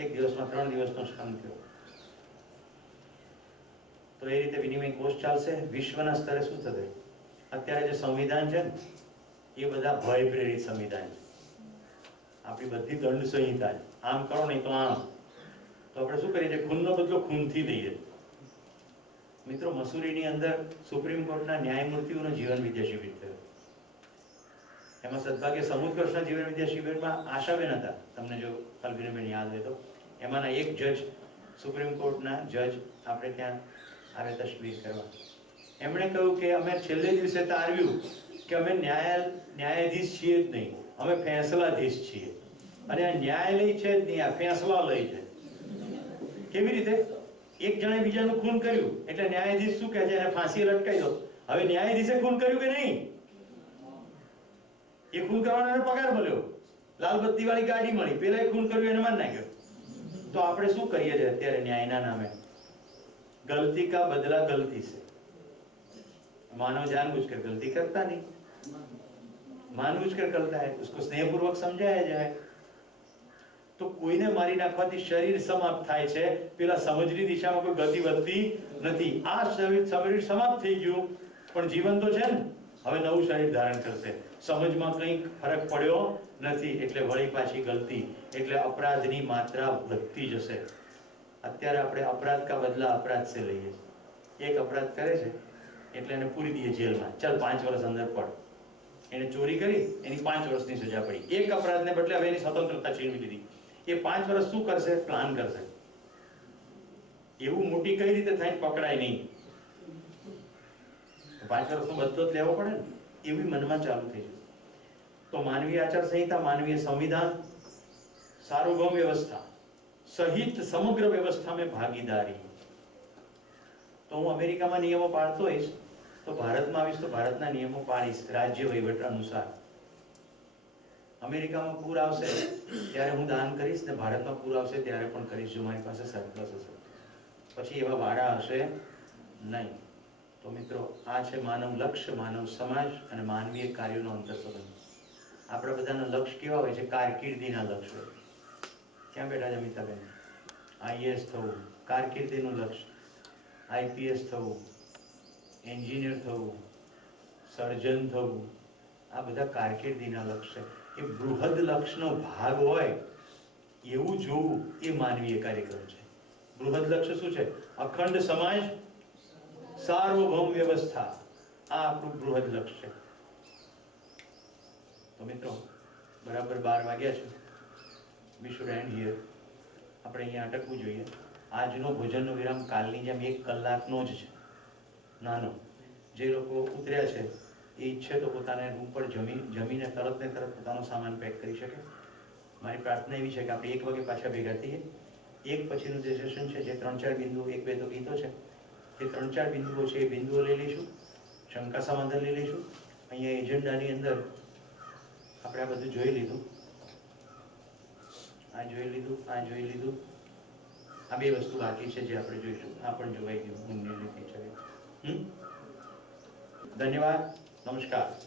એક દિવસમાં 3 દિવસનો શ્રમ થયો. તો એ રીતે વિનિમય કોષ ચાલશે. વિશ્વના સ્તરે શું થશે? અત્યારે જે સંવિધાન છે ને એ બધા ભય પ્રેરિત સંવિધાન છે. આપણી બધી દંડ સંહિતા છે. આમ કરો નહીં તો આમ. તો આપણે શું કરીએ છીએ? ખૂનનો બદલો ખૂનથી દઈએ. મિત્રો, મસૂરીની અંદર સુપ્રીમ કોર્ટના ન્યાયમૂર્તિઓનો જીવન વિદ્યા શિબિર થયો. એમાં સદભાગ્ય સમુદ્રકૃષ્ણ જીવન વિદ્યા શિબિરમાં આશાબેન હતા. તમને જો કલ્પનાબેન યાદ હોય તો એમાંના એક જજ, સુપ્રીમ કોર્ટના જજ આપણે ત્યાં આવ્યા હતા શિબિર કરવા. એમણે કહ્યું કે અમે છેલ્લે દિવસે તારવ્યું કે અમે ન્યાયાધીશ છીએ જ નહીં, અમે ફેંસલાધીશ છીએ. અને આ ન્યાયાલય છે જ નહીં, આ ફેંસલાલય છે. કેવી રીતે? એક જણે બીજાનું ખૂન કર્યું એટલે ન્યાયાધીશ શું કહે છે? એને ફાંસી લટકાઈ દો. હવે ન્યાયાધીશે ખૂન કર્યું કે નહીં? એ ખૂન કરવાનો પગાર મળ્યો, લાલ બત્તી વાળી ગાડી મળી, પેલા ખૂન કર્યું એને મારી નાખ્યો. તો આપણે શું કરીએ છીએ અત્યારે ન્યાયના નામે? गलती का बदला गलती से. मानव जानबूझकर गलती करता नहीं, जानबूझकर करता है, उसको स्नेहपूर्वक समझाया जाए. તો કોઈને મારી નાખવાથી શરીર સમાપ્ત થાય છે, પેલા સમજની દિશામાં કોઈ ગતિ વધતી નથી. આ શરીર સમાપ્ત થઈ ગયું પણ જીવન તો છે ને. હવે નવું શરીર ધારણ કરશે. સમજમાં કંઈક ફરક પડ્યો નથી એટલે વળી પાછી ગલતી, એટલે અપરાધની માત્રા વધતી જશે. અત્યારે આપણે અપરાધ કા બદલા અપરાધ સે લઈએ. એક અપરાધ કરે છે એટલે એને પૂરી દઈએ જેલમાં, ચાલ 5 વર્ષ અંદર પડ. એને ચોરી કરી, એની 5 વર્ષની સજા પડી. એક અપરાધને બદલે હવે એની સ્વતંત્રતા છીનવી લીધી. એ 5 વર્ષ શું કરશે? પ્લાન કરશે. એવું મોટી કઈ રીતે થાય પકડાય નહીં. 5 વર્ષનો બદલો જ લેવો પડે ને, એવી મનમાં ચાલુ થઈ જશે. તો માનવીય આચાર સંહિતા, માનવીય સંવિધાન, સાર્વભૌમ વ્યવસ્થા સહિત સમગ્ર વ્યવસ્થા में ભાગીદારી. તો હું અમેરિકામાં નિયમો પાળતો હોઈશ તો ભારતમાં આવીશ તો ભારતના નિયમો પાળીશ રાજ્ય વહીવટ અનુસાર. અમેરિકામાં પૂર આવશે ત્યારે હું દાન કરીશ ને ભારતમાં પૂર આવશે ત્યારે પણ કરીશ, જો મારી પાસે સરપ્લસ હશે. પછી એવા વાડા હશે નહીં. તો મિત્રો, આ છે માનવ લક્ષ્ય, માનવ સમાજ અને માનવીય કાર્યોનો અંતરસંબંધ. આપણા બધાના લક્ષ્ય કેવા હોય છે? કારકિર્દીના લક્ષ્ય. ક્યાં બેઠા છે અમિતાબેન? આઈએએસ થવું કારકિર્દીનું લક્ષ્ય, આઈપીએસ થવું, એન્જિનિયર થવું, સર્જન થવું, આ બધા કારકિર્દીના લક્ષ્ય. એ બૃહદ લક્ષ્યનો ભાગ હોય એવું જોવું એ માનવીય કાર્યક્રમ છે. બૃહદ લક્ષ્ય શું છે? અખંડ સમાજ, સાર્વભૌમ વ્યવસ્થા. આ આપણું બૃહદ લક્ષ્ય. તો મિત્રો, બરાબર 12 વાગ્યા છે. We should end here. આપણે અહીંયા અટકવું જોઈએ. આજનો ભોજનનો વિરામ કાલની જેમ 1 કલાકનો જ છે, નાનો. જે લોકો ઉતર્યા છે એ ઈચ્છે તો પોતાને રૂમ પર જમીને તરત ને તરત પોતાનો સામાન પેક કરી શકે. મારી પ્રાર્થના એવી છે કે આપણે 1 વાગે પાછા ભેગા થઈએ. 1 પછીનું જે સેશન છે, જે 3-4 બિંદુઓ, 1-2 તો ગીતો છે, જે 3-4 બિંદુઓ છે એ બિંદુઓ લઈ લઈશું, શંકા સમાધાન લઈ લઈશું. અહીંયા એજન્ડાની અંદર આપણે આ બધું જોઈ લીધું. આ જોઈ લીધું, આ જોઈ લીધું. આ બે વસ્તુ બાકી છે જે આપણે જોઈશું. આ પણ જોવાઈ ગયું. મૂંગની લીટી છે. ધન્યવાદ. નમસ્કાર.